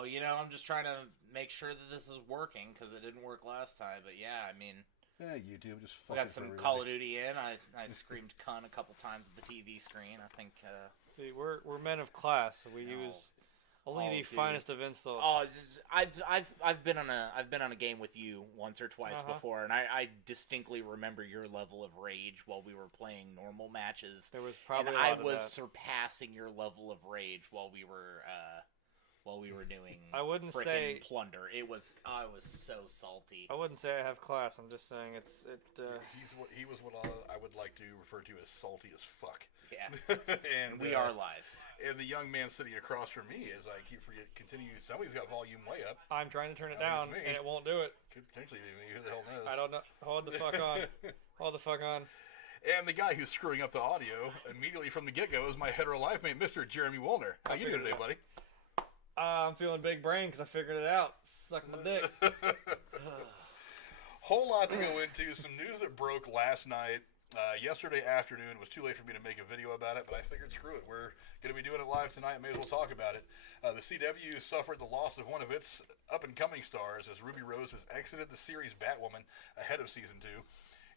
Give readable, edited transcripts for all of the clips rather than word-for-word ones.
Oh, I'm just trying to make sure that this is working because it didn't work last time. But yeah, I mean, Yeah, YouTube just we fucking got some for Call of everybody. Duty in. I screamed "cunt" a couple times at the TV screen. I think. See, we're men of class. We use only the dude. finest of insults. Oh, I've been on a game with you once or twice before, and I distinctly remember your level of rage while we were playing normal matches. There was probably and a lot I of was that. surpassing your level of rage while we were doing. I wouldn't frickin' say plunder. I was so salty. I wouldn't say I have class. I'm just saying He was what I would like to refer to as salty as fuck. Yeah, and we are live. And the young man sitting across from me, as I continue. Somebody's got volume way up. I'm trying to turn it down, and it won't do it. Could potentially be me. Who the hell knows? I don't know. Hold the fuck on. Hold the fuck on. And the guy who's screwing up the audio immediately from the get-go is my hetero life mate, Mr. Jeremy Woolner. How you doing today, buddy? I'm feeling big brain because I figured it out. Suck my dick. Whole lot to go into. Some news that broke last night. Yesterday afternoon. It was too late for me to make a video about it, but I figured, screw it. We're going to be doing it live tonight. May as well talk about it. The CW suffered the loss of one of its up-and-coming stars as Ruby Rose has exited the series Batwoman ahead of Season 2.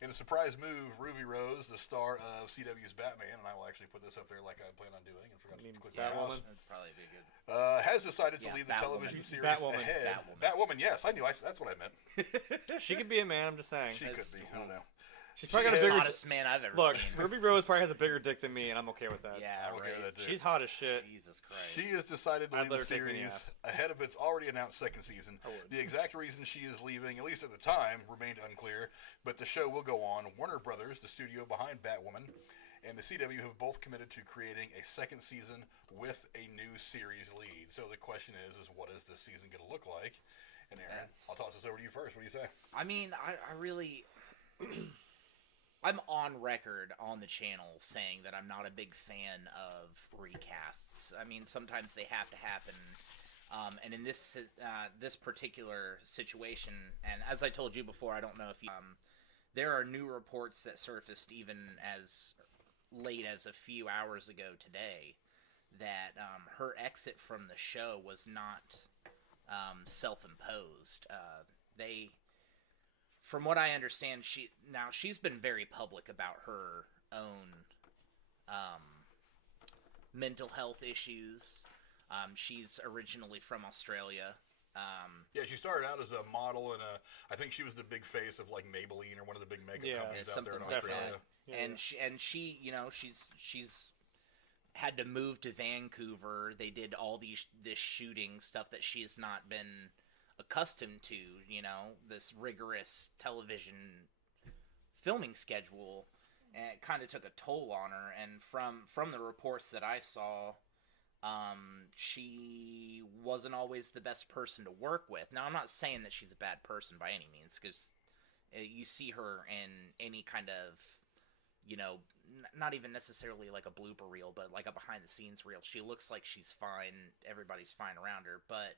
In a surprise move, Ruby Rose, the star of CW's Batman, and I will actually put this up there like I plan on doing, and forgot to click Batwoman? That'd probably be good. has decided to leave the Batwoman. television series Batwoman. ahead. Batwoman, yes, I knew. That's what I meant. She could be a man. I'm just saying. She could be. I don't know. She's probably got a bigger. Hottest man I've ever Look, seen. Ruby Rose probably has a bigger dick than me, and I'm okay with that. Yeah, I'm okay right. with that, too. She's hot as shit. Jesus Christ. She has decided to I'd leave let the her take me in the series ass. ahead of its already announced second season. would. The exact reason she is leaving, at least at the time, remained unclear, but the show will go on. Warner Brothers, the studio behind Batwoman, and the CW have both committed to creating a second season with a new series lead. So the question is what is this season going to look like? And Aaron, I'll toss this over to you first. What do you say? I mean, I really... I'm on record on the channel saying that I'm not a big fan of recasts. I mean, sometimes they have to happen. And in this particular situation, and as I told you before, I don't know if you... there are new reports that surfaced even as late as a few hours ago today that her exit from the show was not self-imposed. From what I understand, she's been very public about her own mental health issues. She's originally from Australia. Yeah, she started out as a model, and I think she was the big face of like Maybelline or one of the big makeup companies out there in like Australia. that. Yeah. And she, she's had to move to Vancouver. They did all this shooting stuff that she has not been accustomed to, this rigorous television filming schedule, and it kind of took a toll on her. And from the reports that I saw, she wasn't always the best person to work with. Now, I'm not saying that she's a bad person by any means, because you see her in any kind of, not even necessarily like a blooper reel, but like a behind the scenes reel. She looks like she's fine. Everybody's fine around her, but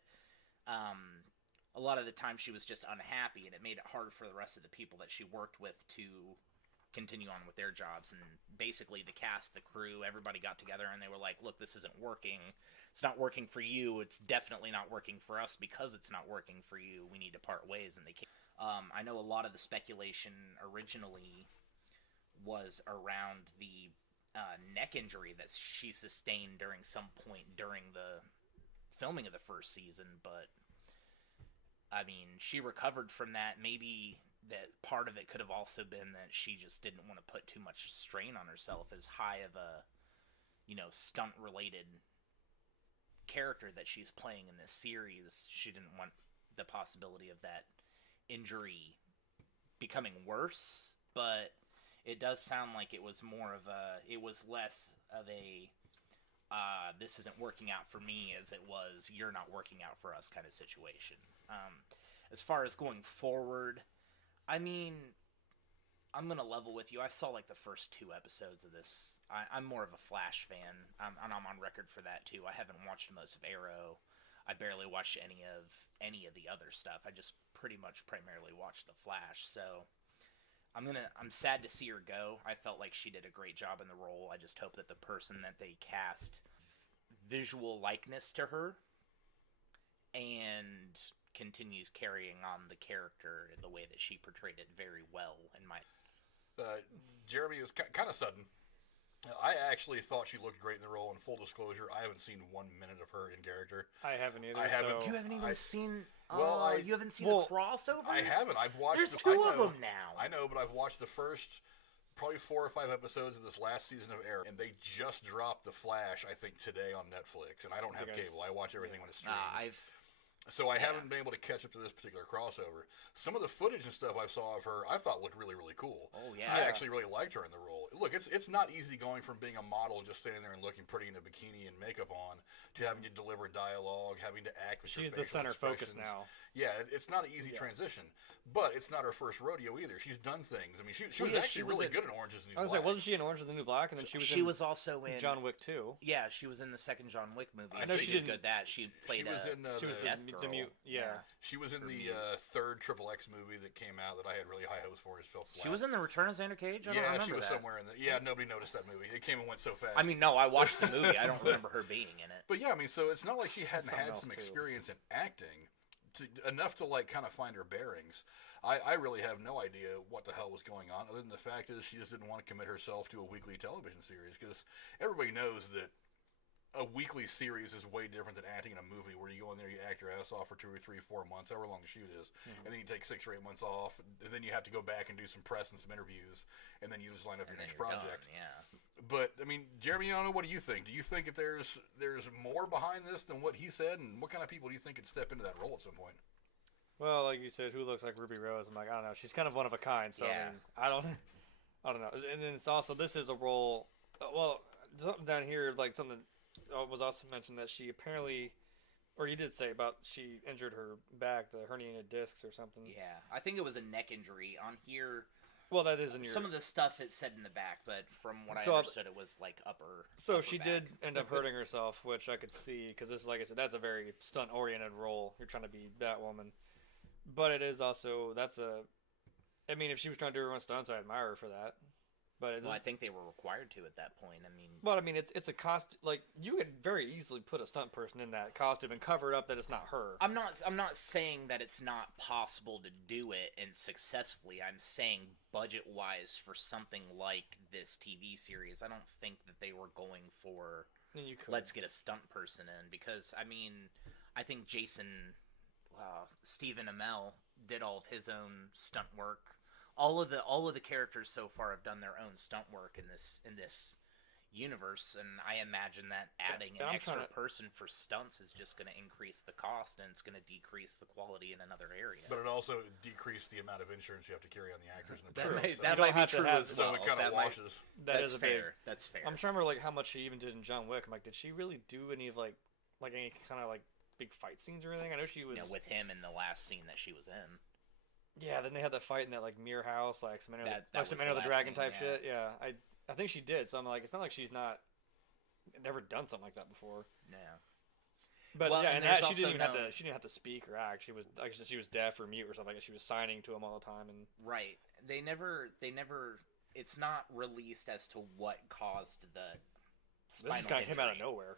a lot of the time she was just unhappy, and it made it hard for the rest of the people that she worked with to continue on with their jobs. And basically the cast, the crew, everybody got together and they were like, look, this isn't working. It's not working for you. It's definitely not working for us. Because it's not working for you, we need to part ways. And they came. I know a lot of the speculation originally was around the neck injury that she sustained during some point during the filming of the first season, but I mean, she recovered from that. Maybe that part of it could have also been that she just didn't want to put too much strain on herself. As high of a, stunt-related character that she's playing in this series, she didn't want the possibility of that injury becoming worse. But it does sound like it was less of a, this isn't working out for me, as it was, you're not working out for us kind of situation. As far as going forward, I mean, I'm going to level with you. I saw like the first 2 episodes of this. I'm more of a Flash fan, and I'm on record for that too. I haven't watched most of Arrow. I barely watched any of the other stuff. I just pretty much primarily watched the Flash. So I'm sad to see her go. I felt like she did a great job in the role. I just hope that the person that they cast visual likeness to her, and continues carrying on the character in the way that she portrayed it very well. In my Jeremy, is kind of sudden. I actually thought she looked great in the role. In full disclosure, I haven't seen 1 minute of her in character. I haven't either. I haven't. You haven't even seen. Well, you haven't seen the crossovers. I haven't. I've watched. There's two of them now. I know, but I've watched the first probably 4 or 5 episodes of this last season of Arrow, and they just dropped The Flash, I think, today on Netflix. And I don't have cable. I watch everything when it streams. So I haven't been able to catch up to this particular crossover. Some of the footage and stuff I saw of her, I thought looked really, really cool. Oh, yeah. I actually really liked her in the role. Look, it's not easy going from being a model and just standing there and looking pretty in a bikini and makeup on to having to deliver dialogue, having to act with your facial expressions. She's the center focus now. Yeah, it's not an easy transition, but it's not her first rodeo either. She's done things. I mean, she was actually really good in Orange is the New Black. I was like, wasn't she in Orange is the New Black? And then she was also in John Wick 2. Yeah, she was in the second John Wick movie. I know she did good that. She played. She was the mute. Yeah. She was in the third XXX movie that came out that I had really high hopes for. It fell flat. She was in the Return of Xander Cage. Yeah, she was somewhere in the. Yeah, nobody noticed that movie. It came and went so fast. I mean, no, I watched the movie. I don't remember her being in it. But yeah, I mean, so it's not like she hadn't had some experience in acting, enough to like kind of find her bearings. I really have no idea what the hell was going on, other than the fact is she just didn't want to commit herself to a weekly television series, because everybody knows that a weekly series is way different than acting in a movie where you go in there, you act your ass off for 2 or 3, 4 months, however long the shoot is, and then you take 6 or 8 months off, and then you have to go back and do some press and some interviews, and then you just line up your next project. Done, yeah. But I mean, Jeremy, I don't know. What do you think? Do you think if there's more behind this than what he said, and what kind of people do you think could step into that role at some point? Well, like you said, who looks like Ruby Rose? I'm like, I don't know. She's kind of one of a kind. So yeah. I don't know. And then it's also, this is a role. Well, something down here, like something was also mentioned that she apparently, or you did say about she injured her back, the herniated discs or something. Yeah, I think it was a neck injury on here. Well, that is in your... Some of the stuff it said in the back, but from what I understood, it was like upper. So upper she back. did end up hurting herself, which I could see, because this, like I said, that's a very stunt-oriented role. You're trying to be Batwoman. But it is also, I mean, if she was trying to do her own stunts, I admire her for that. But I think they were required to at that point. I mean, well, I mean, it's a cost. Like, you could very easily put a stunt person in that costume and cover it up that it's not her. I'm not saying that it's not possible to do it and successfully. I'm saying budget-wise for something like this TV series, I don't think that they were going for let's get a stunt person in, because I mean, I think Stephen Amell did all of his own stunt work. All of the characters so far have done their own stunt work in this universe, and I imagine that adding an extra person for stunts is just going to increase the cost, and it's going to decrease the quality in another area. But it also decreased the amount of insurance you have to carry on the actors in the that might be true as well. So it kind of washes. That's fair. That's fair. I'm trying to remember like how much she even did in John Wick. I'm like, did she really do any of like any kind of like big fight scenes or anything? I know she was with him in the last scene that she was in. Yeah, then they had that fight in that like mirror house, like some Enter the Dragon type shit. Yeah, I think she did. So I'm like, it's not like she's never done something like that before. Yeah. But and she didn't have to speak or act. She was, like I said, she was deaf or mute or something. She was signing to him all the time. And right, they never. It's not released as to what caused the spinal this kind of injury. came out of nowhere.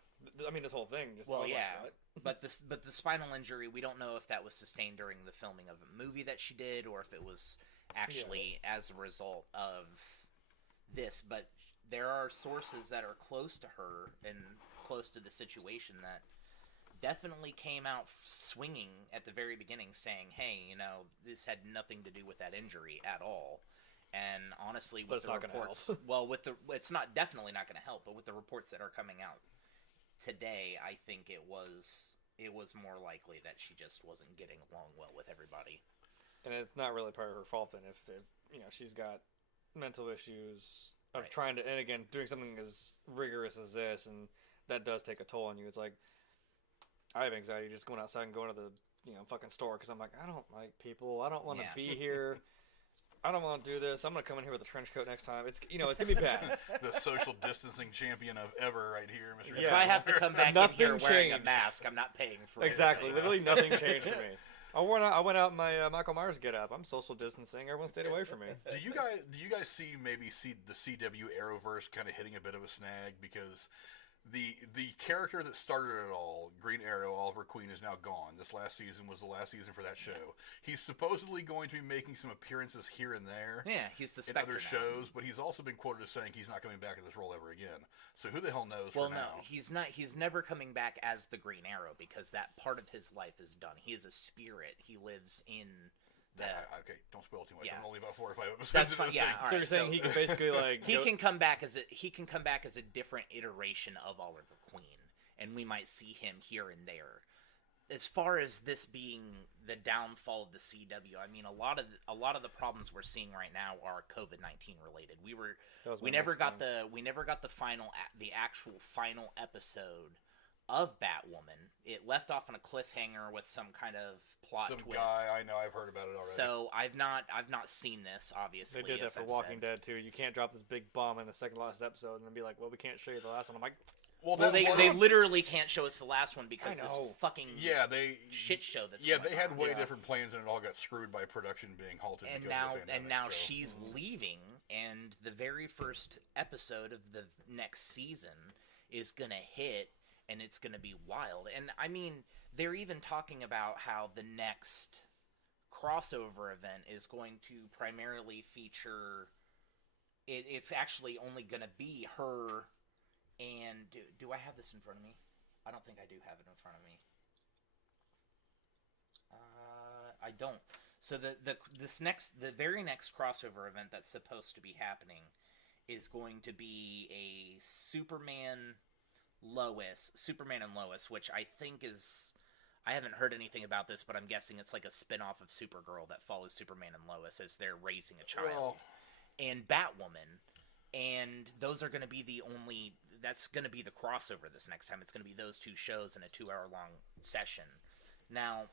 I mean, this whole thing just. Well, yeah, but the spinal injury, we don't know if that was sustained during the filming of a movie that she did, or if it was actually as a result of this. But there are sources that are close to her and close to the situation that definitely came out swinging at the very beginning, saying, "Hey, this had nothing to do with that injury at all." And honestly, with the reports, it's definitely not going to help. But with the reports that are coming out today, I think it was more likely that she just wasn't getting along well with everybody. And it's not really part of her fault then if she's got mental issues of trying to, and again, doing something as rigorous as this, and that does take a toll on you. It's like, I have anxiety just going outside and going to the fucking store because I'm like, I don't like people. I don't want to be here. I don't want to do this. I'm going to come in here with a trench coat next time. It's it's going to be bad. The social distancing champion of ever right here, Mr. If I have to come back in here wearing a mask, I'm not paying for it. Exactly. Literally nothing changed for me. I went out in my Michael Myers get up. I'm social distancing. Everyone stayed away from me. Do you guys see the CW Arrowverse kind of hitting a bit of a snag? Because the character that started it all, Green Arrow, Oliver Queen, is now gone. This last season was the last season for that show. He's supposedly going to be making some appearances here and there. Yeah, he's the in Spectre other now. shows, but he's also been quoted as saying he's not coming back in this role ever again. So who the hell knows? Well, for now? no, he's not. He's never coming back as the Green Arrow because that part of his life is done. He is a spirit. He lives in the. Okay, don't spoil too much. Yeah. I'm only about 4 or 5 episodes. That's into fine. the Yeah, thing. all So right, you're saying he can basically like he can come back as a different iteration of Oliver Queen, and we might see him here and there. As far as this being the downfall of the CW, I mean, a lot of the problems we're seeing right now are COVID-19 related. We never got the actual final episode of Batwoman. It left off on a cliffhanger with some kind of plot Some twist. guy, I know, I've heard about it already. So I've not seen this, obviously. They did that as for I've Walking said. Dead too. You can't drop this big bomb in the second last episode and then be like, "Well, we can't show you the last one." I'm like, Well, they literally can't show us the last one because this fucking shit show that's going they had on. way different plans and it all got screwed by production being halted. And because now of the pandemic, and now so. she's leaving, and the very first episode of the next season is gonna hit, and it's gonna be wild. And I mean, they're even talking about how the next crossover event is going to primarily feature. It's actually only gonna be her. And do I have this in front of me? I don't think I do have it in front of me. I don't. So the very next crossover event that's supposed to be happening is going to be a Superman and Lois, which I think is. I haven't heard anything about this, but I'm guessing it's like a spin-off of Supergirl that follows Superman and Lois as they're raising a child. And Batwoman. And those are going to be that's going to be the crossover this next time. It's going to be those two shows in a 2-hour-long session. Now,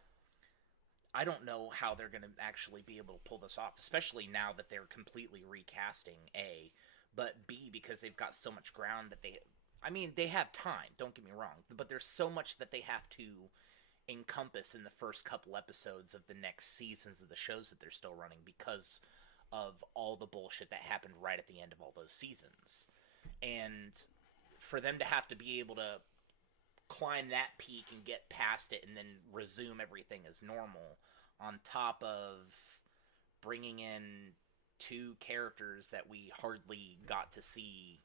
I don't know how they're going to actually be able to pull this off, especially now that they're completely recasting, A, but B, because they've got so much ground that they have time, don't get me wrong, but there's so much that they have to encompass in the first couple episodes of the next seasons of the shows that they're still running because of all the bullshit that happened right at the end of all those seasons. And for them to have to be able to climb that peak and get past it and then resume everything as normal, on top of bringing in two characters that we hardly got to see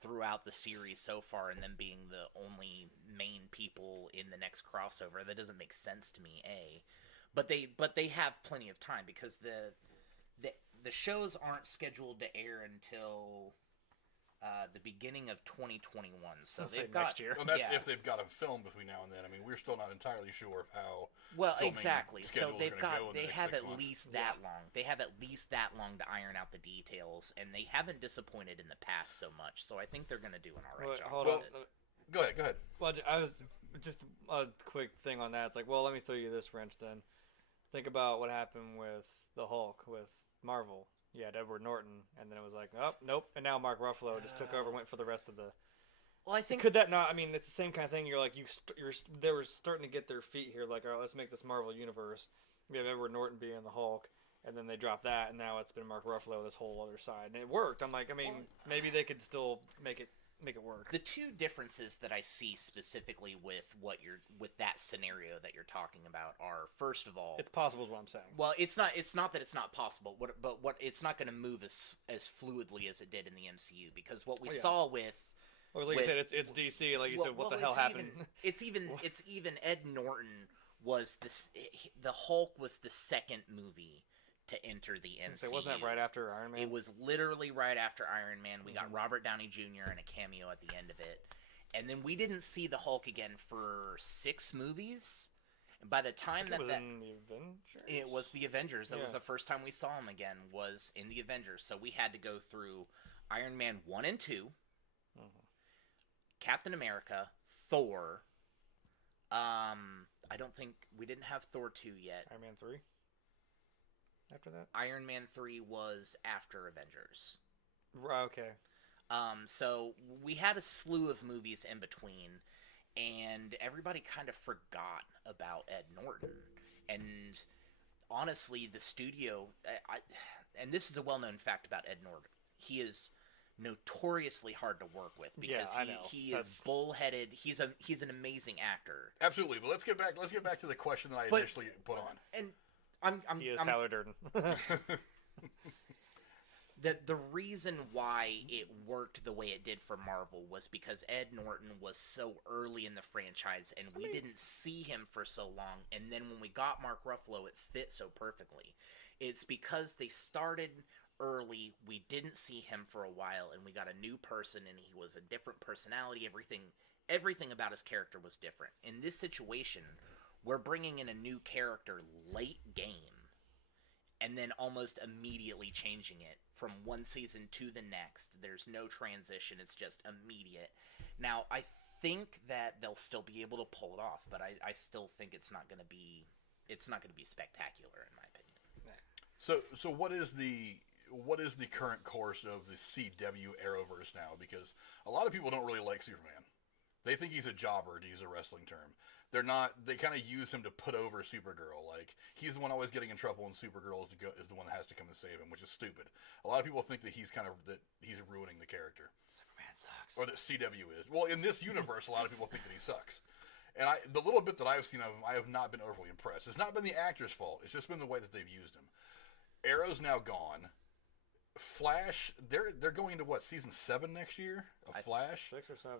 throughout the series so far, and them being the only main people in the next crossover, that doesn't make sense to me, A. But they have plenty of time because the shows aren't scheduled to air until the beginning of 2021. So they've got next year. Well, that's if they've got a film between now and then. I mean, we're still not entirely sure of how. Exactly. So they have at months. least that long. They have at least that long to iron out the details, and they haven't disappointed in the past so much. So I think they're going to do an alright job. Hold with on. it. Go ahead. Well, I was just a quick thing on that. It's like, well, let me throw you this wrench then. Think about what happened with the Hulk with Marvel. You had Edward Norton, and then it was like, oh, nope. And now Mark Ruffalo just took over and went for the rest of the... Well, I think... Could that not... I mean, it's the same kind of thing. You're like, they were starting to get their feet here. Like, all right, let's make this Marvel universe. We have Edward Norton being the Hulk, and then they dropped that, and now it's been Mark Ruffalo this whole other side. And it worked. I'm like, I mean, maybe they could still make it work. The two differences that I see specifically with that scenario that you're talking about are, first of all, it's possible is what I'm saying. Well, it's not that it's not possible, but it's not going to move as fluidly as it did in the MCU, because what we saw with Or like you said, it's DC. Like you said, what the hell happened? It's even Ed Norton was this. The Hulk was the second movie to enter the MCU. So wasn't that right after Iron Man? It was literally right after Iron Man. We got Robert Downey Jr. and a cameo at the end of it. And then we didn't see the Hulk again for 6 movies. And by the time in the Avengers? It was the Avengers. That was the first time we saw him again, was in the Avengers. So we had to go through Iron Man 1 and 2, Captain America, Thor. I don't think we didn't have Thor 2 yet. Iron Man 3? After that? Iron Man 3 was after Avengers. Okay. So we had a slew of movies in between, and everybody kind of forgot about Ed Norton. And honestly, the studio, and this is a well-known fact about Ed Norton, he is notoriously hard to work with because I know. he is bullheaded. He's an amazing actor. Absolutely, but let's get back to the question that I initially put on. And he is Tyler Durden. The reason why it worked the way it did for Marvel was because Ed Norton was so early in the franchise, and we didn't see him for so long. And then when we got Mark Ruffalo, it fit so perfectly. It's because they started early, we didn't see him for a while, and we got a new person, and he was a different personality. Everything about his character was different. In this situation, we're bringing in a new character late game, and then almost immediately changing it from one season to the next. There's no transition. It's just immediate. Now, I think that they'll still be able to pull it off, but I still think it's not going to be spectacular in my opinion. So what is the current course of the CW Arrowverse now? Because a lot of people don't really like Superman. They think he's a jobber, to use a wrestling term. They kind of use him to put over Supergirl. Like, he's the one always getting in trouble, and Supergirl is the one that has to come and save him, which is stupid. A lot of people think that he's ruining the character. Superman sucks. Or that CW is. Well, in this universe, a lot of people think that he sucks. And the little bit that I've seen of him, I have not been overly impressed. It's not been the actor's fault. It's just been the way that they've used him. Arrow's now gone. Flash, they're going into what, season 7 next year of Flash? 6 or 7.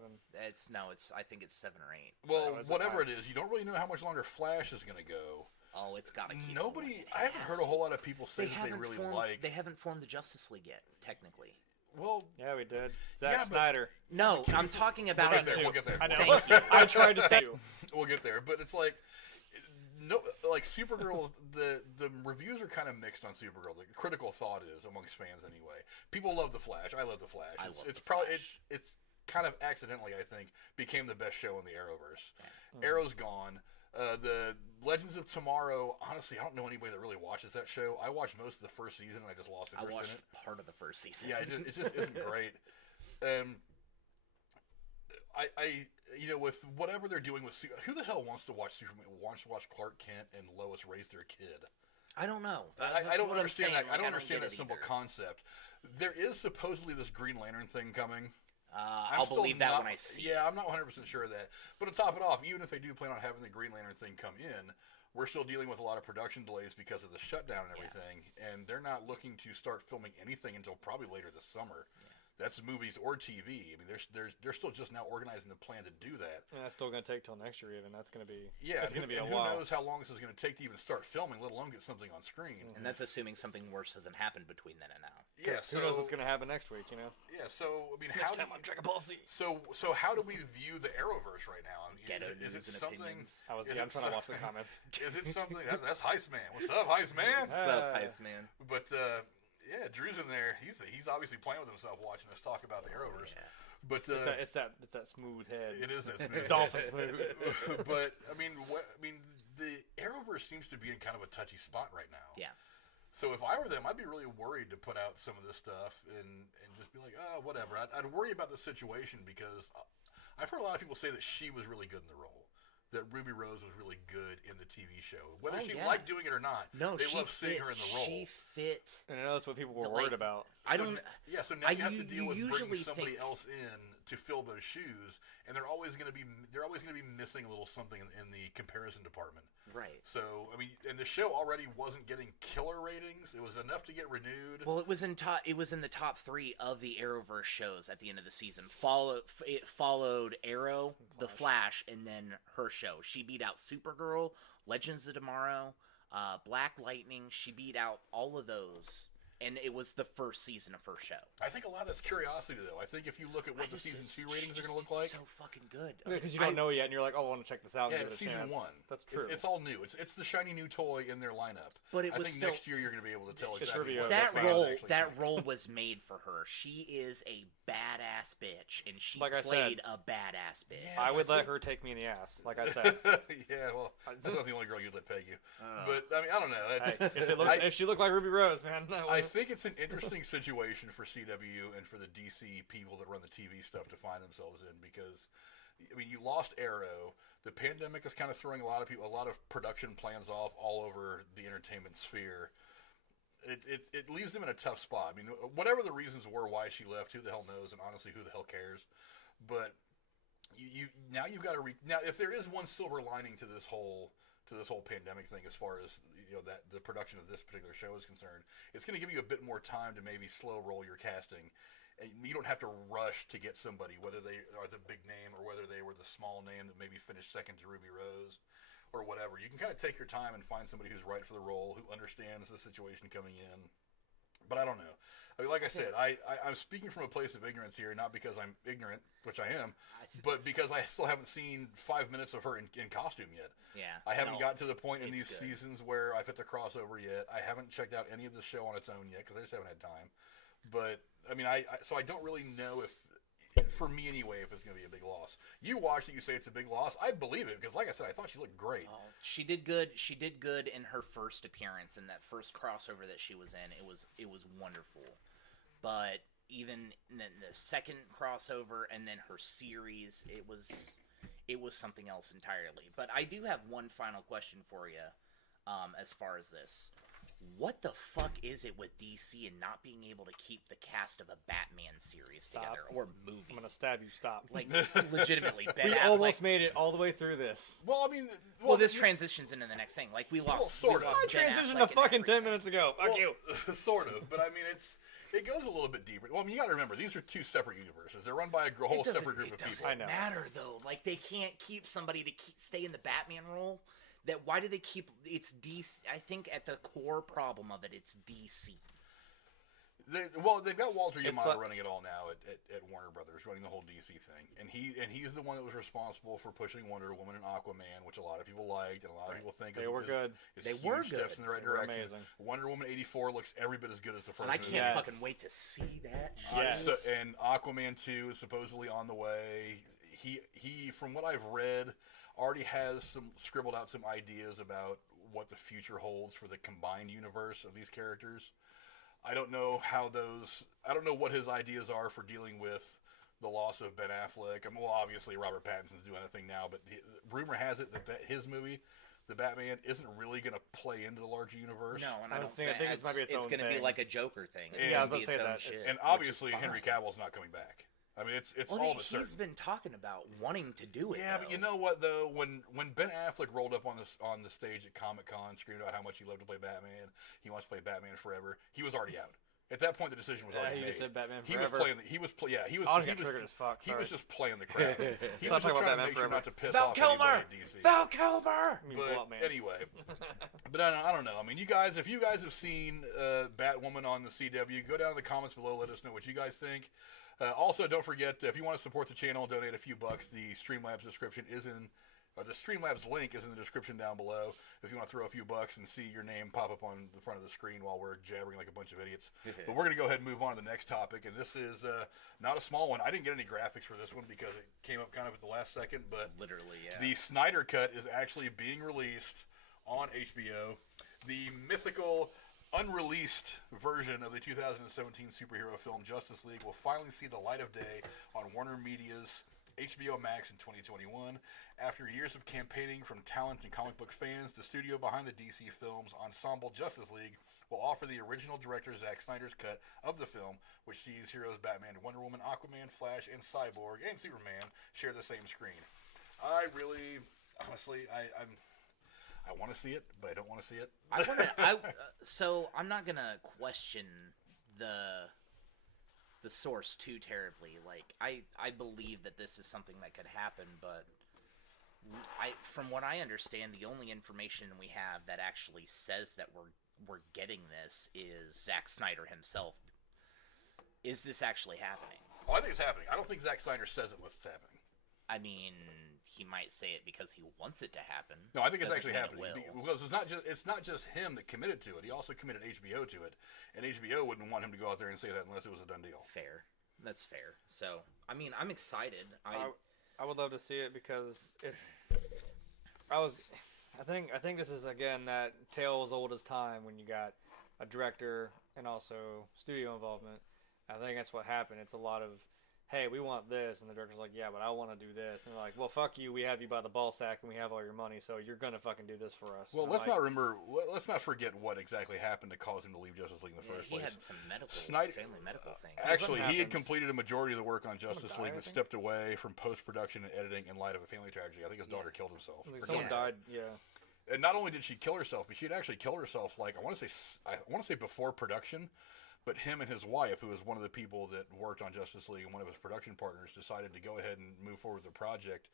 I think it's 7 or 8. Well, whatever it is, you don't really know how much longer Flash is going to go. Oh, it's got to keep Nobody, I haven't heard a whole lot of people say that they really like. They haven't formed the Justice League yet, technically. Well, yeah, we did. Zack Snyder. No, I'm talking about We'll get there. I know. Thank you. I tried to say you. We'll get there, but it's like. No, like Supergirl, the reviews are kind of mixed on Supergirl. The critical thought is amongst fans anyway. People love the Flash. I love the Flash. It's kind of accidentally, I think, became the best show in the Arrowverse. Yeah. Arrow's gone. The Legends of Tomorrow. Honestly, I don't know anybody that really watches that show. I watched most of the first season, and I just lost interest in it. I watched part of the first season. Yeah, it just isn't great. With whatever they're doing with who the hell wants to watch Superman? Wants to watch Clark Kent and Lois raise their kid? I don't know. I don't understand that. Like, I don't understand that simple either. concept. There is supposedly this Green Lantern thing coming. I'll believe that when I see it. Yeah, I'm not 100% sure of that. But to top it off, even if they do plan on having the Green Lantern thing come in, we're still dealing with a lot of production delays because of the shutdown and everything. Yeah. And they're not looking to start filming anything until probably later this summer. Yeah. That's movies or TV. I mean, they're still just now organizing the plan to do that. And that's still going to take till next year. Even that's going to be it's going to be a while. Who while. knows how long this is going to take to even start filming, let alone get something on screen. And that's assuming something worse hasn't happened between then and now. Yeah. Who knows what's going to happen next week? You know. Yeah. So I mean, next time on Dragon Ball Z. So how do we view the Arrowverse right now? I mean, is it something? I'm trying to watch the comments. Is it something? That's Heist Man. What's up, Heist Man? What's up, Heist Man? But. Yeah, Drew's in there. He's obviously playing with himself watching us talk about the Arrowverse. Yeah. But it's that smooth head. It is that smooth dolphin smooth. But I mean, the Arrowverse seems to be in kind of a touchy spot right now. Yeah. So if I were them, I'd be really worried to put out some of this stuff and just be like, oh, whatever. I'd worry about the situation because I've heard a lot of people say that she was really good in the role. That Ruby Rose was really good in the TV show. Whether she liked doing it or not, they love seeing her in the role. She fit. And I know that's what people were worried about. So now you have to deal with bringing somebody else in to fill those shoes, and they're always going to be missing a little something in the comparison department. Right. So I mean, and the show already wasn't getting killer ratings. It was enough to get renewed. Well, it was in the top 3 of the Arrowverse shows at the end of the season. It followed Arrow, The Flash, and then her show. She beat out Supergirl, Legends of Tomorrow, Black Lightning. She beat out all of those. And it was the first season of her show. I think a lot of that's curiosity, though. I think if you look at what the season 2 ratings are going to look like, so fucking good. Because you don't know yet, and you're like, "Oh, I want to check this out." Yeah, it's season 1. That's true. It's all new. It's the shiny new toy in their lineup. But I think next year you're going to be able to tell exactly what that role was made for her. She is a badass bitch, and she played a badass bitch. Yeah, I would let her take me in the ass, like I said. Yeah, well, that's not the only girl you'd let peg you. But I mean, I don't know. If she looked like Ruby Rose, man, I think it's an interesting situation for CW and for the DC people that run the TV stuff to find themselves in, because I mean, you lost Arrow. The pandemic is kind of throwing a lot of production plans off all over the entertainment sphere. it leaves them in a tough spot. I mean, whatever the reasons were why she left, who the hell knows? And honestly, who the hell cares? But now you've got to now if there is one silver lining to this whole pandemic thing, as far as that the production of this particular show is concerned, it's going to give you a bit more time to maybe slow roll your casting. And you don't have to rush to get somebody, whether they are the big name or whether they were the small name that maybe finished second to Ruby Rose or whatever. You can kind of take your time and find somebody who's right for the role, who understands the situation coming in. But I don't know. I mean, like I said, I'm speaking from a place of ignorance here, not because I'm ignorant, which I am, but because I still haven't seen 5 minutes of her in costume yet. Yeah. I haven't got to the point in these seasons where I've hit the crossover yet. I haven't checked out any of the show on its own yet because I just haven't had time. But I mean, so I don't really know if, for me anyway, if it's going to be a big loss. You watched it, you say it's a big loss. I believe it because, like I said, I thought she looked great. Oh, she did good. She did good in her first appearance, in that first crossover that she was in. It was wonderful. But even in the second crossover and then her series, it was something else entirely. But I do have one final question for you, as far as this. What the fuck is it with DC and not being able to keep the cast of a Batman series together or movie? I'm gonna stab you. Stop. Like, legitimately, Ben we Affleck. almost made it all the way through this. Well, I mean, this transitions into the next thing. Like, we lost. Sort of. I transitioned to fucking 10 minutes ago. Fuck you. Sort of, but I mean, it goes a little bit deeper. Well, I mean, you got to remember, these are two separate universes. They're run by a whole separate group of people. It doesn't matter, though. Like, they can't keep somebody to stay in the Batman role. Why do they keep... It's DC... I think at the core problem of it, it's DC. They've got Walter Yamato running it all now at Warner Brothers, running the whole DC thing. And he's the one that was responsible for pushing Wonder Woman and Aquaman, which a lot of people liked, and a lot of people think they were good. They were good. Steps in the right direction. Amazing. Wonder Woman 84 looks every bit as good as the first. And I can't fucking wait to see that. Yes. And Aquaman 2 is supposedly on the way. He from what I've read, already has scribbled out some ideas about what the future holds for the combined universe of these characters. I don't know what his ideas are for dealing with the loss of Ben Affleck. I mean, well, obviously Robert Pattinson's doing a thing now, but rumor has it that his movie, The Batman, isn't really going to play into the larger universe. No, and I think this might be its going to be like a Joker thing. I was about to say that. And obviously Henry Cavill's not coming back. I mean, it's all but certain. He's been talking about wanting to do it. Yeah, but you know what though? When Ben Affleck rolled up on the stage at Comic-Con, screaming about how much he loved to play Batman, he wants to play Batman forever. He was already out. At that point, the decision was already made. He just said Batman He forever. was playing. He was triggered as fuck. He was just playing the crowd. He was just trying to make sure not to piss Val off Kilmer! anybody at DC. Val Kilmer! But anyway, but I don't know. I mean, if you guys have seen Batwoman on the CW, go down in the comments below. Let us know what you guys think. Also, don't forget, if you want to support the channel, donate a few bucks. The Streamlabs the Streamlabs link is in the description down below. If you want to throw a few bucks and see your name pop up on the front of the screen while we're jabbering like a bunch of idiots. But we're going to go ahead and move on to the next topic, and this is not a small one. I didn't get any graphics for this one because it came up kind of at the last second, but literally, yeah. The Snyder Cut is actually being released on HBO. The mythical, unreleased version of the 2017 superhero film Justice League will finally see the light of day on Warner Media's HBO Max in 2021. After years of campaigning from talent and comic book fans, the studio behind the DC film's ensemble Justice League will offer the original director Zack Snyder's cut of the film, which sees heroes Batman, Wonder Woman, Aquaman, Flash, and Cyborg, and Superman share the same screen. I really, honestly, I want to see it, but I don't want to see it. So I'm not gonna question the source too terribly. Like, I believe that this is something that could happen, but from what I understand, the only information we have that actually says that we're getting this is Zack Snyder himself. Is this actually happening? Oh, I think it's happening. I don't think Zack Snyder says it unless it's happening. I mean, he might say it because he wants it to happen. No, I think it's actually happening because it's not just him that committed to it. He also committed HBO to it, and HBO wouldn't want him to go out there and say that unless it was a done deal. Fair, that's fair. So, I mean, I'm excited. I would love to see it because I think this is again that tale as old as time when you got a director and also studio involvement. I think that's what happened. It's a lot of hey, we want this, and the director's like, yeah, but I want to do this, and they're like, well, fuck you, we have you by the ball sack, and we have all your money, so you're gonna fucking do this for us. Well, and let's not forget what exactly happened to cause him to leave Justice League in the first place. He had some family medical thing. Actually, he had completed a majority of the work on Justice League, but think? stepped away from post-production and editing in light of a family tragedy. I think his daughter killed himself. Someone died, yeah. And not only did she kill herself, but she had actually killed herself, like, I want to say before production. But him and his wife, who was one of the people that worked on Justice League and one of his production partners, decided to go ahead and move forward with the project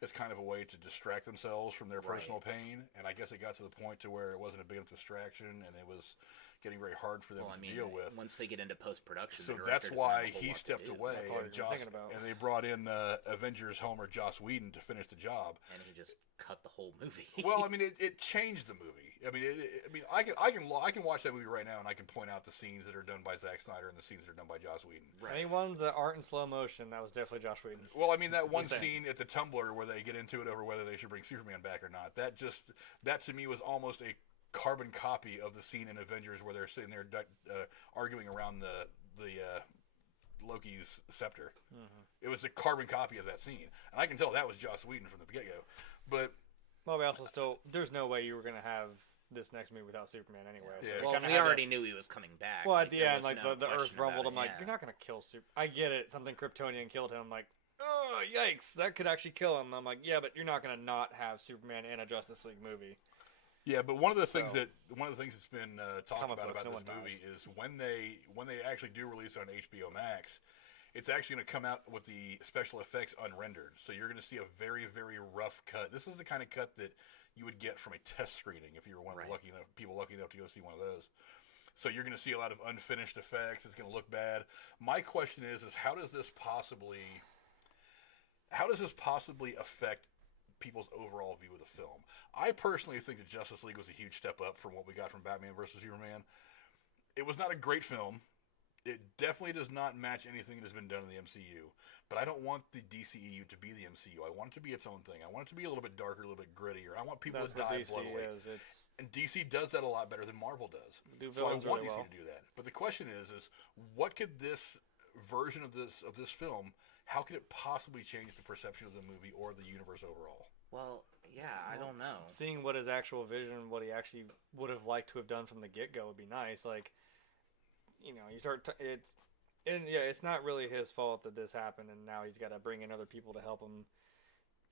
as kind of a way to distract themselves from their personal pain. And I guess it got to the point to where it wasn't a big enough distraction, and it was getting very hard for them to deal with. Once they get into post-production, so that's why he stepped away, and they brought in Avengers Homer Joss Whedon to finish the job. And he just cut the whole movie. Well, I mean, it changed the movie. I mean, I can watch that movie right now, and I can point out the scenes that are done by Zack Snyder and the scenes that are done by Joss Whedon. Right. Any ones that aren't in slow motion, that was definitely Joss Whedon. Well, I mean, that one scene at the Tumblr where they get into it over whether they should bring Superman back or not. That to me was almost a carbon copy of the scene in Avengers where they're sitting there arguing around the Loki's scepter. Mm-hmm. It was a carbon copy of that scene, and I can tell that was Joss Whedon from the get-go. But well, we also there's no way you were going to have this next movie without Superman anyway. Yeah. So well, we already knew he was coming back. Well, at the end, like the Earth rumbled. I'm like, yeah. you're not going to kill Superman. I get it. Something Kryptonian killed him. I'm like, oh, yikes. That could actually kill him. I'm like, yeah, but you're not going to not have Superman in a Justice League movie. Yeah, but one of the things that's been talked about no this movie is when they actually do release it on HBO Max, it's actually going to come out with the special effects unrendered. So you're going to see a very, very rough cut. This is the kind of cut that you would get from a test screening if you were one of the people lucky enough to go see one of those. So you're going to see a lot of unfinished effects. It's going to look bad. My question is how does this possibly affect people's overall view of the film? I personally think that Justice League was a huge step up from what we got from Batman vs. Superman. It was not a great film. It definitely does not match anything that has been done in the MCU. But I don't want the DCEU to be the MCU. I want it to be its own thing. I want it to be a little bit darker, a little bit grittier. I want people to die bloodily. And DC does that a lot better than Marvel does. So I want DC to do that. But the question is what could this version of this film, how could it possibly change the perception of the movie or the universe overall? Well, yeah, I don't know. Seeing what his actual vision, what he actually would have liked to have done from the get-go would be nice. Like, you know, you start it's not really his fault that this happened, and now he's got to bring in other people to help him.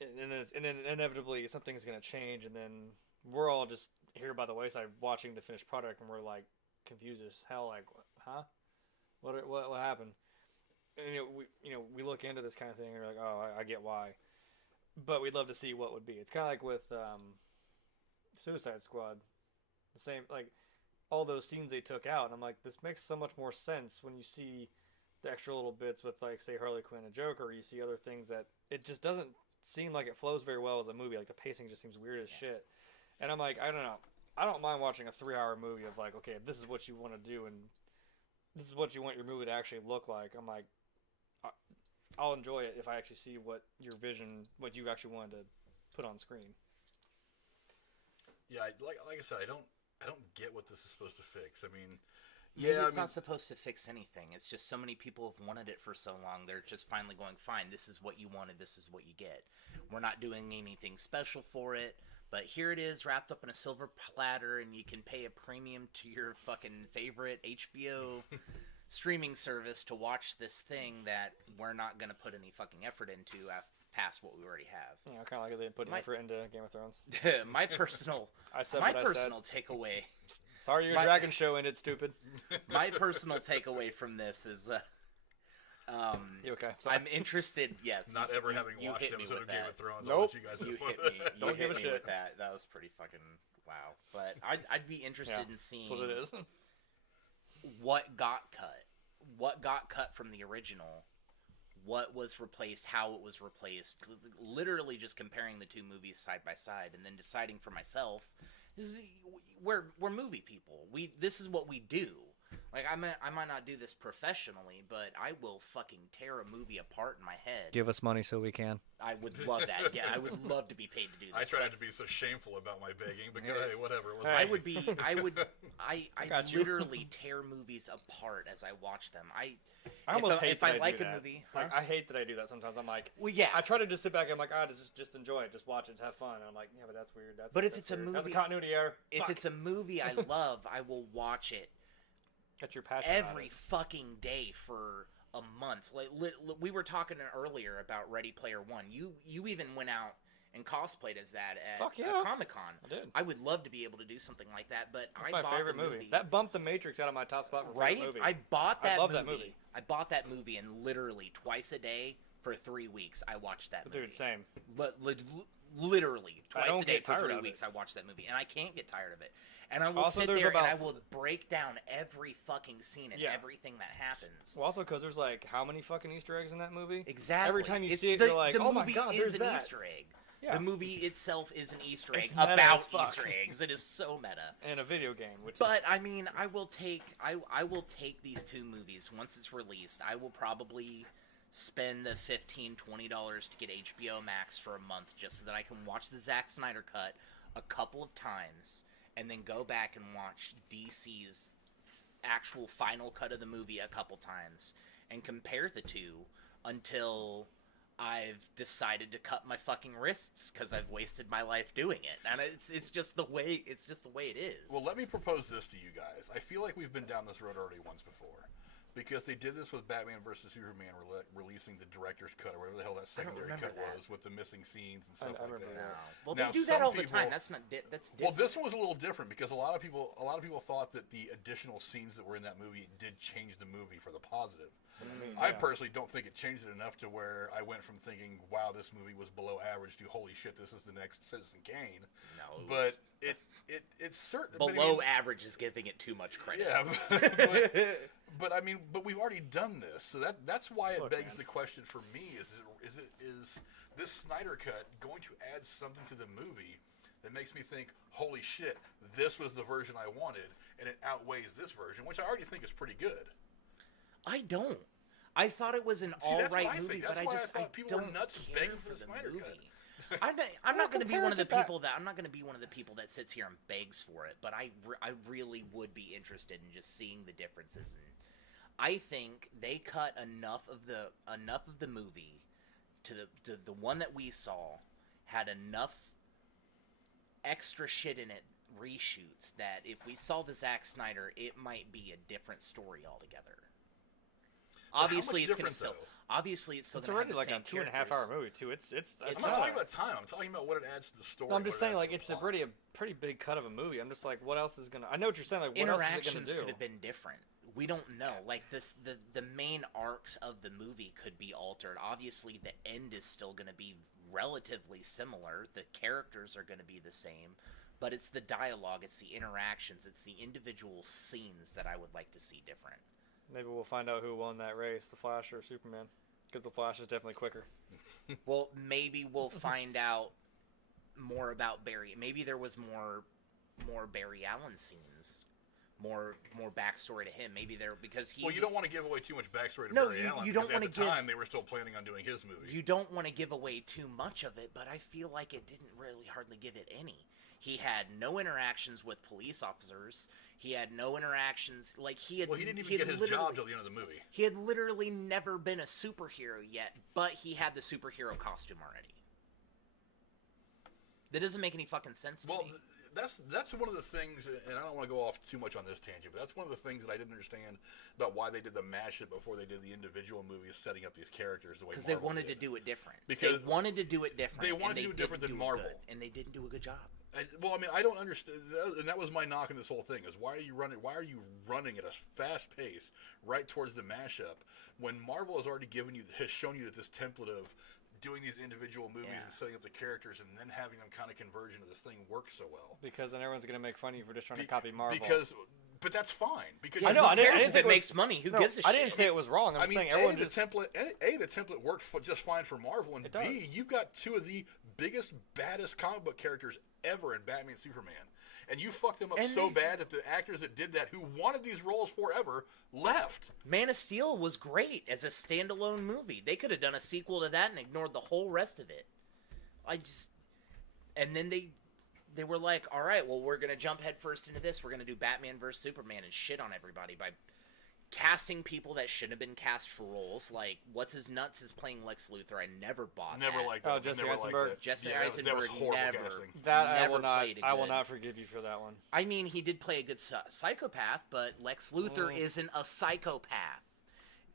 And then inevitably something's going to change, and then we're all just here by the wayside watching the finished product, and we're like confused as hell, like, huh? What happened? And we look into this kind of thing, and we're like, oh, I get why. But we'd love to see what would be. It's kind of like with Suicide Squad. The same, like, all those scenes they took out. And I'm like, this makes so much more sense when you see the extra little bits with, like, say, Harley Quinn and Joker. Or you see other things that it just doesn't seem like it flows very well as a movie. Like, the pacing just seems weird as shit. And I'm like, I don't know. I don't mind watching a 3-hour movie of, like, okay, if this is what you want to do and this is what you want your movie to actually look like. I'm like, I'll enjoy it if I actually see what your vision, what you actually wanted to put on screen. Yeah, like I said, I don't get what this is supposed to fix. I mean, it's not supposed to fix anything. It's just so many people have wanted it for so long. They're just finally going, fine, this is what you wanted. This is what you get. We're not doing anything special for it, but here it is wrapped up in a silver platter, and you can pay a premium to your fucking favorite HBO streaming service to watch this thing that we're not going to put any fucking effort into past what we already have. Yeah, I kind of like they put effort into Game of Thrones. My personal takeaway. Sorry, your dragon show ended, stupid. My personal takeaway from this is, you okay? Sorry. I'm interested. Yes, not ever having watched episode of Game of Thrones. Nope. You guys you hit me. You hit me with that. That was pretty fucking wow. But I'd be interested in seeing that's what it is. What got cut from the original, what was replaced, how it was replaced, literally just comparing the two movies side by side and then deciding for myself. We're movie people. This is what we do. Like, I might not do this professionally, but I will fucking tear a movie apart in my head. Give us money so we can. I would love that. Yeah, I would love to be paid to do this. I try not to be so shameful about my begging, but hey, whatever. It was I got you. literally tear movies apart as I watch them. I almost hate if that I I like do a that. movie. Like, I hate that I do that sometimes. I'm like, Well, yeah. I try to just sit back and I'm like, just enjoy it, just watch it, have fun. And I'm like, yeah, but that's weird. But if that's it's a weird. That's a movie- continuity error. If Fuck. it's a movie I love, I will watch it That's your passion. every fucking day for a month. Like we were talking earlier about Ready Player One. You even went out and cosplayed as that at Fuck yeah. Comic-Con. I did. I would love to be able to do something like that, but That's I my bought favorite the movie. That bumped The Matrix out of my top spot for right? favorite movie. I bought that I love movie. that movie. I bought that movie, and literally twice a day for 3 weeks, I watched that movie. Dude, same. Literally I twice don't a day get for tired 3 of weeks, it. I watched that movie, and I can't get tired of it. And I will Also, sit there's there and about- I will break down every fucking scene and Yeah. everything that happens. Well, also because there's like how many fucking Easter eggs in that movie? Exactly. Every time you It's see it, the, you're like, the oh my movie god, is there's an that. Easter egg. Yeah. The movie itself is an Easter egg It's meta about as fuck. Easter eggs. It is so meta. In a video game, which But I mean, I will take these two movies once it's released. I will probably spend the $15-$20 to get HBO Max for a month just so that I can watch the Zack Snyder cut a couple of times and then go back and watch DC's actual final cut of the movie a couple times and compare the two until I've decided to cut my fucking wrists because I've wasted my life doing it, and it's just the way it is. Well, let me propose this to you guys. I feel like we've been down this road already once before. Because they did this with Batman vs. Superman releasing the director's cut or whatever the hell that secondary cut remember that. was with the missing scenes and stuff I like remember that. that. Well, Now, they do that some all the people- time. That's different. Well, this one was a little different because a lot of people thought that the additional scenes that were in that movie did change the movie for the positive. I personally don't think it changed it enough to where I went from thinking, "Wow, this movie was below average," to "Holy shit, this is the next Citizen Kane." No, it But was- it's certain below average is giving it too much credit. Yeah, but we've already done this, so that's why it Look, begs man. the question for me: is this Snyder cut going to add something to the movie that makes me think, "Holy shit, this was the version I wanted," and it outweighs this version, which I already think is pretty good. I don't. I thought it was an See, all that's what right I movie, think. but That's I why I just thought people were don't nuts care begging for for the the Snyder movie. cut. I'm not going to be one of the compare it to people that I'm not going to be one of the people that sits here and begs for it, but I really would be interested in just seeing the differences. And I think they cut enough of the movie to the one that we saw had enough extra shit in it, reshoots, that if we saw the Zack Snyder, it might be a different story altogether. how Obviously, much it's going to different, still. though? Obviously, it's still It's going to have already the like same a 2.5 hour movie too. It's I'm not not talking about time. I'm talking about what it adds to the story. No, I'm just what it saying, adds like, to the it's a plot. pretty big cut of a movie. I'm just like, what else is gonna? I know what you're saying. Like, what else is it Interactions gonna do? could have been different. We don't know. Like the main arcs of the movie could be altered. Obviously, the end is still going to be relatively similar. The characters are going to be the same, but it's the dialogue, it's the interactions, it's the individual scenes that I would like to see different. Maybe we'll find out who won that race, the Flash or Superman, because the Flash is definitely quicker. Well, maybe we'll find out more about Barry. Maybe there was more Barry Allen scenes. More backstory to him. Maybe there because he. Well, you don't want to give away too much backstory to No, Barry Allen. you don't because wanna at the time give- they were still planning on doing his movie. You don't want to give away too much of it, but I feel like it didn't really hardly give it any. He had no interactions with police officers. He had no interactions. Like he had. Well, he didn't even he had get his job literally- till the end of the movie. He had literally never been a superhero yet, but he had the superhero costume already. That doesn't make any fucking sense to Well, me. that's one of the things, and I don't want to go off too much on this tangent, but that's one of the things that I didn't understand about why they did the mashup before they did the individual movies, setting up these characters the way Because they Marvel wanted to did. do it different. Because they wanted to do it different. they and wanted to do it different didn't than do it Marvel. good, and they didn't do a good job. Well, I mean, I don't understand, and that was my knock on this whole thing: is why are you running at a fast pace right towards the mashup when Marvel has shown you that this template of doing these individual movies Yeah. and setting up the characters and then having them kind of converge into this thing works so well. Because then everyone's gonna make fun of you for just trying to copy Marvel. But that's fine. Because I know, Who I didn't cares think if it was- makes money? Who No, gives a I shit? didn't say it was wrong. I'm I just mean, saying everyone the just template worked just fine for Marvel, and It B, does. you've got two of the biggest, baddest comic book characters ever in Batman and Superman. And you fucked them up And so bad that the actors that did that, who wanted these roles forever, left. Man of Steel was great as a standalone movie. They could have done a sequel to that and ignored the whole rest of it. And then they were like, all right, well, we're going to jump headfirst into this. We're going to do Batman vs. Superman and shit on everybody by casting people that shouldn't have been cast for roles. Like, What's-His-Nuts is playing Lex Luthor. I never bought Never that. liked that. Jesse Never liked Eisenberg. that. Jesse that was Eisenberg horrible never. casting. That I Never will not. played it I will good. not forgive you for that one. I mean, he did play a good psychopath, but Lex Luthor isn't a psychopath.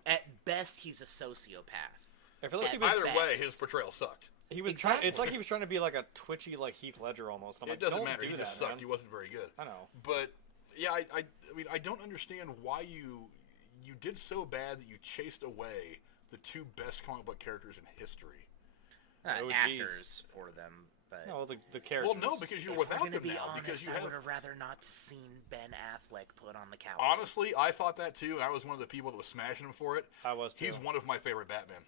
At best, he's a sociopath. I feel like he was. Either way, best. his portrayal sucked. He was Exactly. trying. It's like he was trying to be like a twitchy, like Heath Ledger almost. I'm It like, doesn't don't matter. do He that, just sucked. man. He wasn't very good. I know. But yeah, I mean, I don't understand why you did so bad that you chased away the two best comic book characters in history. OGs. Actors for them, but No, the characters. Well, no, because you're if we're without gonna them be now. honest, Because you I have. would have rather not seen Ben Affleck put on the couch. Honestly, I thought that too, and I was one of the people that was smashing him for it. I was too. He's one of my favorite Batman.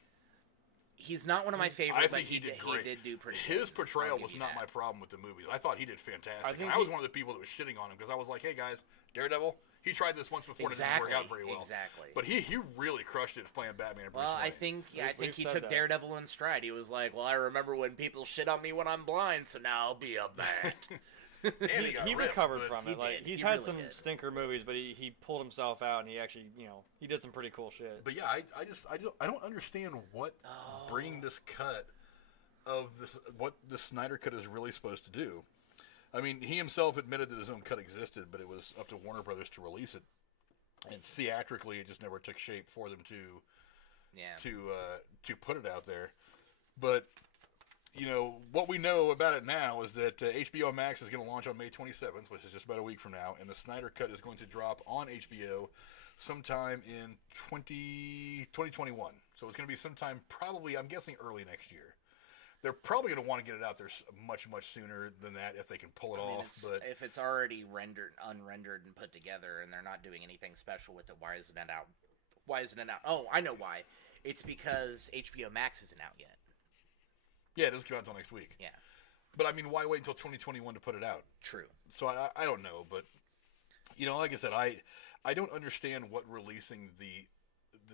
He's not one of my favorites. I think but he did great. He did do pretty. His good. portrayal I'll give was you not that. my problem with the movies. I thought he did fantastic. I think and I was he- one of the people that was shitting on him because I was like, hey guys, Daredevil, he tried this once before and it didn't Exactly. work out very well. Exactly. But he really crushed it playing Batman and Bruce Well, Wayne. I think We've he said took that. Daredevil in stride. He was like, "Well, I remember when people shit on me when I'm blind, so now I'll be a bat." And he got He ripped, recovered but- from he it. Like did. he's He had really some did. stinker movies, but he pulled himself out and he actually, he did some pretty cool shit. But yeah, I don't understand what bringing this cut of this, what the Snyder cut is really supposed to do. I mean, he himself admitted that his own cut existed, but it was up to Warner Brothers to release it, and theatrically, it just never took shape for them to put it out there. But what we know about it now is that HBO Max is going to launch on May 27th, which is just about a week from now, and the Snyder cut is going to drop on HBO sometime in 2021. So it's going to be sometime probably, I'm guessing, early next year. They're probably going to want to get it out there much, much sooner than that if they can pull it off. But if it's already unrendered and put together, and they're not doing anything special with it, why isn't it out? Why isn't it out? Oh, I know why. It's because HBO Max isn't out yet. yeah, it doesn't come out until next week. Yeah, But I mean, why wait until 2021 to put it out? true. So I don't know, but like I said, I don't understand what releasing the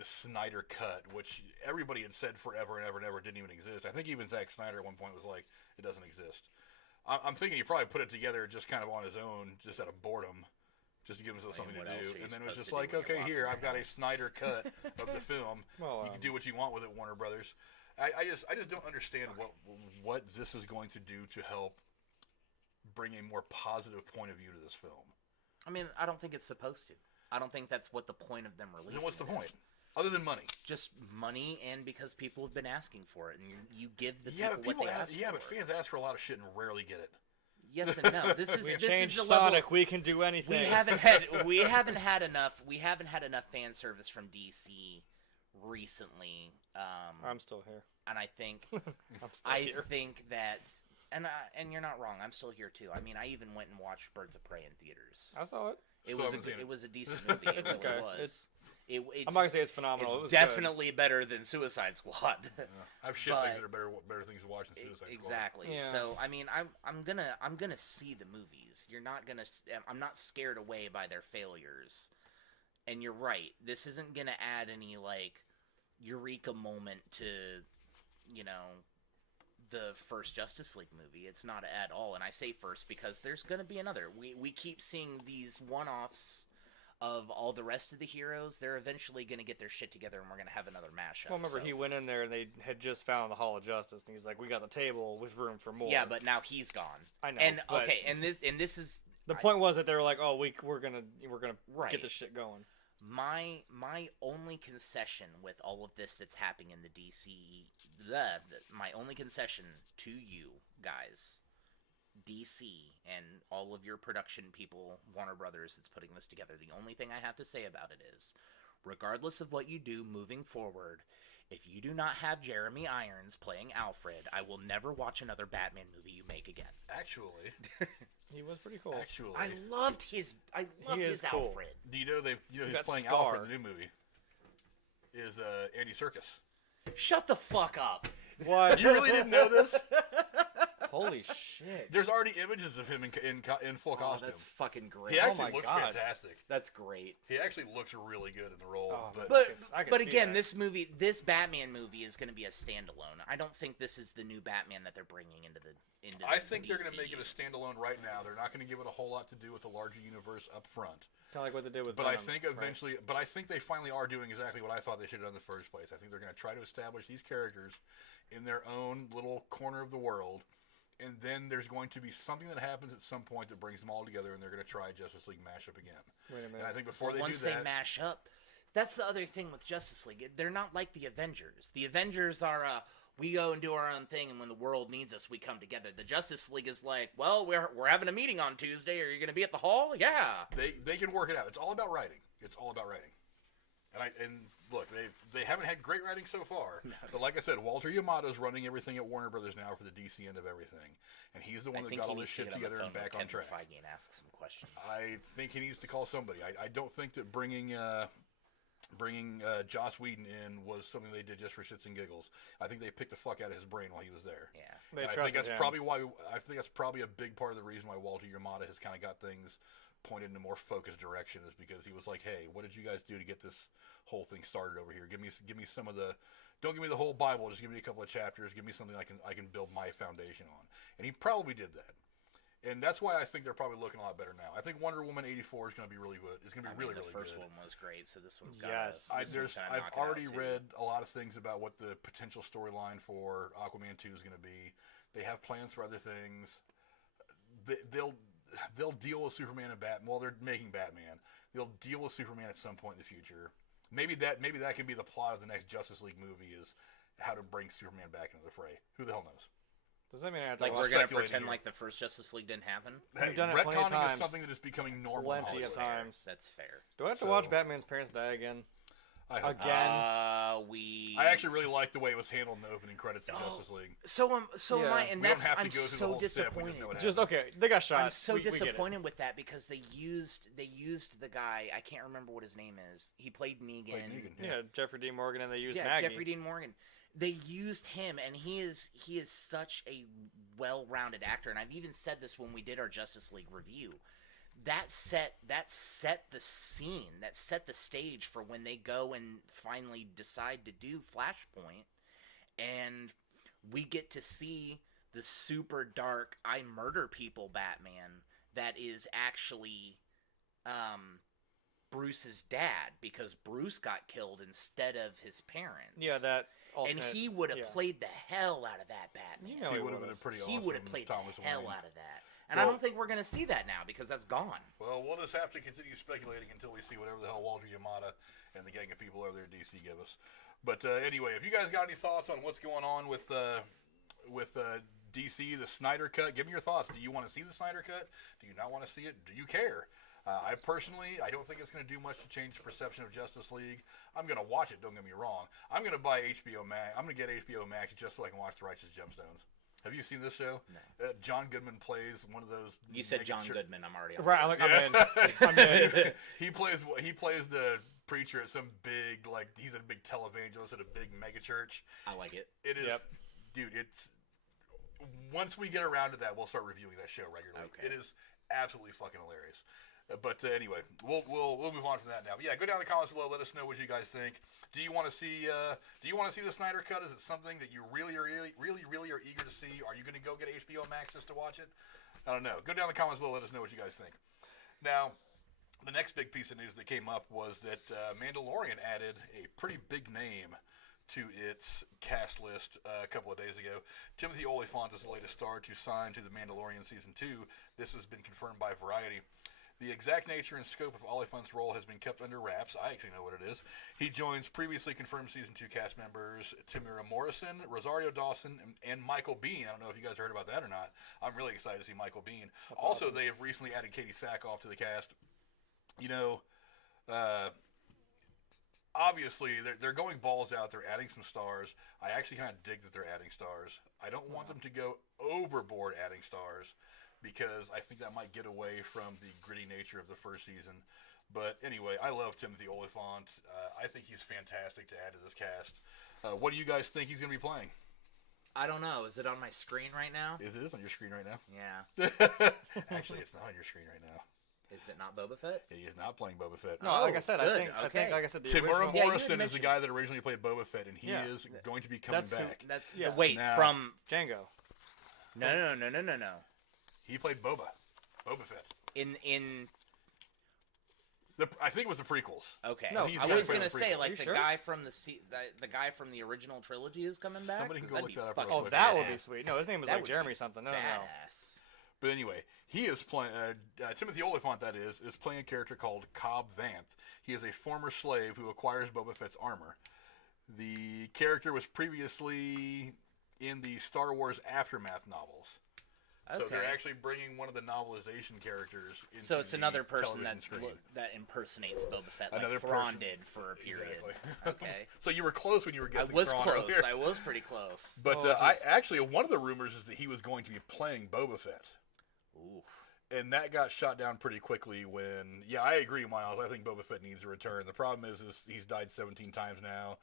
Snyder cut, which everybody had said forever and ever and ever didn't even exist. I think even Zack Snyder at one point was like, it doesn't exist. I'm thinking he probably put it together just kind of on his own, just out of boredom, just to give himself something what to else do. are you And then it was supposed just to like, do when you're okay, locked here, in I've your got a house? Snyder cut of the film. Well, You can do what you want with it, Warner Brothers. I just don't understand what this is going to do to help bring a more positive point of view to this film. I mean, I don't think it's supposed to. I don't think that's what the point of them releasing. Then what's the it point? is. Other than money. Just money, and because people have been asking for it, and you give the Yeah, people, but people what they ask for. but fans ask for a lot of shit and rarely get it. Yes and no. This is we this changed is the level. Sonic. We can do anything. We haven't had enough fan service from DC recently. I'm still here. And I think I'm still here. think that and you're not wrong. I'm still here too. I mean, I even went and watched Birds of Prey in theaters. I saw it. Still haven't seen it. It was a decent movie. It It's really okay. was. I'm It's not gonna say it's phenomenal. It it's was definitely better than Suicide Squad. I have shit But- things that are better things to watch than Suicide Squad. Exactly. Yeah. So I mean, I'm gonna see the movies. You're not gonna. I'm not scared away by their failures. And you're right. This isn't gonna add any like eureka moment to, the first Justice League movie. It's not at all. And I say first because there's gonna be another. We keep seeing these one-offs of all the rest of the heroes. They're eventually gonna get their shit together, and we're gonna have another mashup. Well, remember so. he went in there and they had just found the Hall of Justice, and he's like, "We got the table with room for more." Yeah, but now he's gone. I know. And but okay, and this is the point was that they were like, "Oh, we're gonna Right. get this shit going." my only concession with all of this that's happening in the DC, my only concession to you guys, DC and all of your production people, Warner Brothers, that's putting this together, the only thing I have to say about it is, regardless of what you do moving forward, if you do not have Jeremy Irons playing Alfred, I will never watch another Batman movie you make again. Actually, He was pretty cool. I loved his cool. Alfred. do you know who's got playing Star. Alfred in the new movie? Is Andy Serkis. Shut the fuck up. What? You really didn't know this? Holy shit! There's already images of him in full costume. That's fucking great. He actually my looks God. fantastic. That's great. He actually looks really good in the role. Oh, but man. I can But see again, that. this Batman movie is going to be a standalone. I don't think this is the new Batman that they're bringing into the. I think they're going to DC. make it a standalone right now. They're not going to give it a whole lot to do with the larger universe up front. Kind of like what they did with. But I Venom, think eventually, but I think they finally are doing exactly what I thought they should have done in the first place. I think they're going to try to establish these characters in their own little corner of the world, and then there's going to be something that happens at some point that brings them all together, and they're going to try Justice League mashup again. Wait a minute. And I think before they Once do that, they mash up, that's the other thing with Justice League. They're not like the Avengers. The Avengers are we go and do our own thing, and when the world needs us, we come together. The Justice League is like, well, we're having a meeting on Tuesday. Are you going to be at the hall? Yeah. they can work it out. It's all about writing. It's all about writing. And look, they haven't had great writing so far. But like I said, Walter Yamato's running everything at Warner Brothers now for the DC end of everything, and he's the one that got all this shit together and back on track. Feige and ask some questions. I think he needs to call somebody. I don't think that bringing Joss Whedon in was something they did just for shits and giggles. I think they picked the fuck out of his brain while he was there. Yeah. And I think that's probably why. I think that's probably a big part of the reason why Walter Yamada has kind of got things pointed in a more focused direction, is because he was like, "Hey, what did you guys do to get this whole thing started over here? Give me some of the. Don't give me the whole Bible. Just give me a couple of chapters. Give me something I can build my foundation on." And he probably did that. And that's why I think they're probably looking a lot better now. I think Wonder Woman 84 is going to be really good. It's going to be really good. The first one was great, so this one's got. Yes. I've already read a lot of things about what the potential storyline for Aquaman 2 is going to be. They have plans for other things. They'll deal with Superman and Batman. Well, they're making Batman. They'll deal with Superman at some point in the future. Maybe that can be the plot of the next Justice League movie, is how to bring Superman back into the fray. Who the hell knows? Does that mean I have to Like, watch we're gonna speculating pretend here. like the first Justice League didn't happen? We've done it plenty of retconning times. is something that is becoming normal. in Plenty of Hollywood. times. That's fair. Do I have to So- watch Batman's parents die again? I hope not. Again? We. I actually really liked the way it was handled in the opening credits of Justice League. So am I, and We don't that's have to I'm go through the so whole step. We disappointed. just know what Just happens. okay. They got shot. I'm so We get it. disappointed with that because they used the guy. I can't remember what his name is. He played Negan. Yeah, Jeffrey Dean Morgan, and they used Yeah, Maggie. Jeffrey Dean Morgan. They used him, and he is such a well-rounded actor. And I've even said this when we did our Justice League review. That set the scene. That set the stage for when they go and finally decide to do Flashpoint, and we get to see the super dark I murder people Batman that is actually Bruce's dad, because Bruce got killed instead of his parents. Yeah, that. And Alternate, he would have yeah. played the hell out of that Batman. You know He he would have would've. been a pretty He awesome would have played Thomas the hell Wayne. out of that. And I Well- don't think we're going to see that now because that's gone. Well, we'll just have to continue speculating until we see whatever the hell Walter Yamada and the gang of people over there at DC give us. But anyway, if you guys got any thoughts on what's going on with DC, the Snyder Cut, give me your thoughts. Do you want to see the Snyder Cut? Do you not want to see it? Do you care? I don't think it's going to do much to change the perception of Justice League. I'm going to watch it, don't get me wrong. I'm going to buy HBO Max. I'm going to get HBO Max just so I can watch The Righteous Gemstones. Have you seen this show? No. John Goodman plays one of those. You said John Goodman. I'm already on Right, I'm, like, I'm in. I'm in. He plays the preacher at some big, like, he's a big televangelist at a big mega church. I like it. It is, Yep. dude. It's once we get around to that, we'll start reviewing that show regularly. Okay. It is absolutely fucking hilarious. But anyway, we'll move on from that now. But yeah, go down in the comments below. Let us know what you guys think. Do you want to see the Snyder Cut? Is it something that you really are eager to see? Are you going to go get HBO Max just to watch it? I don't know. Go down in the comments below. Let us know what you guys think. Now, the next big piece of news that came up was that Mandalorian added a pretty big name to its cast list a couple of days ago. Timothy Olyphant is the latest star to sign to The Mandalorian Season 2. This has been confirmed by Variety. The exact nature and scope of Olyphant's role has been kept under wraps. I actually know what it is. He joins previously confirmed Season 2 cast members Tamira Morrison, Rosario Dawson, and Michael Biehn. I don't know if you guys heard about that or not. I'm really excited to see Michael Biehn. That's also, awesome. they have recently added Katie Sackhoff to the cast. You know, obviously, they're going balls out. They're adding some stars. I actually kind of dig that they're adding stars. I don't want them to go overboard adding stars, because I think that might get away from the gritty nature of the first season. But anyway, I love Timothy Olyphant. I think he's fantastic to add to this cast. What do you guys think he's going to be playing? I don't know. Is it on my screen right now? It is on your screen right now. Yeah. Actually, it's not on your screen right now. Is it not Boba Fett? He is not playing Boba Fett. No, like I said, good. I think, Okay. like I said, the Tamura original. Morrison is the guy that originally played Boba Fett, and he Yeah. is going to be coming That's who- back. That's Yeah. wait Now- from Django. no. He played Boba Fett. In I think it was the prequels. okay. No, he's I the was guy gonna from say the like prequels. the You sure? guy from the guy from the original trilogy is coming back. Somebody can 'Cause go look that'd that up be real fucking quick. That would be badass. sweet. No, his name is That like would Jeremy be something. No. Badass. But anyway, he is playing. Timothy Olyphant, that is playing a character called Cobb Vanth. He is a former slave who acquires Boba Fett's armor. The character was previously in the Star Wars Aftermath novels. So they're Okay. actually bringing one of the novelization characters into So it's the another person television that screen. that impersonates Boba Fett, like Another Thrawn person. did for a period. Exactly. Okay. So you were close when you were I guessing was Thrawn close. earlier. I was pretty close. But Oh, I just- actually, one of the rumors is that he was going to be playing Boba Fett. Ooh. And that got shot down pretty quickly when, I agree, Miles. I think Boba Fett needs a return. The problem is he's died 17 times now.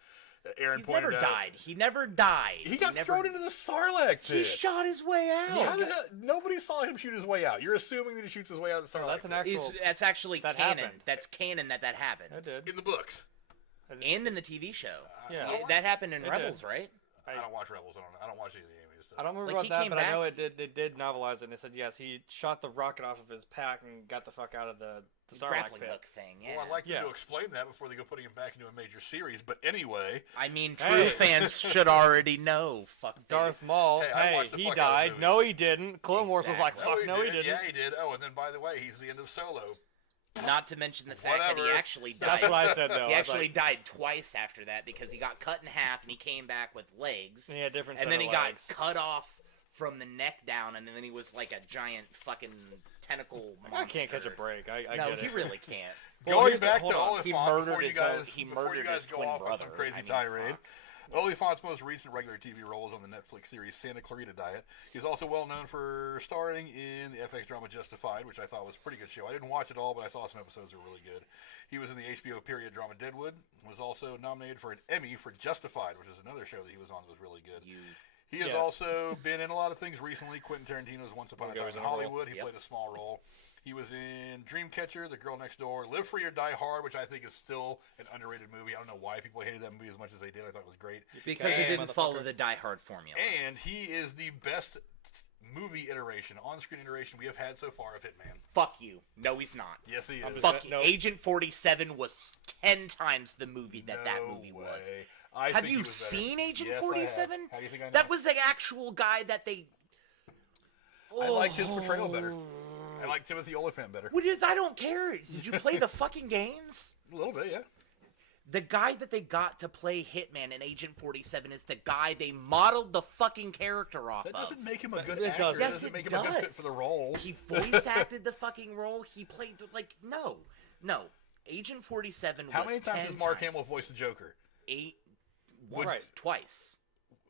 Aaron He pointed never out. died. He never died. He got never... thrown into the Sarlacc pit. He shot his way out. How the hell? Nobody saw him shoot his way out. You're assuming that he shoots his way out of the Sarlacc No, that's an pit. actual. That's actually That canon. happened. That's canon that happened. I did. In the books. I did. And in the TV show. Yeah. That happened in It Rebels, did. right? I don't watch Rebels. I don't watch any of the animated stuff. I don't remember Like, he about that, came but I know back- it did. They did novelize it, and they said yes, he shot the rocket off of his pack and got the fuck out of the Sarlacc Grappling pit. hook thing, yeah. Well, I'd like them Yeah. to explain that before they go putting him back into a major series. But anyway, I mean, Hey. true fans should already know. Fuck Darth Maul, Hey, I hey, watched the he fuck out of died. movies. No, he didn't. Clone Wars was like, Exactly. fuck, no, he didn't. Yeah, he did. Oh, and then by the way, he's the end of Solo. Not to mention the fact that Whatever. he actually That's died. what I said, though. He I was actually like, died twice after that because he got cut in half and he came back with legs. yeah, different. And set then of he got legs. cut off from the neck down, and then he was like a giant fucking tentacle monster. I can't catch a break. I No, get he it. really can't. Well, Going here's the- back to hold on. Olyphant, He murdered before you his own- guys, he before you murdered guys his go twin off on some brother. crazy I mean, tirade, fuck. Olyphant's most recent regular TV role is on the Netflix series Santa Clarita Diet. He's also well known for starring in the FX drama Justified, which I thought was a pretty good show. I didn't watch it all, but I saw some episodes that were really good. He was in the HBO period drama Deadwood, was also nominated for an Emmy for Justified, which is another show that he was on that was really good. He has Yeah. also been in a lot of things recently. Quentin Tarantino's Once Upon a He Time goes in in a role. Hollywood. He Yep. played a small role. He was in Dreamcatcher, The Girl Next Door, Live Free or Die Hard, which I think is still an underrated movie. I don't know why people hated that movie as much as they did. I thought it was great. Because he And- didn't follow the Die Hard formula. And he is the best movie iteration, on-screen iteration we have had so far of Hitman. Fuck you. No, he's not. Yes, he I'm is. just- Fuck you. No. Agent 47 was 10 times the movie that No movie way. was. I Have think he you was better. seen Agent Yes, I have. 47? How do you think I know? That was the actual guy that they... I liked his portrayal better. I like Timothy Olyphant better. What is? I don't care. Did you play the fucking games? A little bit, yeah. The guy that they got to play Hitman in Agent 47 is the guy they modeled the fucking character off That of. doesn't make him a good It actor. doesn't. It Yes, doesn't it make him a good fit does. for the role. He voice acted the fucking role. He played no. Agent 47 How was many times 10 has Mark times. Hamill voiced the Joker? Once, Right. twice.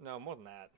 No, more than that.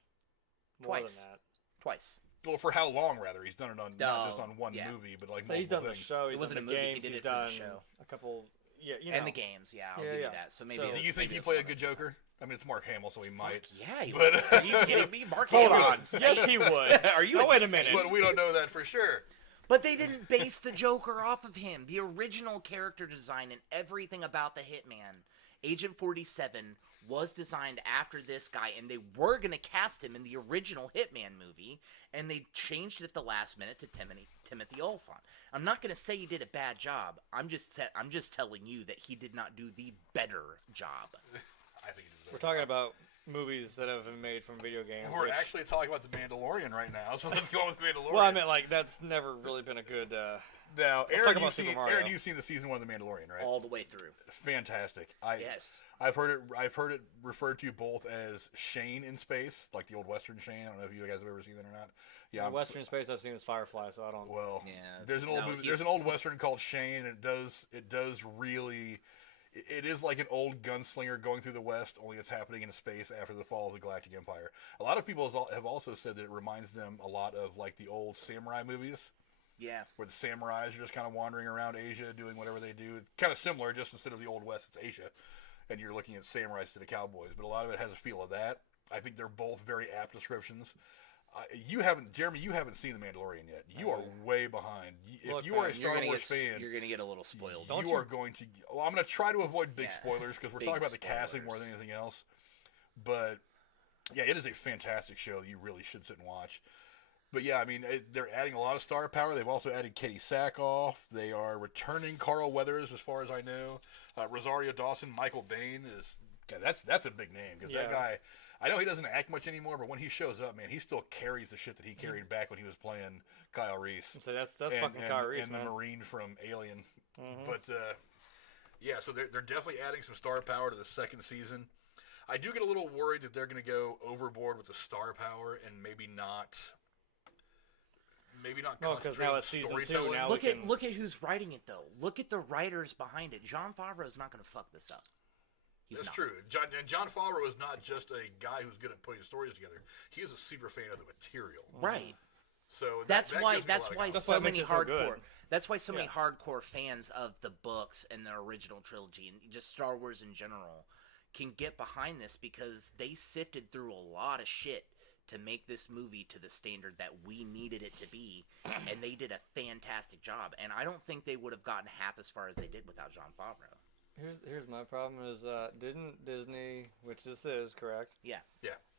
More Twice. than that. Twice. Well, for how long, rather? He's done it on not just No, on one yeah. movie, but like So he's done multiple the things. show. He's It wasn't done a the movie, he games. did He's it for the done show. a couple. Yeah, you know. And the games, yeah, I'll Yeah, give yeah. you that. So maybe. So- it Do was- you think maybe he it was played a one good of Joker? I mean, it's Mark Hamill, so he those. might. Fuck yeah, he But- would. Are you kidding me? Mark Hold Hamill on. is Yes, insane. he would. Are you? Oh, wait a insane? minute. But we don't know that for sure. But they didn't base the Joker off of him. The original character design and everything about the Hitman, Agent 47, was designed after this guy, and they were going to cast him in the original Hitman movie, and they changed it at the last minute to Timothy Olyphant. I'm not going to say he did a bad job. I'm just telling you that he did not do the better job. I think it is. We're talking about movies that have been made from video games. We're which- actually talking about the Mandalorian right now, so let's go on with Mandalorian. Well, I mean, like that's never really been a good. now, talk Aaron, about Super Mario. Aaron, you've seen the season 1 of the Mandalorian, right? All the way through. Fantastic. Yes. I've heard it referred to both as Shane in space, like the old Western Shane. I don't know if you guys have ever seen that or not. Yeah, The Western space I've seen is Firefly, so I don't. Well, Yeah, there's an old movie. There's an old Western called Shane, and it does really. It is like an old gunslinger going through the West, only it's happening in space after the fall of the Galactic Empire. A lot of people have also said that it reminds them a lot of like the old samurai movies, Yeah. where the samurais are just kind of wandering around Asia doing whatever they do. It's kind of similar, just instead of the Old West, it's Asia, and you're looking at samurais instead of cowboys. But a lot of it has a feel of that. I think they're both very apt descriptions. Jeremy, you haven't seen The Mandalorian yet. You are way behind. If you are a Star Wars fan, you're going to get a little spoiled. I'm going to try to avoid big spoilers because we're talking about the casting more than anything else. But yeah, it is a fantastic show that you really should sit and watch. But yeah, I mean, they're adding a lot of star power. They've also added Katie Sackhoff. They are returning Carl Weathers, as far as I know. Rosario Dawson, Michael Biehn is that's a big name because that guy. I know he doesn't act much anymore, but when he shows up, man, he still carries the shit that he carried back when he was playing Kyle Reese. So that's fucking Kyle Reese, and man. the Marine from Alien. But yeah, so they're definitely adding some star power to the second season. I do get a little worried that they're going to go overboard with the star power and maybe not concentrate on the storytelling. Now look at who's writing it though. Look at the writers behind it. Jon Favreau is not going to fuck this up. That's true. Jon Favreau is not just a guy who's good at putting stories together. He is a super fan of the material. Right. So that's why so many hardcore hardcore fans of the books and the original trilogy and just Star Wars in general can get behind this because they sifted through a lot of shit to make this movie to the standard that we needed it to be, and they did a fantastic job. And I don't think they would have gotten half as far as they did without Jon Favreau. Here's my problem is didn't Disney, which this is correct? Yeah.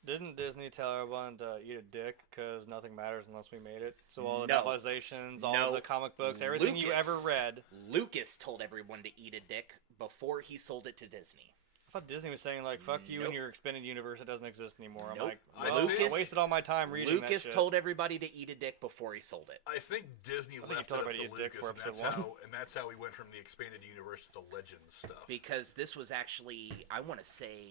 Didn't Disney tell everyone to eat a dick because nothing matters unless we made it? So all the novelizations, all the comic books, everything you ever read. Lucas told everyone to eat a dick before he sold it to Disney. I thought Disney was saying, like, fuck you and your expanded universe, it doesn't exist anymore. I'm like, I wasted all my time reading that shit. Lucas told everybody to eat a dick before he sold it. I think Disney left it up to Lucas, and that's how we went from the expanded universe to the Legends stuff. Because this was actually, I want to say,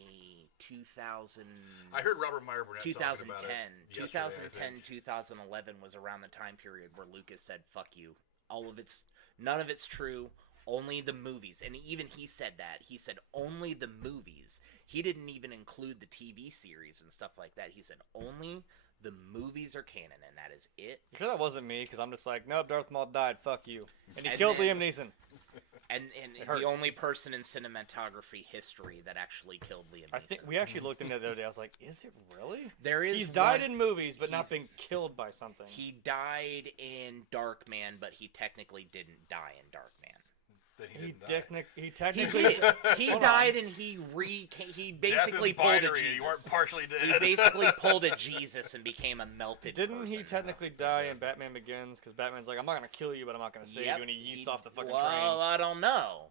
2000... I heard Robert Meyer Burnett 2010. talking about it 2010, 2011 was around the time period where Lucas said, fuck you. None of it's true. Only the movies. And even he said that. He said only the movies. He didn't even include the TV series and stuff like that. He said only the movies are canon, and that is it. You sure that wasn't me? Because I'm just like, nope, Darth Maul died. Fuck you. And he killed Liam Neeson. And the only person in cinematography history that actually killed Liam Neeson. I think we actually looked into it the other day. I was like, is it really? He's died in movies, but not been killed by something. He died in Darkman, but he technically didn't die in Darkman. That he technically he died and he basically pulled a Jesus. You weren't partially dead. He basically pulled a Jesus and became a melted Didn't person. he technically die in Batman Begins? Because Batman's like, I'm not going to kill you, but I'm not going to save you, and he yeets off the fucking train. Well, I don't know.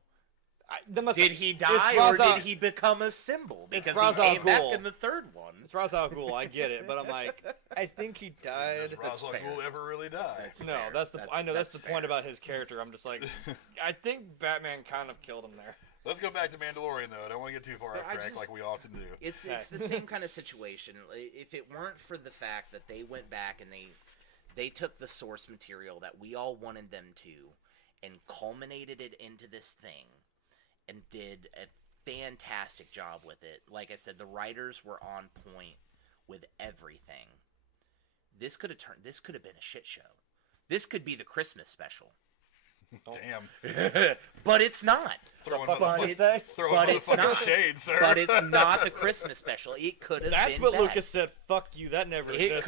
Did he die or did he become a symbol? Because he came back in the third one. It's Ra's al Ghul, I get it, but I'm like, I think he died. Does Ra's al Ghul ever really die? That's the point about his character. I'm just like, I think Batman kind of killed him there. Let's go back to Mandalorian, though. I don't want to get too far off track like we often do. It's the same kind of situation. If it weren't for the fact that they went back and they took the source material that we all wanted them to and culminated it into this thing and did a fantastic job with it. Like I said, the writers were on point with everything. This could have been a shit show. This could be the Christmas special. Damn. But it's not. Throwing motherfucking shade, sir. But it's not the Christmas special. It could have been That's what bad. Lucas said. Fuck you. That never existed. It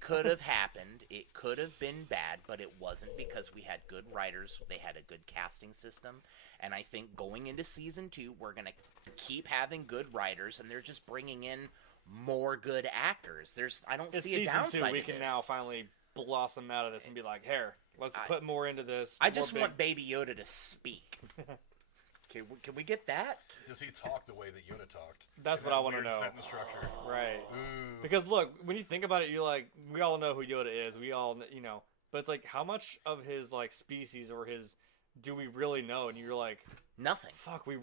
could have happened. It could have been bad, but it wasn't because we had good writers. They had a good casting system. And I think going into season 2, we're going to keep having good writers, and they're just bringing in more good actors. I don't see a downside to this. Season 2, we can now finally blossom out of this and be like, here, let's put more into this. I just want Baby Yoda to speak. Can we get that? Does he talk the way that Yoda talked? That's what I want to know. Sentence structure. Right. Ooh. Because look, when you think about it, you're like, we all know who Yoda is. We all, but it's like, how much of his like species or his do we really know? And you're like, nothing. Fuck, we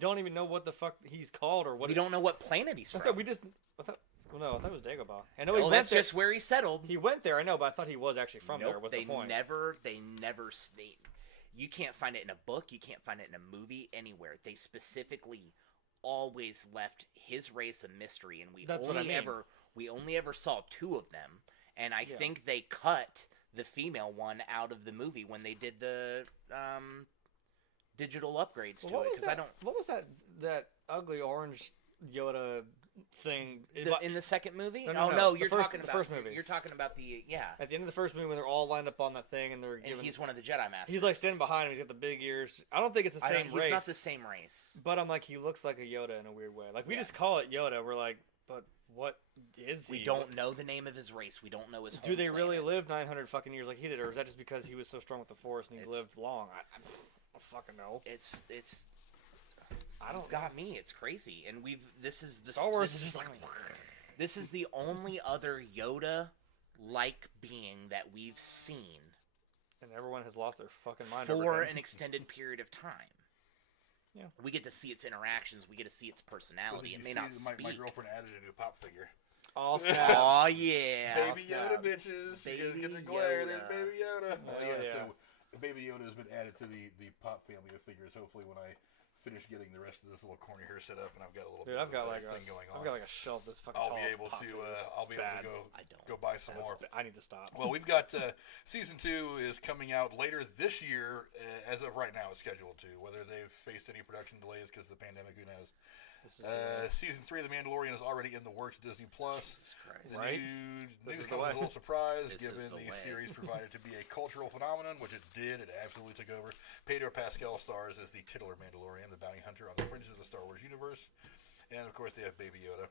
don't even know what the fuck he's called or what. We don't know what planet he's from. I thought it was Dagobah. I know that's just where he settled. He went there, I know, but I thought he was actually from there. What's the point? They never. You can't find it in a book. You can't find it in a movie. Anywhere. They specifically always left his race a mystery, and we only ever saw 2 of them. And I think they cut the female one out of the movie when they did the digital upgrades to it. Because What was that ugly orange Yoda thing. In the second movie? No. You're talking about the first movie. You're talking about the At the end of the first movie, when they're all lined up on that thing, and they're giving. And he's one of the Jedi Masters. He's like standing behind him. He's got the big ears. I don't think it's the same race. He's not the same race. But I'm like, he looks like a Yoda in a weird way. Like we just call it Yoda. We're like, but what is he? We don't know the name of his race. We don't know his. Do they really live 900 fucking years like he did, or is that just because he was so strong with the Force and he lived long? I don't fucking know. It's. I don't. Got me. It's crazy, and This is the Star Wars is just like. This is the only other Yoda-like being that we've seen. And everyone has lost their fucking mind for an extended period of time. Yeah. We get to see its interactions. We get to see its personality. It may not speak. My girlfriend added a new pop figure. Oh, oh yeah. Baby Yoda, bitches. You guys get the glare. There's Baby Yoda. So Baby Yoda has been added to the pop family of figures. Hopefully when I finish getting the rest of this little corner here set up and I've got a little bit of thing going on. I've got like a shelf this fucking I'll tall. be able to go buy some more. I need to stop. Well, we've got season 2 is coming out later this year. As of right now, it's scheduled to. Whether they've faced any production delays because of the pandemic, who knows? Season 3 of The Mandalorian is already in the works. Disney Plus. Right? News comes as a little surprise, given the series provided to be a cultural phenomenon, which it did. It absolutely took over. Pedro Pascal stars as the titular Mandalorian, the bounty hunter on the fringes of the Star Wars universe, and of course they have Baby Yoda.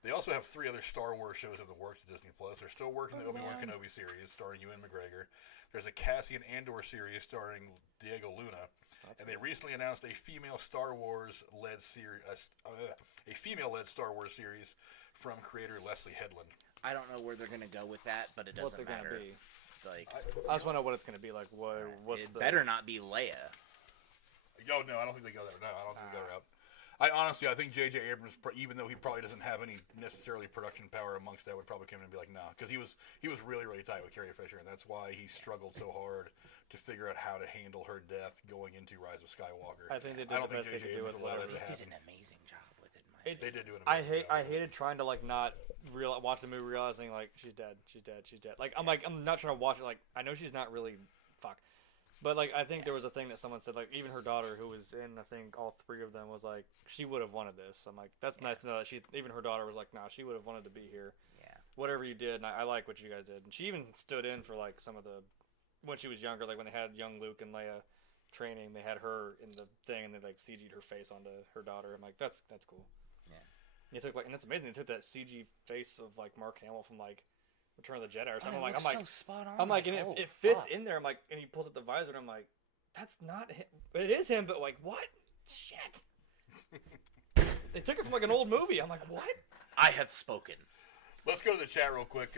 They also have 3 other Star Wars shows in the works at Disney Plus. They're still working the Obi-Wan Kenobi series starring Ewan McGregor. There's a Cassian Andor series starring Diego Luna. And they recently announced a female Star Wars led series, Star Wars series from creator Leslie Headland. I don't know where they're going to go with that, but it doesn't matter. Be? Like, I just want to know what it's going to be like. What's it better not be Leia. Oh no, I don't think they go there. No, I don't think they go there. I think J.J. Abrams, even though he probably doesn't have any necessarily production power amongst that, would probably come in and be like, nah, because he was really, really tight with Carrie Fisher, and that's why he struggled so hard to figure out how to handle her death going into Rise of Skywalker. I think they did the best they could do with whatever. They did an amazing job with it. They did do an amazing job. I hated trying to like not watch the movie realizing like she's dead. Like I'm not trying to watch it like I know she's not really fuck. But, like, I think there was a thing that someone said, like, even her daughter, who was in, I think, all 3 of them, was like, she would have wanted this. I'm like, that's nice to know that even her daughter was like, nah, she would have wanted to be here. Yeah. Whatever you did, and I like what you guys did. And she even stood in for, like, some of the, when she was younger, like, when they had young Luke and Leia training, they had her in the thing, and they, like, CG'd her face onto her daughter. I'm like, that's cool. Yeah. And and it's amazing, they took that CG face of, like, Mark Hamill from, like, Return of the Jedi or something. I'm like, so spot on. I'm like, and it fits in there. I'm like, and he pulls up the visor, and I'm like, that's not him. It is him, but like, what? Shit. They took it from like an old movie. I'm like, what? I have spoken. Let's go to the chat real quick.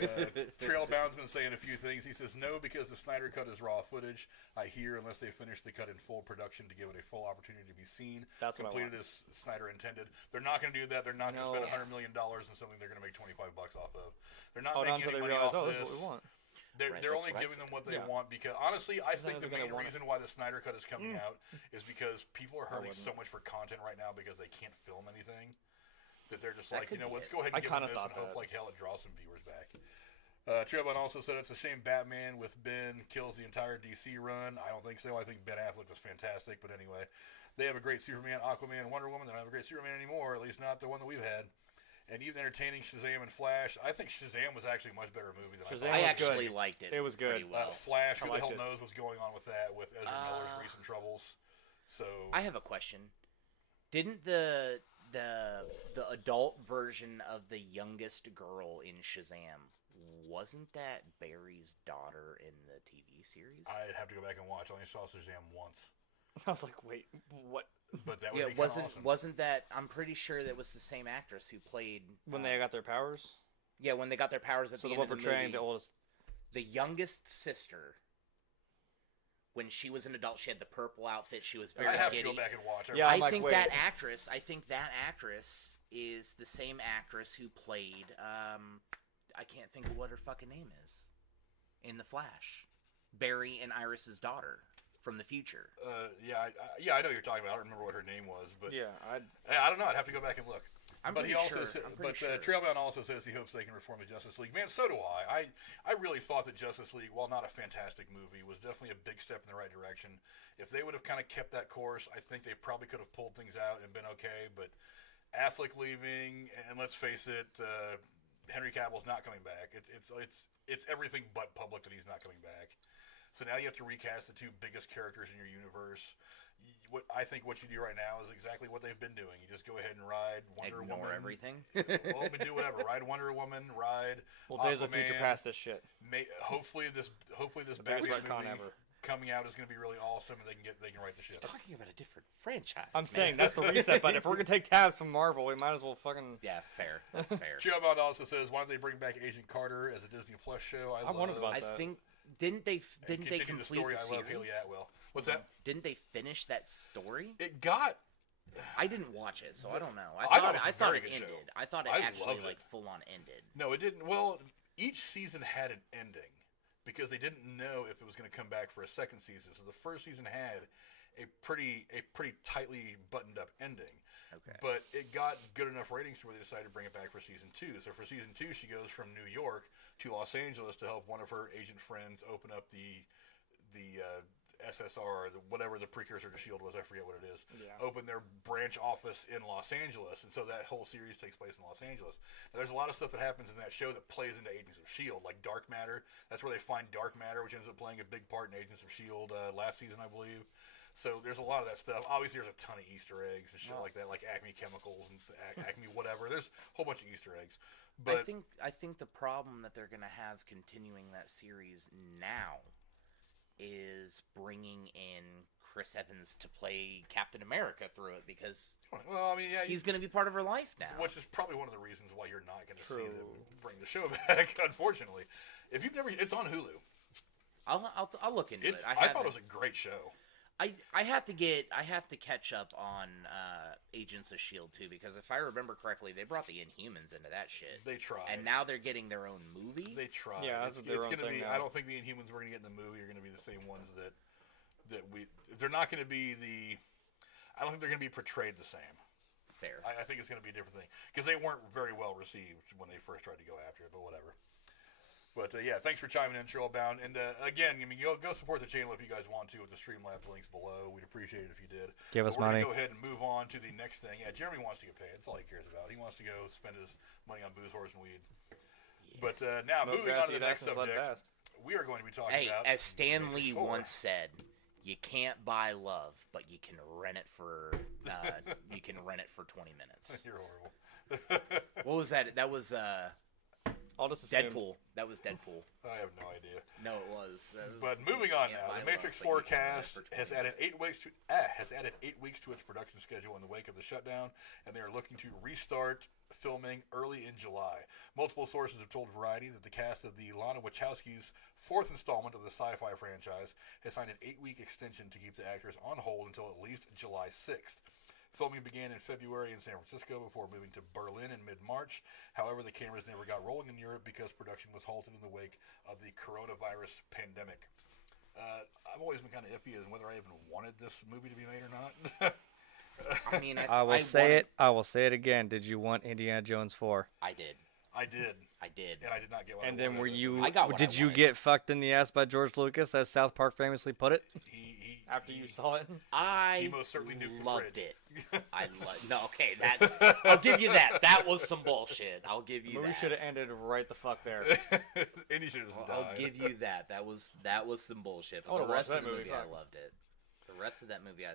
Trailbound's been saying a few things. He says, no, because the Snyder Cut is raw footage. I hear unless they finish the cut in full production to give it a full opportunity to be seen. That's completed as Snyder intended. They're not going to do that. They're not going to spend $100 million on something they're going to make $25 off of. They're not making any money off this. This is what we want. They're only giving them what they want because, honestly, I think the main reason why the Snyder Cut is coming out is because people are hurting so much for content right now because they can't film anything. That they're just like, let's go ahead and give them this and hope like hell it draws some viewers back. Trailbun also said it's a shame Batman with Ben kills the entire DC run. I don't think so. I think Ben Affleck was fantastic, but anyway, they have a great Superman, Aquaman, and Wonder Woman. They don't have a great Superman anymore, at least not the one that we've had. And even entertaining Shazam and Flash. I think Shazam was actually a much better movie than Shazam I actually liked it. It was good. Well. Flash, who the hell knows what's going on with that with Ezra Miller's recent troubles. So I have a question. Didn't the adult version of the youngest girl in Shazam, wasn't that Barry's daughter in the TV series? I'd have to go back and watch. I only saw Shazam once. I was like, wait, what? But that would be awesome. Wasn't that? I'm pretty sure that was the same actress who played when they got their powers. Yeah, when they got their powers at the end of the movie. So the one portraying the oldest, the youngest sister. When she was an adult, she had the purple outfit. She was very I'd have giddy. to go back and watch. I think that actress is the same actress who played. I can't think of what her fucking name is in The Flash. Barry and Iris's daughter from the future. I know what you're talking about. I don't remember what her name was, but I don't know. I'd have to go back and look. Trailbound also says he hopes they can reform the Justice League. Man, so do I. I really thought that Justice League, while not a fantastic movie, was definitely a big step in the right direction. If they would have kind of kept that course, I think they probably could have pulled things out and been okay. But Affleck leaving, and let's face it, Henry Cavill's not coming back. It's everything but public that he's not coming back. So now you have to recast the two biggest characters in your universe. What you do right now is exactly what they've been doing. You just go ahead and ride Wonder Woman. Ignore everything. Well, we do whatever. Ride Wonder Woman. Ride. Well, Days of Aquaman. Future Past this shit. Hopefully this Biggest Batman retcon movie ever. coming out is going to be really awesome, and they can write the ship. Talking about a different franchise. I'm saying that's the reset button. If we're gonna take tabs from Marvel, we might as well fucking. Yeah, fair. That's fair. Giovanni also says, why don't they bring back Agent Carter as a Disney Plus show? I wondered about I that. think didn't they continue complete the story. the I series? love Haley Atwell. What's that? Didn't they finish that story? It got. I didn't watch it, so I don't know. I thought it was a I thought very it good ended. show. I thought it I actually loved it. like full on ended. No, it didn't. Well, each season had an ending because they didn't know if it was going to come back for a second season. So the first season had a pretty tightly buttoned up ending. Okay. But it got good enough ratings to where they decided to bring it back for season 2. So for season 2, she goes from New York to Los Angeles to help one of her agent friends open up the SSR, whatever the precursor to S.H.I.E.L.D. was, I forget what it is, open their branch office in Los Angeles. And so that whole series takes place in Los Angeles. Now, there's a lot of stuff that happens in that show that plays into Agents of S.H.I.E.L.D., like Dark Matter. That's where they find Dark Matter, which ends up playing a big part in Agents of S.H.I.E.L.D. Last season, I believe. So there's a lot of that stuff. Obviously, there's a ton of Easter eggs and shit like that, like Acme Chemicals and Acme whatever. There's a whole bunch of Easter eggs. But I think the problem that they're going to have continuing that series now is bringing in Chris Evans to play Captain America through it, because he's going to be part of her life now. Which is probably one of the reasons why you're not going to see them bring the show back. Unfortunately, if you've never, it's on Hulu. I'll look into it. I thought it was a great show. I have to catch up on Agents of S.H.I.E.L.D. too, because if I remember correctly, they brought the Inhumans into that shit. They tried, and now they're getting their own movie. They tried. Yeah, it's going to be. I don't think the Inhumans we're going to get in the movie are going to be the same ones that we. They're not going to be the. I don't think they're going to be portrayed the same. Fair. I think it's going to be a different thing because they weren't very well received when they first tried to go after it. But whatever. But yeah, thanks for chiming in, Trailbound. And again, go support the channel if you guys want to with the Streamlabs links below. We'd appreciate it if you did. Give us money. We're going to go ahead and move on to the next thing. Yeah, Jeremy wants to get paid. That's all he cares about. He wants to go spend his money on booze, horse, and weed. Yeah. But now, moving on to the next subject, we are going to be talking about... as Stan Lee once said, you can't buy love, but you can rent it for 20 minutes. You're horrible. What was that? That was... I'll just assume. Deadpool. That was Deadpool. I have no idea. No, it was. But moving on now, the Matrix 4 cast has added 8 weeks to its production schedule in the wake of the shutdown, and they are looking to restart filming early in July. Multiple sources have told Variety that the cast of the Lana Wachowski's 4th installment of the sci-fi franchise has signed an 8-week extension to keep the actors on hold until at least July 6th. Filming began in February in San Francisco before moving to Berlin in mid-March. However, the cameras never got rolling in Europe because production was halted in the wake of the coronavirus pandemic. I've always been kind of iffy on whether I even wanted this movie to be made or not. I mean, I will say it again. Did you want Indiana Jones 4? I did. I did. And I did not get what and I wanted. then were you? I got what did I you wanted. get fucked in the ass by George Lucas, as South Park famously put it? After you saw it, he most certainly nuked loved the it. I'll give you that. That was some bullshit. I'll give you the movie that. should have ended right the fuck there. And he should have just died. I'll give you that. That was some bullshit. But the rest of the movie, I loved it. The rest of that movie,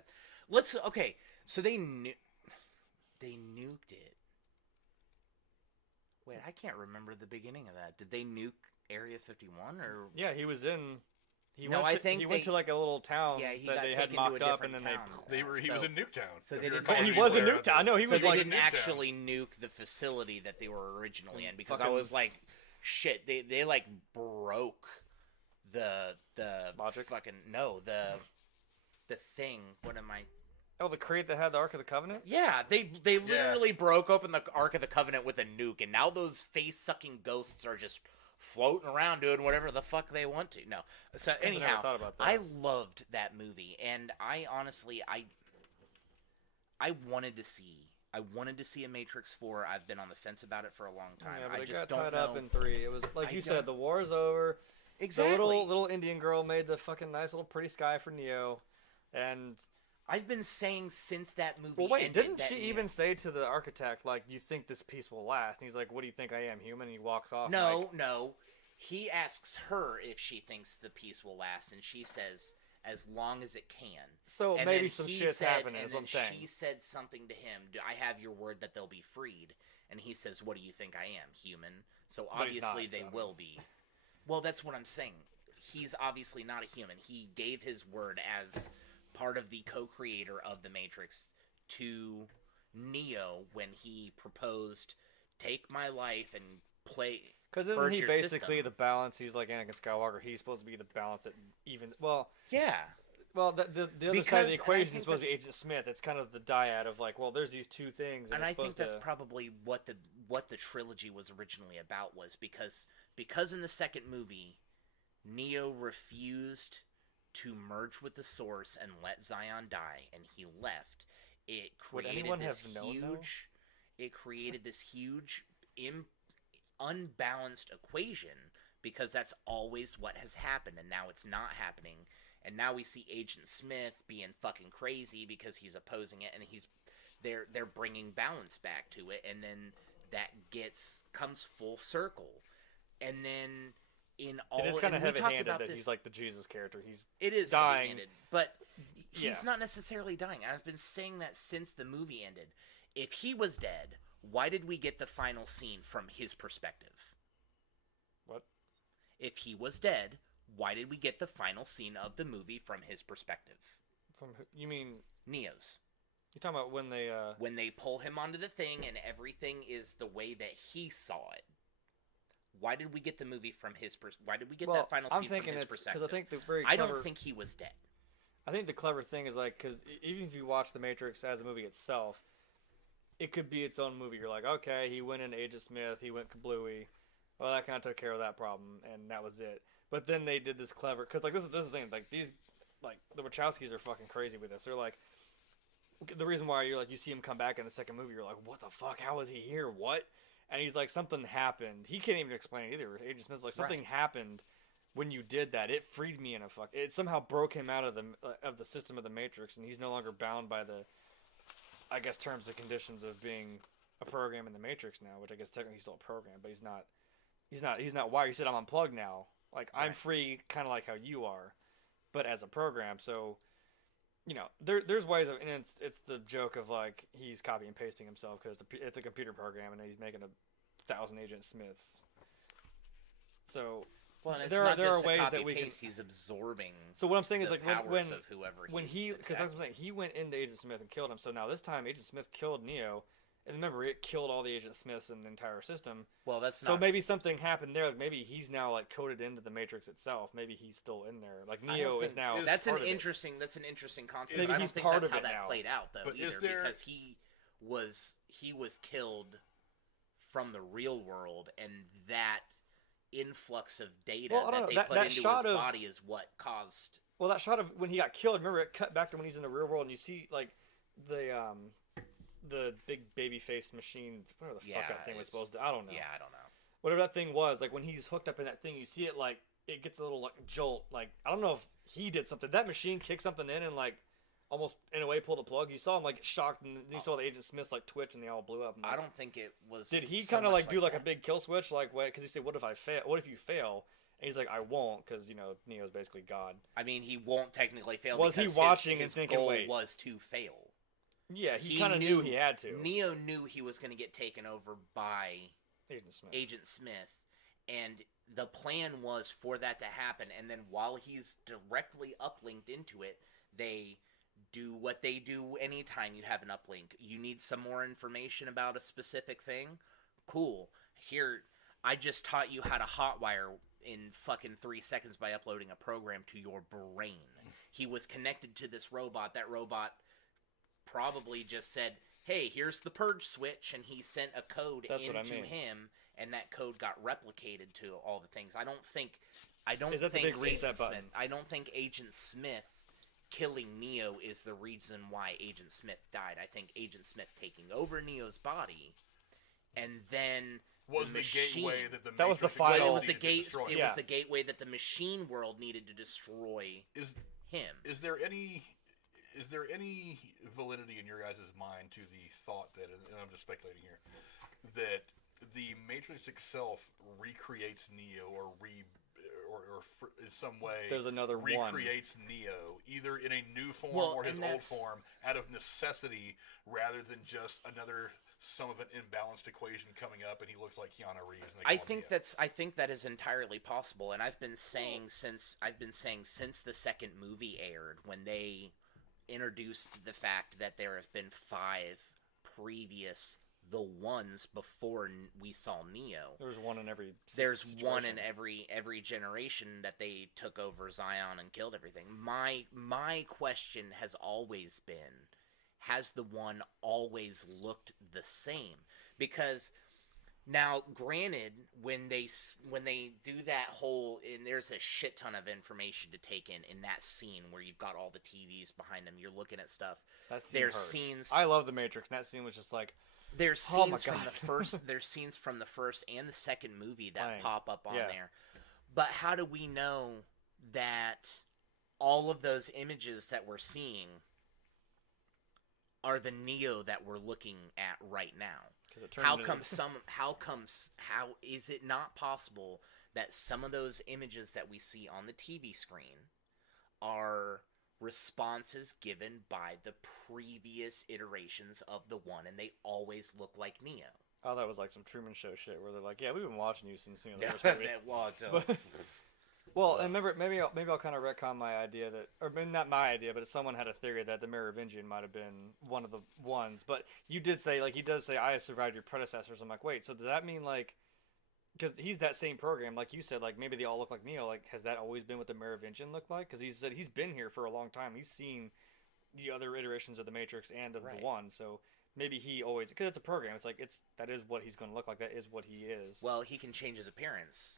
okay. So they nuked it. Wait, I can't remember the beginning of that. Did they nuke Area 51 or? Yeah, he was in. He think went to like a little town that they had mocked up, and then he was in Nuketown. So he was in Nuketown. No, he was. So they like didn't actually nuke the facility that they were originally in, because I was like, shit. They like broke the logic. The thing. What am I? Oh, the crate that had the Ark of the Covenant? Yeah, they literally broke open the Ark of the Covenant with a nuke, and now those face-sucking ghosts are just floating around doing whatever the fuck they want to. No. So anyhow, I loved that movie, and I honestly, I wanted to see a Matrix 4. I've been on the fence about it for a long time. Yeah, but I it just got don't tied know. up in 3. It was like you said, the war is over. Exactly. The little Indian girl made the fucking nice little pretty sky for Neo, and I've been saying since that movie. Well, wait, ended didn't she even say to the architect, like, you think this piece will last? And he's like, what do you think I am, human? And he walks off. No, no. He asks her if she thinks the piece will last, and she says, as long as it can. So and maybe some shit's happening, is what I'm saying. She said something to him, I have your word that they'll be freed. And he says, what do you think I am, human? So obviously they will be. Well, that's what I'm saying. He's obviously not a human. He gave his word as part of the co-creator of the Matrix to Neo when he proposed, take my life and play. Because isn't he basically the balance? He's like Anakin Skywalker. He's supposed to be the balance that even... Well, yeah. Well, the other side of the equation is supposed to be Agent Smith. It's kind of the dyad of like, well, there's these two things. And I think that's probably what the trilogy was originally about, was because in the second movie, Neo refused to merge with the Source and let Zion die, and he left. It created this huge unbalanced equation, because that's always what has happened, and now it's not happening. And now we see Agent Smith being fucking crazy because he's opposing it, and they're bringing balance back to it, and then that comes full circle. And then it is kind of heavy-handed that he's like the Jesus character. It is dying, heavy-handed, but he's not necessarily dying. I've been saying that since the movie ended. If he was dead, why did we get the final scene from his perspective? What? If he was dead, why did we get the final scene of the movie from his perspective? From who? You mean Neo's? You're talking about when they pull him onto the thing and everything is the way that he saw it. Why did we get the movie from his Why did we get that final scene from his perspective? Because I think the very clever, I don't think he was dead. I think the clever thing is like, because even if you watch The Matrix as a movie itself, it could be its own movie. You're like, okay, he went into Agent Smith, he went kablooey. Well, that kind of took care of that problem, and that was it. But then they did this clever, because like this is the thing, like these, like the Wachowskis are fucking crazy with this. They're like, the reason why you're like, you see him come back in the second movie, you're like, what the fuck? How is he here? What? And he's like, something happened. He can't even explain it either. Agent Smith's like, something happened when you did that. It freed me in a fuck. It somehow broke him out of the system of the Matrix, and he's no longer bound by the, I guess, terms and conditions of being a program in the Matrix now. Which I guess technically he's still a program, but he's not. He's not wired. He said, I'm unplugged now. Like, I'm free, kind of like how you are, but as a program. So, you know, there's ways of, and it's the joke of like he's copy and pasting himself because it's a computer program and he's making 1,000 Agent Smiths. So, well, and there are ways that we can. He's absorbing. So what I'm saying is like when of whoever when he, because that's what I'm saying, he went into Agent Smith and killed him. So now this time Agent Smith killed Neo. And remember, it killed all the Agent Smiths in the entire system. Well, that's so maybe something happened there. Like maybe he's now like coded into the Matrix itself. Maybe he's still in there. Like Neo is now. That's an interesting concept. Maybe I don't he's think part that's of how it that now. played out though, But either, because he was killed from the real world, and that influx of data that they put into his body is what caused. Well, that shot of when he got killed. Remember, it cut back to when he's in the real world, and you see like the big baby-faced machine, whatever the fuck that thing was supposed to... I don't know. Yeah, I don't know. Whatever that thing was, like, when he's hooked up in that thing, you see it, like, it gets a little, like, jolt. Like, I don't know if he did something. That machine kicked something in and, like, almost, in a way, pulled the plug. You saw him, like, get shocked, and you saw the Agent Smiths, like, twitch, and they all blew up. And, like, I don't think it was... Did he kind of, like, do, like, a big kill switch? Like, because he said, what if I fail? What if you fail? And he's like, I won't, because, you know, Neo's basically God. I mean, he won't technically fail was because he watching his and thinking, goal wait. was to fail. Yeah, he kind of knew he had to. Neo knew he was going to get taken over by Agent Smith. And the plan was for that to happen. And then while he's directly uplinked into it, they do what they do anytime you have an uplink. You need some more information about a specific thing? Cool. Here, I just taught you how to hotwire in fucking 3 seconds by uploading a program to your brain. He was connected to this robot. That robot probably just said, hey, here's the purge switch, and he sent a code into him, and that code got replicated to all the things. I don't think Is that the big reset button? I don't think Agent Smith killing Neo is the reason why Agent Smith died. I think Agent Smith taking over Neo's body, and then was the gateway that the that was the final. final. It was the gateway that the machine world needed to destroy him. Is there any is there any validity in your guys' mind to the thought that, and I'm just speculating here, that the Matrix itself recreates Neo or in some way there's another recreates Neo either in a new form or his old form out of necessity rather than just another sum of an imbalanced equation coming up and he looks like Keanu Reeves. I think that is entirely possible, and I've been saying since the second movie aired, when they introduced the fact that there have been 5 previous the ones before we saw Neo. There's one in every every generation that they took over Zion and killed everything. My question has always been, has the one always looked the same? Because now, granted, when they do that whole, and there's a shit ton of information to take in that scene where you've got all the TVs behind them, you're looking at stuff. There's scenes. I love the Matrix, and that scene was just like. There's scenes from the first. There's scenes from the first and the second movie that pop up on there. But how do we know that all of those images that we're seeing are the Neo that we're looking at right now? How is it not possible that some of those images that we see on the TV screen are responses given by the previous iterations of the one, and they always look like Neo? Oh, that was like some Truman Show shit where they're like, "Yeah, we've been watching you since the first movie." Well, and remember, maybe I'll kind of retcon my idea that, or maybe not my idea, but someone had a theory that the Merovingian might have been one of the ones. But you did say, like, he does say, "I have survived your predecessors." I'm like, wait, so does that mean like? Because he's that same program, like you said, like maybe they all look like Neo. Like, has that always been what the Merovingian looked like? Because he said he's been here for a long time. He's seen the other iterations of the Matrix and of the one. So maybe he always, because it's a program. It's like that is what he's going to look like. That is what he is. Well, he can change his appearance.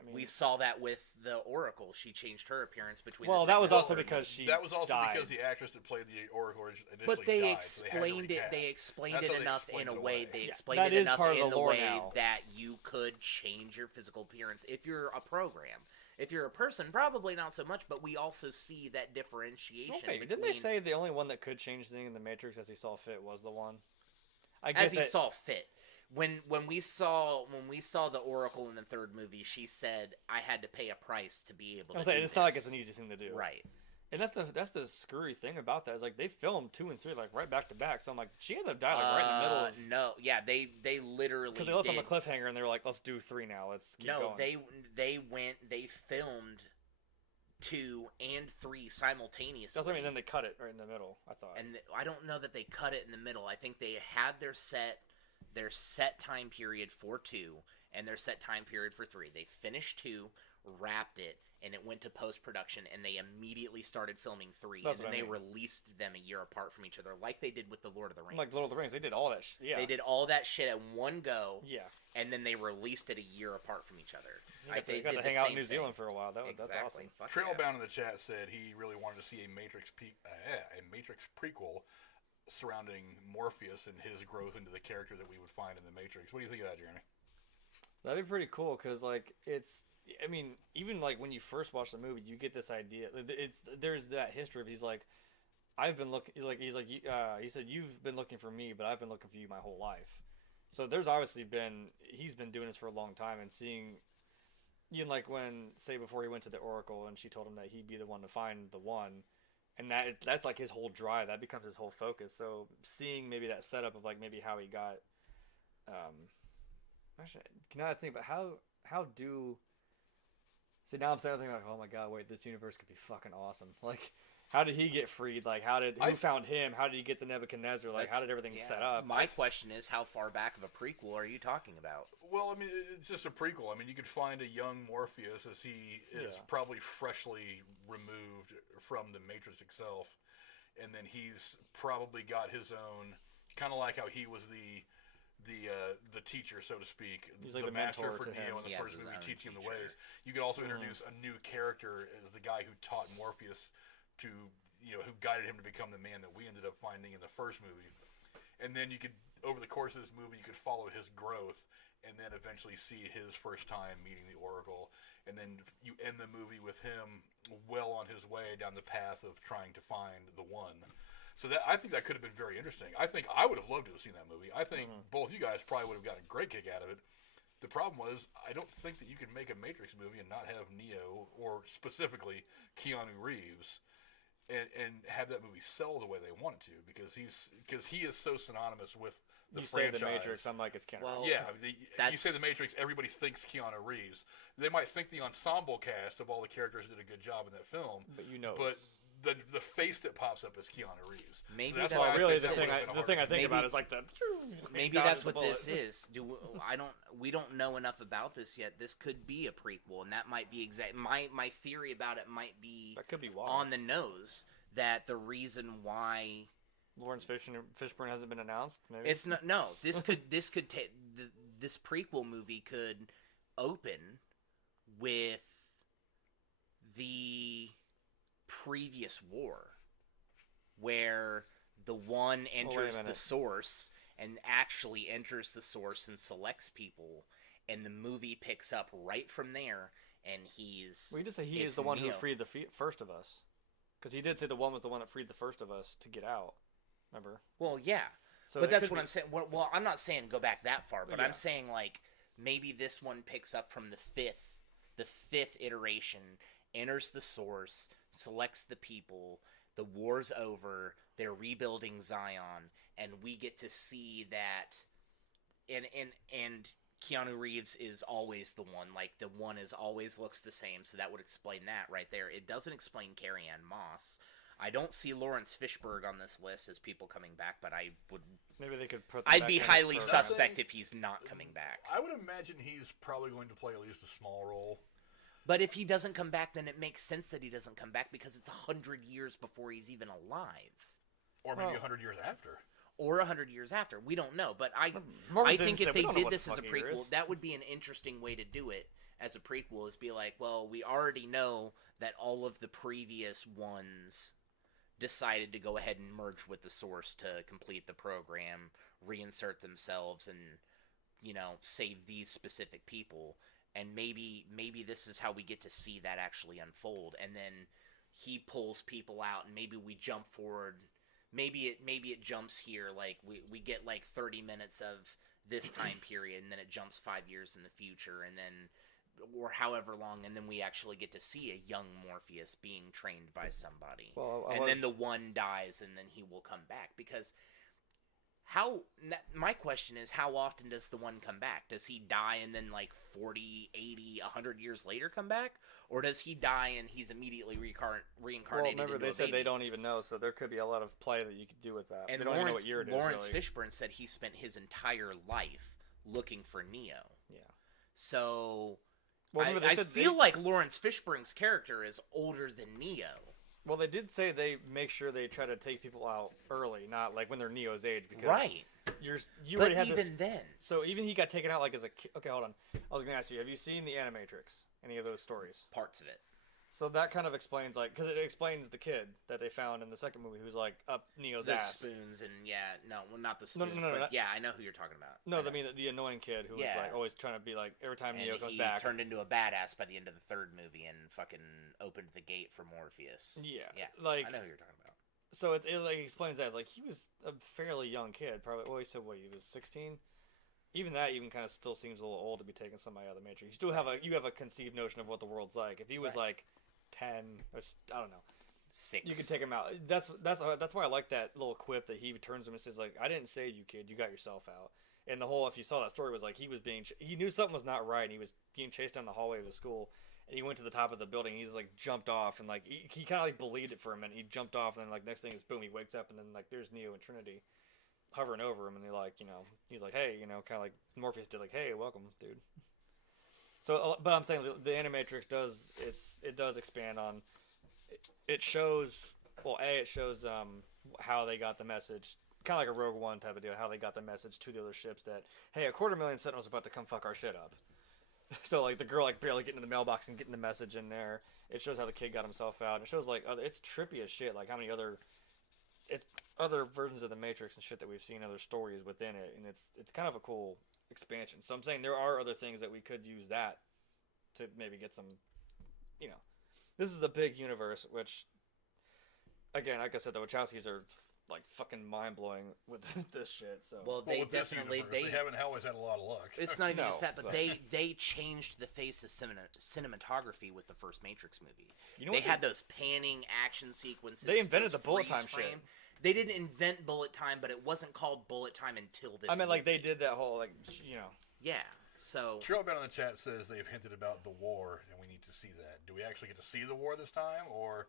I mean, we saw that with the Oracle. She changed her appearance between. Well, that was also because she. That was also died. Because the actress that played the Oracle initially but they died. Explained so it. They explained it enough in a way. They explained it enough in the way now. that you could change your physical appearance if you're a program. If you're a person, probably not so much. But we also see that differentiation. Okay, didn't they say the only one that could change things in the Matrix as he saw fit was the one? As he saw fit. When we saw the Oracle in the third movie, she said, "I had to pay a price to be able to." It's not like it's an easy thing to do, right? And that's the screwy thing about that is like they filmed 2 and 3 like right back to back. So I'm like, she ended up dying like right in the middle. No, yeah, they literally because they left on the cliffhanger and they were like, let's do 3 now. Let's keep going. They filmed 2 and 3 simultaneously. That's what I mean. Then they cut it right in the middle. I thought, and I don't know that they cut it in the middle. I think they had their set time period for 2 and their set time period for 3. They finished 2, wrapped it, and it went to post-production, and they immediately started filming 3, and then they released them a year apart from each other, like they did with the Lord of the Rings. Like Lord of the Rings, they did all that shit. Yeah. They did all that shit at one go. Yeah. And then they released it a year apart from each other. They got to hang out in New Zealand for a while. That's awesome. Trailbound in the chat said he really wanted to see a Matrix prequel surrounding Morpheus and his growth into the character that we would find in the Matrix. What do you think of that, Jeremy? That'd be pretty cool because, like, I mean, even like when you first watch the movie, you get this idea. There's that history of he's like, I've been looking. He said you've been looking for me, but I've been looking for you my whole life. So there's obviously he's been doing this for a long time and seeing, even like when before he went to the Oracle and she told him that he'd be the one to find the one. And that's like his whole drive. That becomes his whole focus. So seeing maybe that setup of like maybe how he got, actually, now I think about how do. See, now I'm starting to think like, oh my god, wait, this universe could be fucking awesome. Like, how did he get freed? Like, who found him? How did he get the Nebuchadnezzar? Like, how did everything set up? My question is, how far back of a prequel are you talking about? Well, I mean, it's just a prequel. I mean, you could find a young Morpheus as he is probably freshly removed from the Matrix itself, and then he's probably got his own, kind of like how he was the teacher, so to speak, he's like the master for to Neo in the first movie, teaching him the ways. You could also introduce a new character as the guy who taught Morpheus to, who guided him to become the man that we ended up finding in the first movie. And then you could, over the course of this movie, you could follow his growth and then eventually see his first time meeting the Oracle, and then you end the movie with him well on his way down the path of trying to find the one. So that I think that could have been very interesting. I think I would have loved to have seen that movie. I think both you guys probably would have gotten a great kick out of it. The problem was, I don't think that you can make a Matrix movie and not have Neo, or specifically Keanu Reeves, and have that movie sell the way they want it to, because he is so synonymous with the franchise. You say the Matrix, I'm like, it's Keanu Reeves. Yeah, you say the Matrix, everybody thinks Keanu Reeves. They might think the ensemble cast of all the characters did a good job in that film, but the face that pops up is Keanu Reeves. Maybe so that's why really the thing I think about is like the. Maybe that's what this is. We don't know enough about this yet. This could be a prequel, and that might be exact. My theory about it might be that could be why. On the nose. That the reason why Lawrence Fishburne hasn't been announced. Maybe it's not. No, this could take this prequel movie could open with the previous war, where the one enters the source and actually enters the source and selects people, and the movie picks up right from there. And he's. Well, you just say he is the one who freed the first of us. Because he did say the one was the one that freed the first of us to get out. Remember? Well, yeah. So but that's what I'm saying. Well, I'm not saying go back that far, but I'm saying like maybe this one picks up from the fifth iteration, enters the source, selects the people, the war's over, they're rebuilding Zion, and we get to see that. And Keanu Reeves is always the one. Like, the one is always looks the same, so that would explain that right there. It doesn't explain Carrie-Anne Moss. I don't see Lawrence Fishburne on this list as people coming back, but I would... Maybe they could put I'd be highly suspect if he's not coming back. I would imagine he's probably going to play at least a small role. But if he doesn't come back, then it makes sense that he doesn't come back, because it's 100 years before he's even alive. Or maybe 100 years after. Or 100 years after. We don't know. But I think if they did this as a prequel, that would be an interesting way to do it as a prequel, is be like, well, we already know that all of the previous ones decided to go ahead and merge with the source to complete the program, reinsert themselves, and, you know, save these specific people. And maybe this is how we get to see that actually unfold. And then he pulls people out, and maybe we jump forward. Maybe it jumps here, like we get like 30 minutes of this time period, and then it jumps 5 years in the future, and then, or however long, and then we actually get to see a young Morpheus being trained by somebody. Then the one dies, and then he will come back. Because my question is, how often does the one come back? Does he die and then like 40, 80, 100 years later come back? Or does he die and he's immediately reincarnated? Well, remember, they said they don't even know, so there could be a lot of play that you could do with that. And they don't even know what year it is, Lawrence really. Fishburne said he spent his entire life looking for Neo. Yeah. So, well, I feel like Lawrence Fishburne's character is older than Neo. Well, they did say they make sure they try to take people out early, not like when they're Neo's age. Because right. You but already had even then. So even he got taken out like as a kid. Okay, hold on. I was going to ask you, have you seen the Animatrix? Any of those stories? Parts of it. So that kind of explains, like, because it explains the kid that they found in the second movie who's like up Neo's ass. The spoons and not the spoons, but I know who you're talking about. No, I mean the annoying kid who was like always trying to be like every time Neo comes back. He turned into a badass by the end of the third movie and fucking opened the gate for Morpheus. Yeah, like I know who you're talking about. So it like explains that like he was a fairly young kid, probably. Well, he said he was 16. Even that kind of still seems a little old to be taking somebody out of the Matrix. You still have a conceived notion of what the world's like. If he was like 10, or I don't know, 6, you could take him out. That's why I like that little quip that he turns him and says like, "I didn't save you, kid. You got yourself out." And the whole, if you saw that story, was like he knew something was not right, and he was being chased down the hallway of the school, and he went to the top of the building. And he's like jumped off, and like he kind of like believed it for a minute. He jumped off, and then like next thing is boom, he wakes up, and then like there's Neo and Trinity hovering over him, and they're like, he's like, hey, kind of like Morpheus did, like, hey, welcome, dude. So, but I'm saying the Animatrix does expand on. It shows how they got the message, kind of like a Rogue One type of deal, how they got the message to the other ships that, hey, 250,000 Sentinels about to come fuck our shit up. So like the girl like barely getting in the mailbox and getting the message in there. It shows how the kid got himself out. It shows like it's trippy as shit. Like how many other versions of the Matrix and shit that we've seen, other stories within it, and it's kind of a cool expansion. So I'm saying there are other things that we could use that to maybe get some, this is a big universe, which, again, like I said, the Wachowskis are like fucking mind blowing with this shit. So they with definitely they haven't always had a lot of luck. It's not even No, just that, but but- they changed the face of cinematography with the first Matrix movie. You know They what had those panning action sequences. They invented those the bullet freeze time shit. They didn't invent bullet time, but it wasn't called bullet time until this. I mean, like movie. they did that whole Yeah. So Trailbound in the chat says they've hinted about the war, and we need to see that. Do we actually get to see the war this time, or?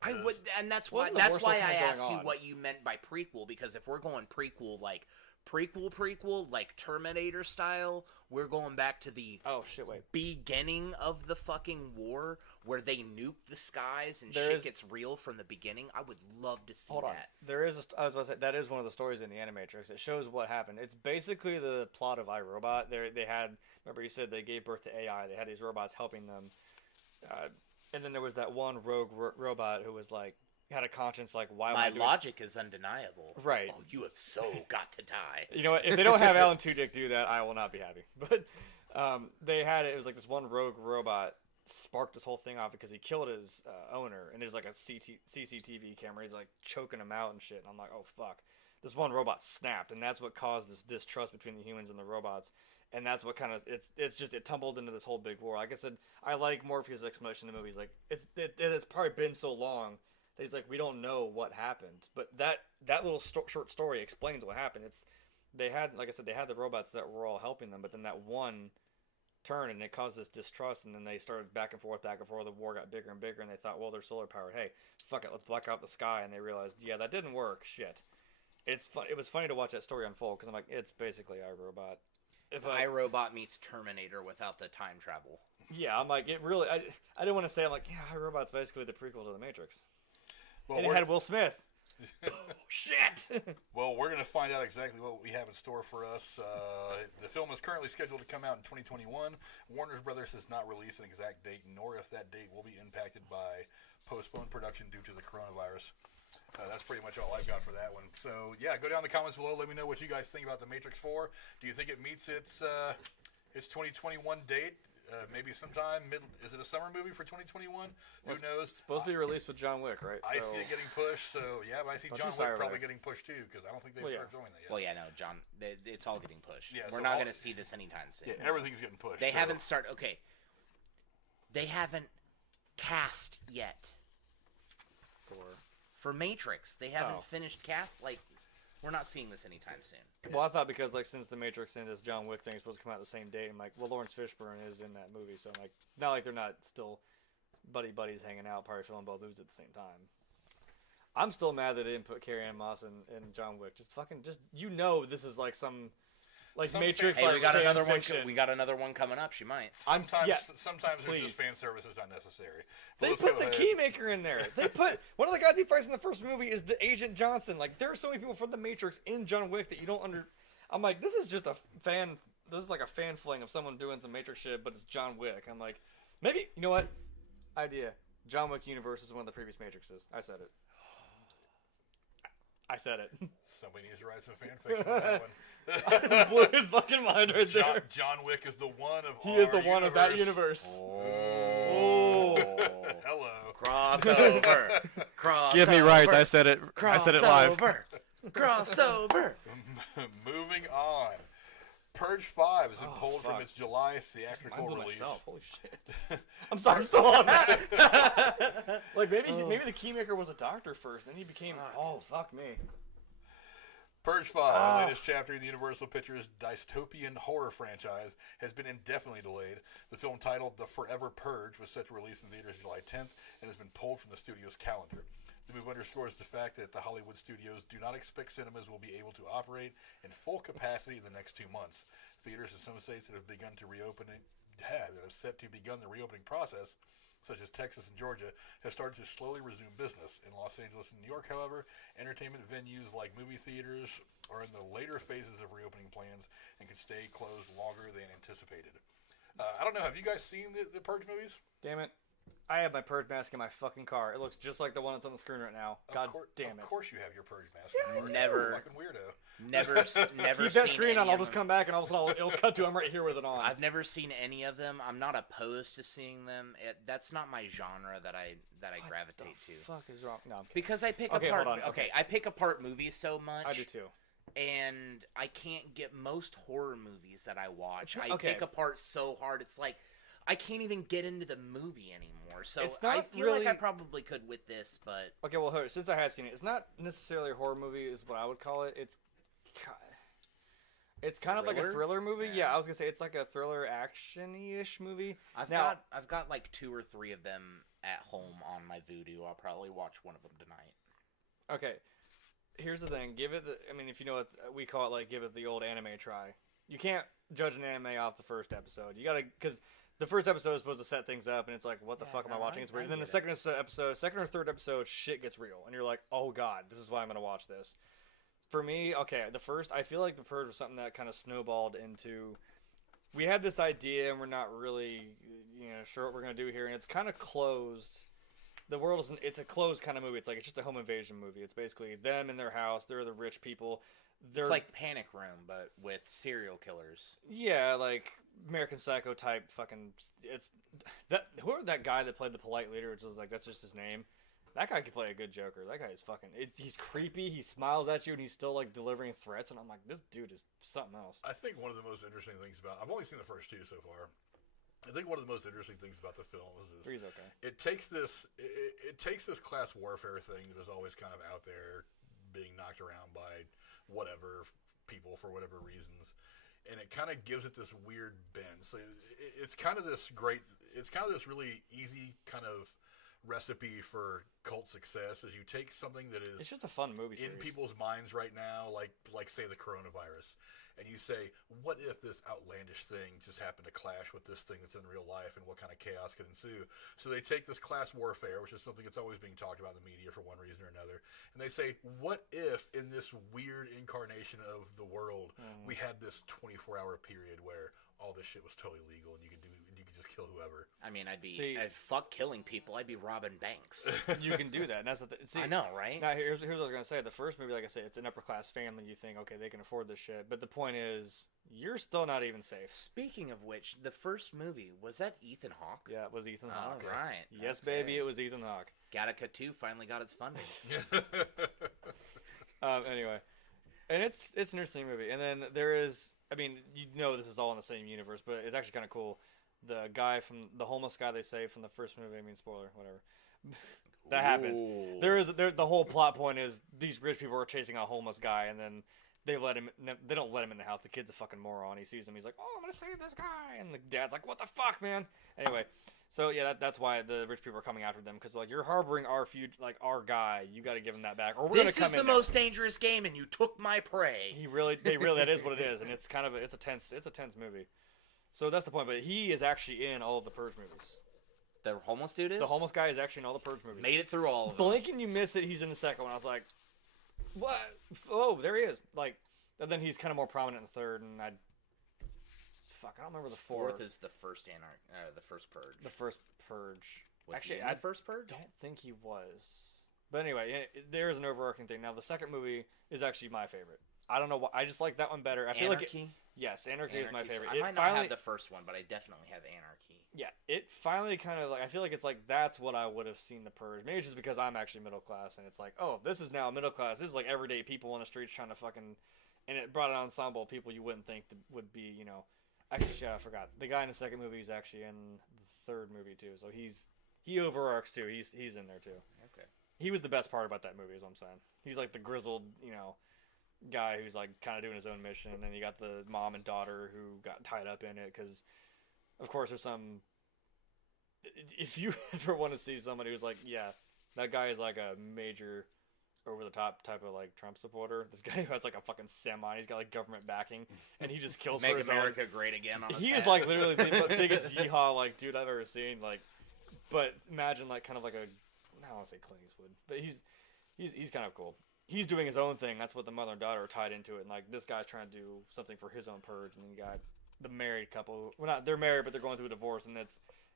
I would, and that's why Wasn't the war that's still why kinda I going asked you on? what you meant by prequel, because if we're going prequel like Terminator style, we're going back to the oh shit, wait. beginning of the fucking war where they nuke the skies and There shit is- gets real from the beginning. I would love to see Hold on. that. There is I was about to say, that is one of the stories in the Animatrix. It shows what happened. It's basically the plot of iRobot. They had, remember you said they gave birth to AI. They had these robots helping them. And then there was that one rogue robot who was like, had a conscience like, why am My I doing... logic is undeniable. Right. Oh, you have so got to die. You know what? If they don't have Alan Tudyk do that, I will not be happy. But they had it. It was like this one rogue robot sparked this whole thing off because he killed his owner, and there's like a CCTV camera. He's like choking him out and shit. And I'm like, oh fuck. This one robot snapped, and that's what caused this distrust between the humans and the robots. And that's what kind of it tumbled into this whole big war. Like I said, I like Morpheus' explanation in the movies. Like it's probably been so long. He's like, we don't know what happened, but that little short story explains what happened. They had, like I said, they had the robots that were all helping them, but then that one turned and it caused this distrust, and then they started back and forth. The war got bigger and bigger, and they thought, well, they're solar powered. Hey, fuck it, let's black out the sky. And they realized, yeah, that didn't work. Shit, it was funny to watch that story unfold because I'm like, it's basically iRobot. It's like iRobot meets Terminator without the time travel. Yeah, I'm like, it really. I didn't want to say, I'm like, yeah, iRobot's basically the prequel to the Matrix. Well, And it had Will Smith. Oh, shit! Well, we're going to find out exactly what we have in store for us. The film is currently scheduled to come out in 2021. Warner Brothers has not released an exact date, nor if that date will be impacted by postponed production due to the coronavirus. That's pretty much all I've got for that one. So, yeah, go down in the comments below. Let me know what you guys think about The Matrix 4. Do you think it meets its 2021 date? Maybe sometime is it a summer movie for 2021? Who knows? It's supposed to be released with John Wick, right? I see it getting pushed, so yeah, but I see John Wick probably getting pushed too, because I don't think they've started filming that yet. Well, yeah, no, John, it's all getting pushed. Yeah, we're so not going to see this anytime soon. Yeah, everything's getting pushed. They haven't started. Okay, they haven't cast yet for Matrix. They haven't finished cast. Like, we're not seeing this anytime soon. Well, I thought because, like, since The Matrix and this John Wick thing is supposed to come out the same day, I'm like, well, Lawrence Fishburne is in that movie, so I'm like, not like they're not still buddies hanging out, probably filming both movies at the same time. I'm still mad that they didn't put Carrie Ann Moss in John Wick. Just this is like some Matrix. Hey, like, we got another one. fiction. We got another one coming up. She might. Sometimes there's please. just fan service is unnecessary. They put the Keymaker in there. They put one of the guys he fights in the first movie is the Agent Johnson. Like, there are so many people from the Matrix in John Wick that you don't I'm like, this is just a fan. This is like a fan fling of someone doing some Matrix shit, but it's John Wick. I'm like, maybe you know what? Idea. John Wick universe is one of the previous Matrixes. I said it. Somebody needs to write some fan fiction on that one. Blew his fucking mind right there. John Wick is the one of He is the one of that universe. Oh. Hello. Crossover. Give me rights. I said it. I said it live. Crossover. Moving on. Purge 5 has been pulled from its July theatrical release. Holy shit. I'm sorry, I'm still on that. Like, maybe the Keymaker was a doctor first, then he became... Oh, fuck me. Purge 5, the latest chapter in the Universal Pictures dystopian horror franchise, has been indefinitely delayed. The film, titled The Forever Purge, was set to release in theaters July 10th and has been pulled from the studio's calendar. The move underscores the fact that the Hollywood studios do not expect cinemas will be able to operate in full capacity in the next 2 months. Theaters in some states that have begun to reopen that have set to begin the reopening process, such as Texas and Georgia, have started to slowly resume business. In Los Angeles and New York, however, entertainment venues like movie theaters are in the later phases of reopening plans and could stay closed longer than anticipated. I don't know. Have you guys seen the Purge movies? Damn it. I have my purge mask in my fucking car. It looks just like the one that's on the screen right now. God damn it. Of course you have your purge mask. Yeah, never. You're a fucking weirdo. Never Keep that seen screen any on. I'll of just them. come back and all of a sudden it'll cut to I'm right here with it on. I've never seen any of them. I'm not opposed to seeing them. That's not my genre that I gravitate to. Fuck is wrong? No, I'm kidding. Because I pick Okay, apart. hold on. Okay, I pick apart movies so much. I do too. And I can't get most horror movies that I watch. I Okay. pick apart so hard. It's like I can't even get into the movie anymore. So It's not I feel really- like I probably could with this, but Okay, well, since I have seen it, it's not necessarily a horror movie, is what I would call it. It's kind of like a Thriller? thriller movie. Yeah. Yeah, I was gonna say it's like a thriller action-ish movie. I've Now- got like 2 or 3 of them at home on my Vudu. I'll probably watch one of them tonight. Okay, here's the thing. I mean, if you know what we call it, like give it the old anime try. You can't judge an anime off the first episode. You gotta, because the first episode is supposed to set things up, and it's like, what the Yeah, fuck am I no, watching? I- It's weird. I And then the get second or third episode, shit gets real, and you're like, oh god, this is why I'm gonna watch this. For me, okay, I feel like The Purge was something that kind of snowballed into. We had this idea, and we're not really, sure what we're gonna do here, and it's kind of closed. The world isn't. It's a closed kind of movie. It's just a home invasion movie. It's basically them in their house. They're the rich people. It's like Panic Room, but with serial killers. Yeah, like American Psycho type fucking. It's whoever that guy that played the polite leader, which was like that's just his name. That guy could play a good Joker. That guy is fucking. He's creepy. He smiles at you, and he's still like delivering threats. And I'm like, this dude is something else. I think one of the most interesting things about I've only seen the first 2 so far. I think one of the most interesting things about the film is this. Three's okay. It takes this class warfare thing that is always kind of out there, being knocked around by whatever people for whatever reasons, and it kind of gives it this weird bend. So it's kind of this really easy kind of recipe for cult success. Is you take something that is It's just a fun movie in series. people's minds right now, like say the coronavirus, and you say, what if this outlandish thing just happened to clash with this thing that's in real life, and what kind of chaos could ensue? So they take this class warfare, which is something that's always being talked about in the media for one reason or another, and they say, what if in this weird incarnation of the world we had this 24-hour period where all this shit was totally legal and you could just kill whoever? I mean, I'd fuck killing people. I'd be robbing banks. You can do that. And that's the See, I know, right? Now, here's what I was going to say. The first movie, like I said, it's an upper-class family. You think, okay, they can afford this shit. But the point is, you're still not even safe. Speaking of which, the first movie, was that Ethan Hawke? Yeah, it was Ethan Hawke. All right. Yes, Okay. baby, it was Ethan Hawke. Gattaca 2 finally got its funding. Anyway, and it's an interesting movie. And then there is, I mean, this is all in the same universe, but it's actually kind of cool. The guy from the homeless guy they say from the first movie. I mean, spoiler, whatever. That happens. Ooh. The whole plot point is these rich people are chasing a homeless guy, and then they don't let him in the house. The kid's a fucking moron. He sees him. He's like, "Oh, I'm gonna save this guy," and the dad's like, "What the fuck, man?" Anyway, so yeah, that's why the rich people are coming after them, because like you're harboring our our guy. You got to give him that back, or we're This gonna come is in. the most dangerous game, and you took my prey. That is what it is, and it's kind of it's a tense movie. So that's the point. But he is actually in all of the Purge movies. The homeless dude is? The homeless guy is actually in all the Purge movies. Made it through all of them. Blink and you miss it. He's in the second one. I was like, what? Oh, there he is. Like, and then he's kind of more prominent in the third. And I don't remember the fourth. Fourth is the first the first Purge. The first Purge. Was Actually, he in the first Purge? Don't think he was. But anyway, there is an overarching thing. Now, the second movie is actually my favorite. I don't know why. I just like that one better. I feel Anarchy? Yes, Anarchy is my favorite. I might not have the first one, but I definitely have Anarchy. Yeah, it finally kind of like, I feel like it's like that's what I would have seen the Purge. Maybe it's just because I'm actually middle class, and it's like, oh, this is now middle class. This is like everyday people on the streets trying to fucking, and it brought an ensemble of people you wouldn't think would be, Actually, I forgot. The guy in the second movie is actually in the third movie too, so he overarcs too. He's in there too. Okay. He was the best part about that movie, is what I'm saying. He's like the grizzled, guy who's like kind of doing his own mission, and then you got the mom and daughter who got tied up in it because, of course, there's some. If you ever want to see somebody who's like, yeah, that guy is like a major, over the top type of like Trump supporter. This guy who has like a fucking semi, he's got like government backing, and he just kills for Make his America own. great again. On his He head. is like literally the biggest yeehaw like dude I've ever seen. Like, but imagine like kind of like I don't want to say Clint Eastwood, but he's kind of cool. He's doing his own thing. That's what the mother and daughter are tied into it. And like this guy's trying to do something for his own purge, and then you got the married couple. Well, not they're married, but they're going through a divorce, and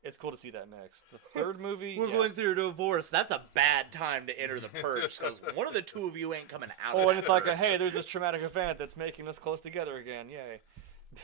it's cool to see that mix. The third movie, We're going through a divorce. That's a bad time to enter the purge because one of the two of you ain't coming out. Oh, of and it's purge. like, hey, there's this traumatic event that's making us close together again. Yay.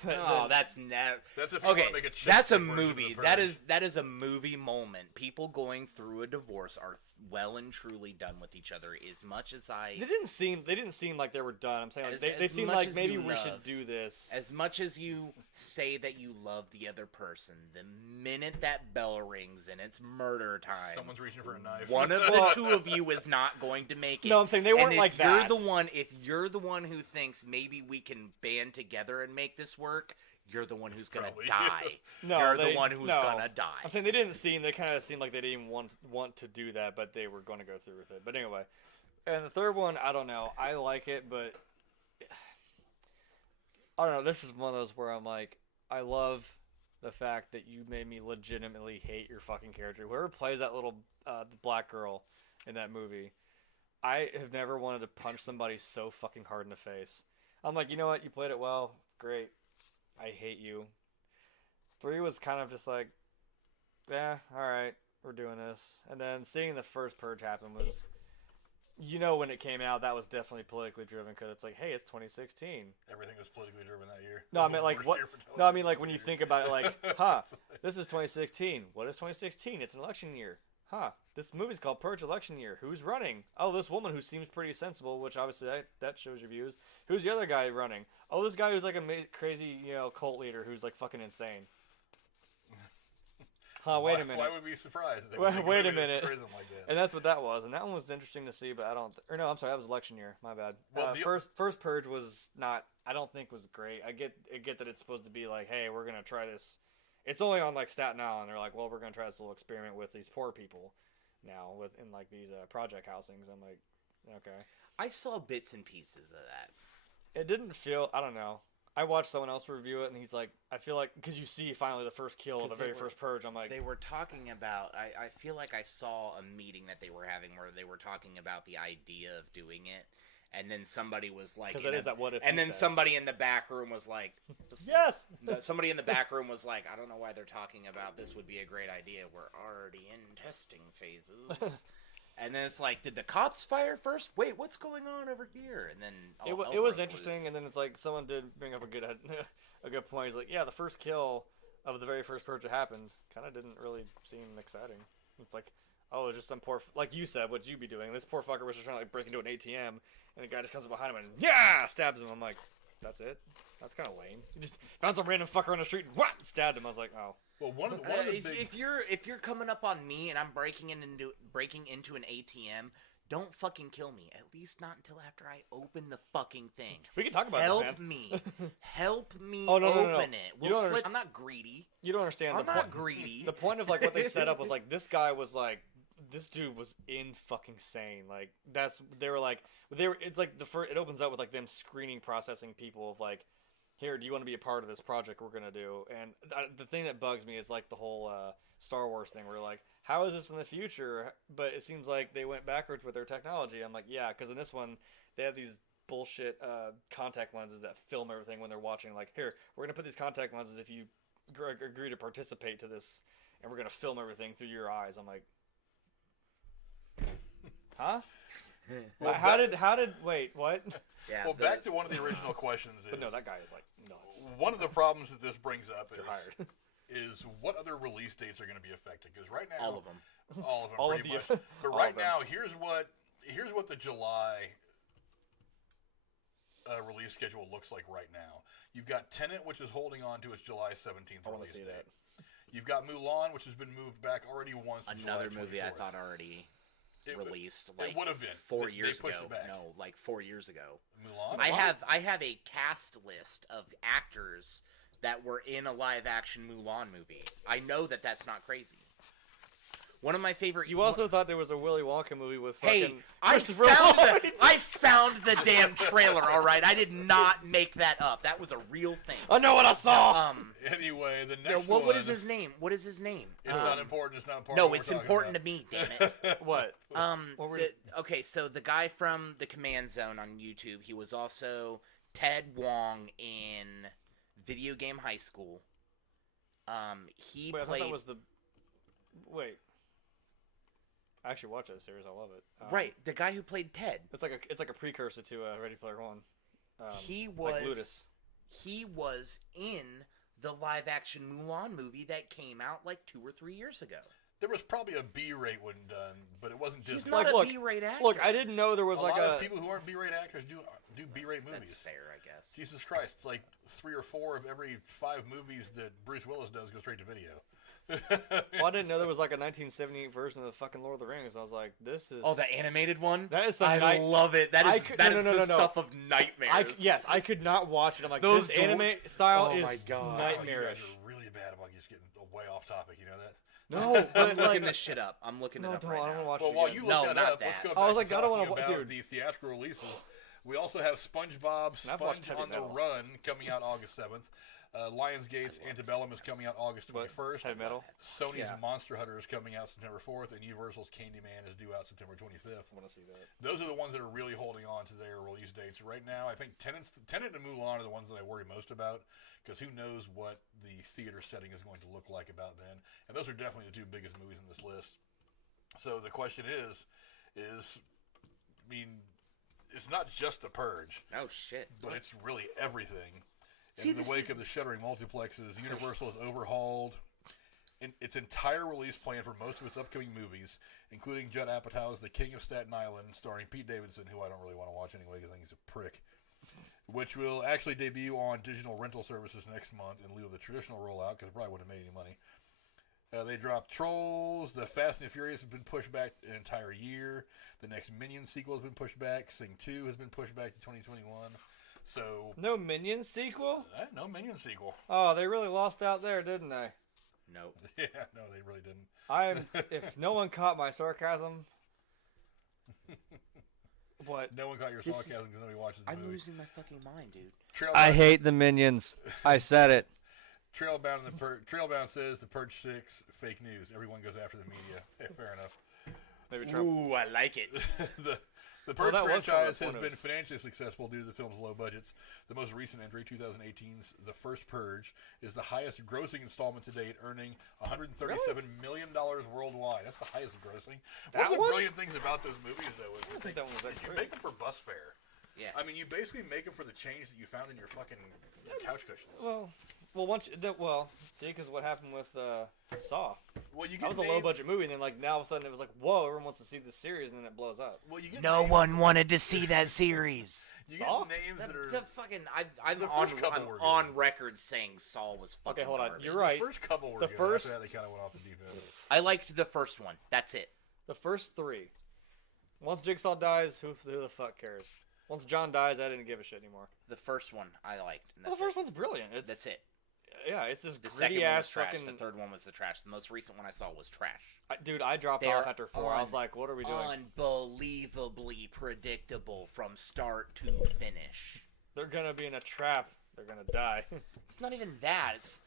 Oh, that's never. That's if you Okay, want to make a chick that's a flick version of movie. The That is a movie moment. People going through a divorce are well and truly done with each other. As much as They didn't seem like they were done. I'm saying like, they seemed much like as maybe you we love- should do this. as much as you say that you love the other person, the minute that bell rings and it's murder time, Someone's reaching for a knife. one of the two of you is not going to make it. No, I'm saying they weren't and like if you're that. the one, if you're the one who thinks maybe we can band together and make this work, you're the one who's gonna Probably. die. No, you're they- the one who's no. gonna die. I'm saying they didn't seem. They kind of seemed like they didn't even want to do that, but they were going to go through with it. But anyway, and the third one, I don't know. I like it, but I don't know. This is one of those where I'm like, I love the fact that you made me legitimately hate your fucking character. Whoever plays that little the black girl in that movie, I have never wanted to punch somebody so fucking hard in the face. I'm like, you know what? You played it well. Great. I hate you. 3 was kind of just like, yeah, alright, we're doing this. And then seeing the first Purge happen was, you know, when it came out, that was definitely politically driven because it's like, hey, it's 2016. Everything was politically driven that year. No, It I was mean, the like, worst what? year for No, I television mean, like, when you years. think about it, like, huh, this is 2016. What is 2016? It's an election year. Huh, this movie's called Purge Election Year. Who's running? Oh, this woman who seems pretty sensible, which obviously that shows your views. Who's the other guy running? Oh, this guy who's like a crazy, you know, cult leader who's like fucking insane. Huh, wait a minute. Why would we be surprised? That Wait- we wait a made minute. Prison like that? And that's what that was, and that one was interesting to see. But I don't, or no, I'm sorry, that was election year. My bad. Well, the- First Purge was not. I don't think was great. I get that it's supposed to be like, hey, we're gonna try this. It's only on like Staten Island. They're like, well, we're gonna try this little experiment with these poor people now in like these project housings. I'm like, okay. I saw bits and pieces of that. It didn't feel. I don't know. I watched someone else review it, and he's like, I feel like because you see finally the first kill of the 'Cause they very were- first Purge. I'm like, They were talking about. I feel like I saw a meeting that they were having where they were talking about the idea of doing it, and then somebody was like, because that is that what if. and he then said. somebody in the back room was like, Yes. somebody in the back room was like, I don't know why they're talking about this would be a great idea. We're already in testing phases. And then it's like, did the cops fire first? Wait, what's going on over here? And then It was interesting, and then it's like someone did bring up a good a good point. He's like, yeah, the first kill of the very first Purge that happened kind of didn't really seem exciting. It's like, oh, just some poor, like you said, what'd you be doing? This poor fucker was just trying to like break into an ATM, and the guy just comes up behind him and stabs him. I'm like, that's it? That's kind of lame. He just found some random fucker on the street and stabbed him. I was like, oh. Well, one of the big... if you're coming up on me and I'm breaking into an ATM, don't fucking kill me. At least not until after I open the fucking thing. We can talk about Help this, man. me. Help me Oh, no, open no, no. it. You don't I'm not greedy. You don't understand. I'm not greedy. The point of like what they set up was like this guy was like this dude was in fucking sane. Like it's like it opens up with like them screening processing people of like, here, do you want to be a part of this project we're gonna do? And the thing that bugs me is like the whole Star Wars thing where like, how is this in the future? But it seems like they went backwards with their technology. I'm like, yeah, because in this one they have these bullshit contact lenses that film everything when they're watching. Like, here, we're gonna put these contact lenses if you agree to participate to this, and we're gonna film everything through your eyes. I'm like, huh? Well, how did wait, what? Yeah, Well, back to one of the original questions is... But no, that guy is like nuts. One of the problems that this brings up You're hired. is what other release dates are going to be affected? Because right now... all of them. All of them, All of pretty the- much. But all right of them. now, here's what the July release schedule looks like right now. You've got Tenet, which is holding on to its July 17th I want release to see date. that. You've got Mulan, which has been moved back already once to Another July movie I 24th. thought already released. Like it would have been. 4 They years pushed ago. it back. No, like 4 years ago. Mulan? I have a cast list of actors that were in a live action Mulan movie. I know that that's not crazy. One of my favorite. You also thought there was a Willy Wonka movie with Hey, fucking I Christopher found Lloyd. I found the damn trailer. All right, I did not make that up. That was a real thing. I know what I saw. Anyway, the next what one... is his name? What is his name? It's not important. It's not part No, of what it's we're talking important about. to me. Damn it. What? What were Okay, so the guy from the Command Zone on YouTube, he was also Ted Wong in Video Game High School. He Wait, I thought played. that was the Wait. I actually watched that series. I love it. Right, the guy who played Ted. It's like a precursor to Ready Player One. He was like Ludus. He was in the live-action Mulan movie that came out like 2 or 3 years ago. There was probably a B-rate one done, but it wasn't Disney. He's not Like, a B-rate actor. Look, I didn't know there was a like lot of people who aren't B-rate actors do B-rate movies. That's fair, I guess. Jesus Christ, it's like 3 or 4 of every 5 movies that Bruce Willis does go straight to video. Well, I didn't know there was like a 1978 version of the fucking Lord of the Rings. I was like, this is... Oh, the animated one? That is I love it. That is the stuff of nightmares. Yes, I could not watch it. I'm like, Those this anime style is my God. nightmarish. You guys are really bad about just getting way off topic, you know that? No, I'm looking this shit up. I'm looking it up right I don't now. want to watch Well, it while again. you look that not up, let's that. go back I was like, to I don't talking wanna- about dude. the theatrical releases. We also have SpongeBob And I've watched Sponge Heavy on the Metal. Run coming out August 7th. Lionsgate's Antebellum is coming out August 21st. Heavy Metal? Sony's Yeah. Monster Hunter is coming out September 4th, and Universal's Candyman is due out September 25th. I want to see that. Those are the ones that are really holding on to their release dates right now. I think Tenet and Mulan are the ones that I worry most about, because who knows what the theater setting is going to look like about then. And those are definitely the 2 biggest movies in this list. So the question is, I mean, it's not just The Purge, Oh, shit. but it's really everything. See, In the wake of the shuttering multiplexes, Universal has overhauled its entire release plan for most of its upcoming movies, including Judd Apatow's The King of Staten Island, starring Pete Davidson, who I don't really want to watch anyway because I think he's a prick, which will actually debut on digital rental services next month in lieu of the traditional rollout, because it probably wouldn't have made any money. They dropped Trolls. The Fast and the Furious has been pushed back an entire year. The next Minions sequel has been pushed back. Sing 2 has been pushed back to 2021. So No Minions sequel? no Minion sequel. Oh, they really lost out there, didn't they? Nope. Yeah, no, they really didn't. If no one caught my sarcasm, what? No one caught your This is- sarcasm because nobody watches the I'm movie. losing my fucking mind, dude. Trailbound, hate the Minions. I said it. Trailbound says The Purge 6 fake news. Everyone goes after the media. Yeah, fair enough. Maybe Ooh, I like it. The Purge that was kind of franchise has informative. been financially successful due to the film's low budgets. The most recent entry, 2018's The First Purge, is the highest grossing installment to date, earning $137 million worldwide. That's the highest grossing. One of the brilliant things about those movies, though, is think that one was that you great. make them for bus fare. Yeah. I mean, you basically make them for the change that you found in your fucking couch cushions. See, because what happened with Saw? Well, you That get was a low budget movie, and then like now all of a sudden it was like, whoa, everyone wants to see this series, and then it blows up. Well, you get No names, one wanted to see that series. You Saw? get names that are The fucking I'm The on first couple I'm were on good. record saying Saul was fucking Okay, hold on. garbage. You're right. The first couple were The good. first- After that, they kind of went off the deep end. I liked the first one. That's it. The first 3. Once Jigsaw dies, who the fuck cares? Once John dies, I didn't give a shit anymore. The first one I liked. And Well, the that's first one's brilliant. it. That's it. Yeah, it's this The second gritty one was ass trash. fucking. The third one was the trash. The most recent one I saw was trash. Dude, I dropped They're off after 4. I was like, what are we doing? Unbelievably predictable from start to finish. They're gonna be in a trap. They're gonna die. It's not even that. It's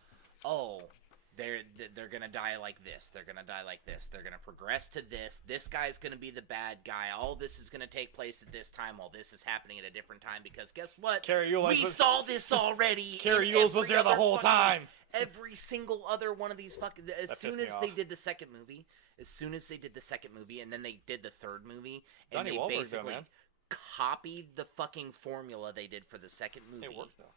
they're gonna die like this. They're gonna die like this. They're gonna progress to this. This guy's gonna be the bad guy. All this is gonna take place at this time. All this is happening at a different time because guess what? Carrie Yules We was- saw this already. Carrie in Yules was every there the other whole fucking- time. Every single other one of these fucking. As That soon pissed me as they off. did the second movie, and then they did the third movie, and Donnie they Wahlberg, though, basically man. copied the fucking formula they did for the second movie. It worked though.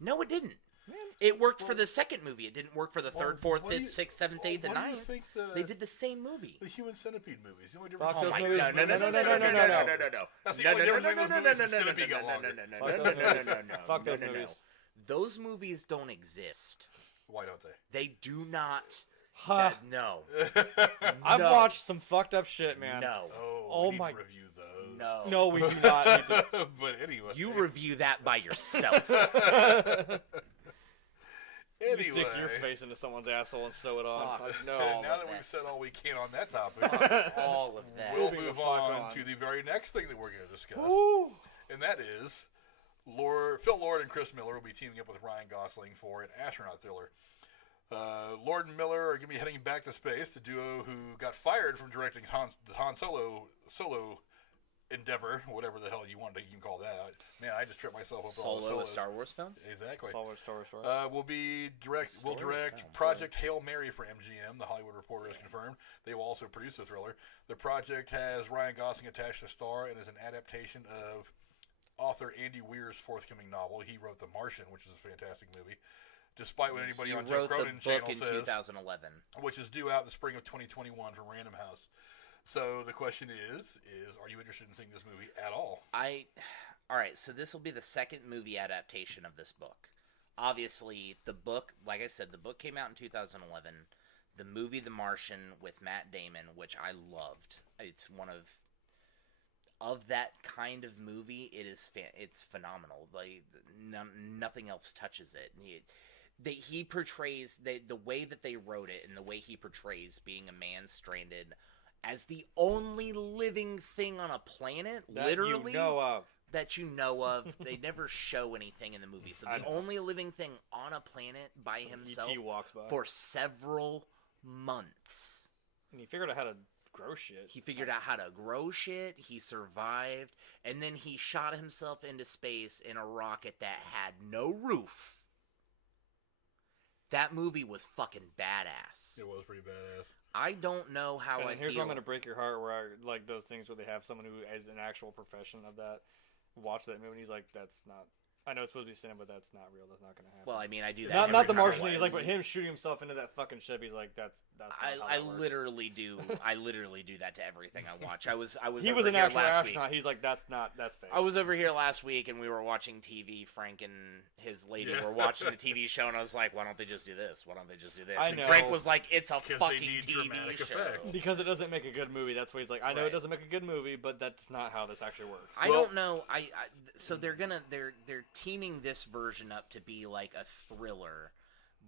No, it didn't. Man, It worked for the second movie. It didn't work for the third, fourth, what do fifth, you- sixth, seventh, eighth, and What do you ninth. think They did the same movie. the Human Centipede movies? The only Fuck difference. those my movies. God! No, no, no, no, no, no, no, no. That's the only difference between those movies is Centipede got longer. Fuck those movies. Those movies don't exist. Why don't they? They do not. Huh. No. I've No. watched some fucked up shit, man. No. Oh, Oh we need my- to review those. No. No, we do not. Need to. But anyway. You review that by yourself. You Anyway. stick your face into someone's asshole and sew it on. Fuck. Like, no. All now of that that. we've said all we can on that topic, All of that. we'll Moving the move fuck on on. to the very next thing that we're going to discuss. Ooh. And that is Phil Lord and Chris Miller will be teaming up with Ryan Gosling for an astronaut thriller. Lord and Miller are going to be heading back to space, the duo who got fired from directing Han Solo endeavor, whatever the hell you can call that. Man, I just tripped myself up. Solo, a Star Wars film. Exactly. Star Wars. We'll direct Project Hail Mary for MGM. The Hollywood Reporter has confirmed. They will also produce the thriller. The project has Ryan Gosling attached to star and is an adaptation of author Andy Weir's forthcoming novel. He wrote The Martian, which is a fantastic movie. Despite what anybody on Joe Cronin's channel says, 2011, which is due out in the spring of 2021 from Random House. So the question is are you interested in seeing this movie at all? All right, so this will be the second movie adaptation of this book. Obviously, the book, like I said, the book came out in 2011. The movie The Martian with Matt Damon, which I loved. It's one of that kind of movie. It's phenomenal. Like nothing else touches it. He portrays the way that they wrote it and the way he portrays being a man stranded as the only living thing on a planet, that literally, that you know of. They never show anything in the movie. So the only living thing on a planet by himself walks by. for several months. And he figured out how to grow shit. He figured out how to grow shit. He survived. And then he shot himself into space in a rocket that had no roof. That movie was fucking badass. It was pretty badass. I don't know how I here's feel. where I'm going to break your heart, where I like those things where they have someone who has an actual profession of that watch that movie and he's like, that's not... I know it's supposed to be cinema, but that's not real. That's not going to happen. Well, I mean, I do that. Not the Martian thing. He's like, but him shooting himself into that fucking ship. He's like, that's. Not how that works. Literally do. I literally do that to everything I watch. I was. He was an actual astronaut. He's like, that's fake. I was over here last week and we were watching TV. Frank and his lady were watching a TV show, and I was like, why don't they just do this? Why don't they just do this? I and know. Frank was like, it's a fucking TV show. Effects. Because it doesn't make a good movie. That's why he's like, I know it doesn't make a good movie, but that's not how this actually works. I don't know. So they're teaming this version up to be like a thriller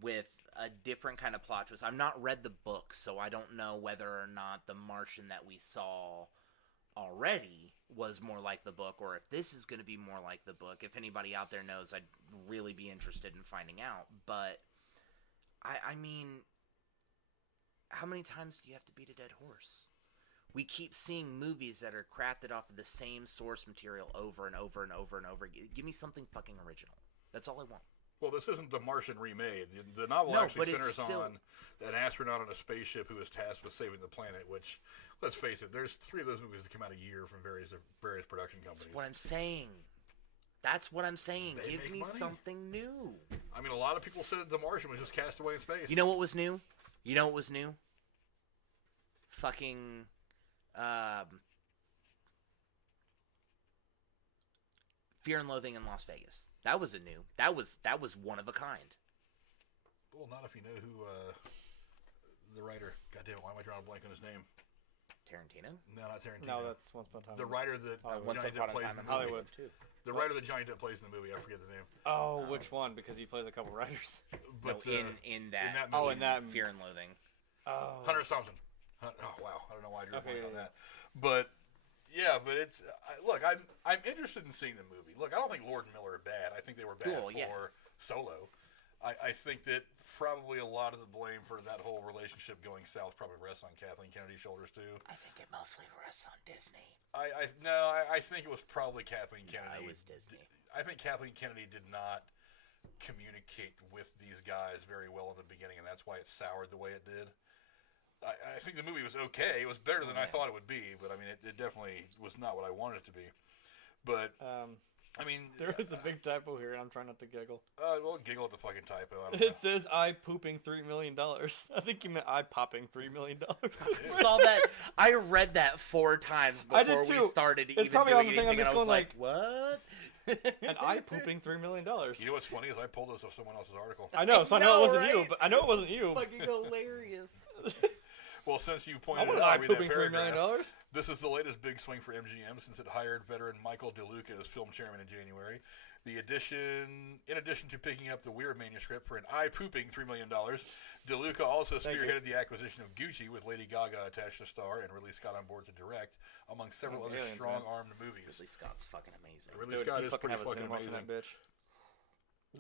with a different kind of plot twist. I've not read the book, so I don't know whether or not the Martian that we saw already was more like the book, or if this is going to be more like the book. If anybody out there knows, I'd really be interested in finding out. But I mean, how many times do you have to beat a dead horse? We keep seeing movies that are crafted off of the same source material over and over and over and over. Give me something fucking original. That's all I want. Well, this isn't The Martian remade. The novel actually centers on an astronaut on a spaceship who is tasked with saving the planet, which, let's face it, there's 3 of those movies that come out a year from various production companies. That's what I'm saying. That's what I'm saying. They Give me money. something new. I mean, a lot of people said The Martian was just cast away in space. You know what was new? Fucking... Fear and Loathing in Las Vegas. That was that was one of a kind. Well, not if you know who the writer. Goddamn, why am I drawing a blank on his name? Tarantino? No, not Tarantino. No, that's Once Upon a Time. The writer that Once Johnny Depp plays in the movie. Hollywood. The writer that Johnny Depp plays in the movie. I forget the name. Oh, which one? Because he plays a couple writers. But no, in that movie. Oh, in that Fear and Loathing. Oh. Hunter Thompson. Oh wow, I don't know why I drew a blank on yeah. that. But yeah, but it's look. I'm interested in seeing the movie. Look, I don't think Lord and Miller are bad. I think they were bad for Solo. I think that probably a lot of the blame for that whole relationship going south probably rests on Kathleen Kennedy's shoulders too. I think it mostly rests on Disney. I think it was probably Kathleen Kennedy. No, it was Disney. I think Kathleen Kennedy did not communicate with these guys very well in the beginning, and that's why it soured the way it did. I think the movie was okay. It was better than I thought it would be, but I mean, it definitely was not what I wanted it to be. But I mean, there was a big typo here, and I'm trying not to giggle. Well, giggle at the fucking typo. I don't know. It says "I pooping $3 million." I think you meant "I popping $3 million." I saw that. I read that 4 times before we started it's even probably doing on the thing. I'm anything, just and I was going like, what? And I pooping $3 million. You know what's funny is I pulled this off someone else's article. I know, so I know it wasn't right? you. But I know it wasn't you. Fucking hilarious. Well, since you I pointed was it out, I read that pooping $3 million. paragraph. This is the latest big swing for MGM since it hired veteran Michael DeLuca as film chairman in January. In addition to picking up the Weird manuscript for an eye-pooping $3 million, DeLuca also spearheaded the acquisition of Gucci with Lady Gaga attached to star and Ridley Scott on board to direct, among several other strong-armed movies. Ridley Scott's fucking amazing. Ridley Scott is pretty fucking amazing. That bitch.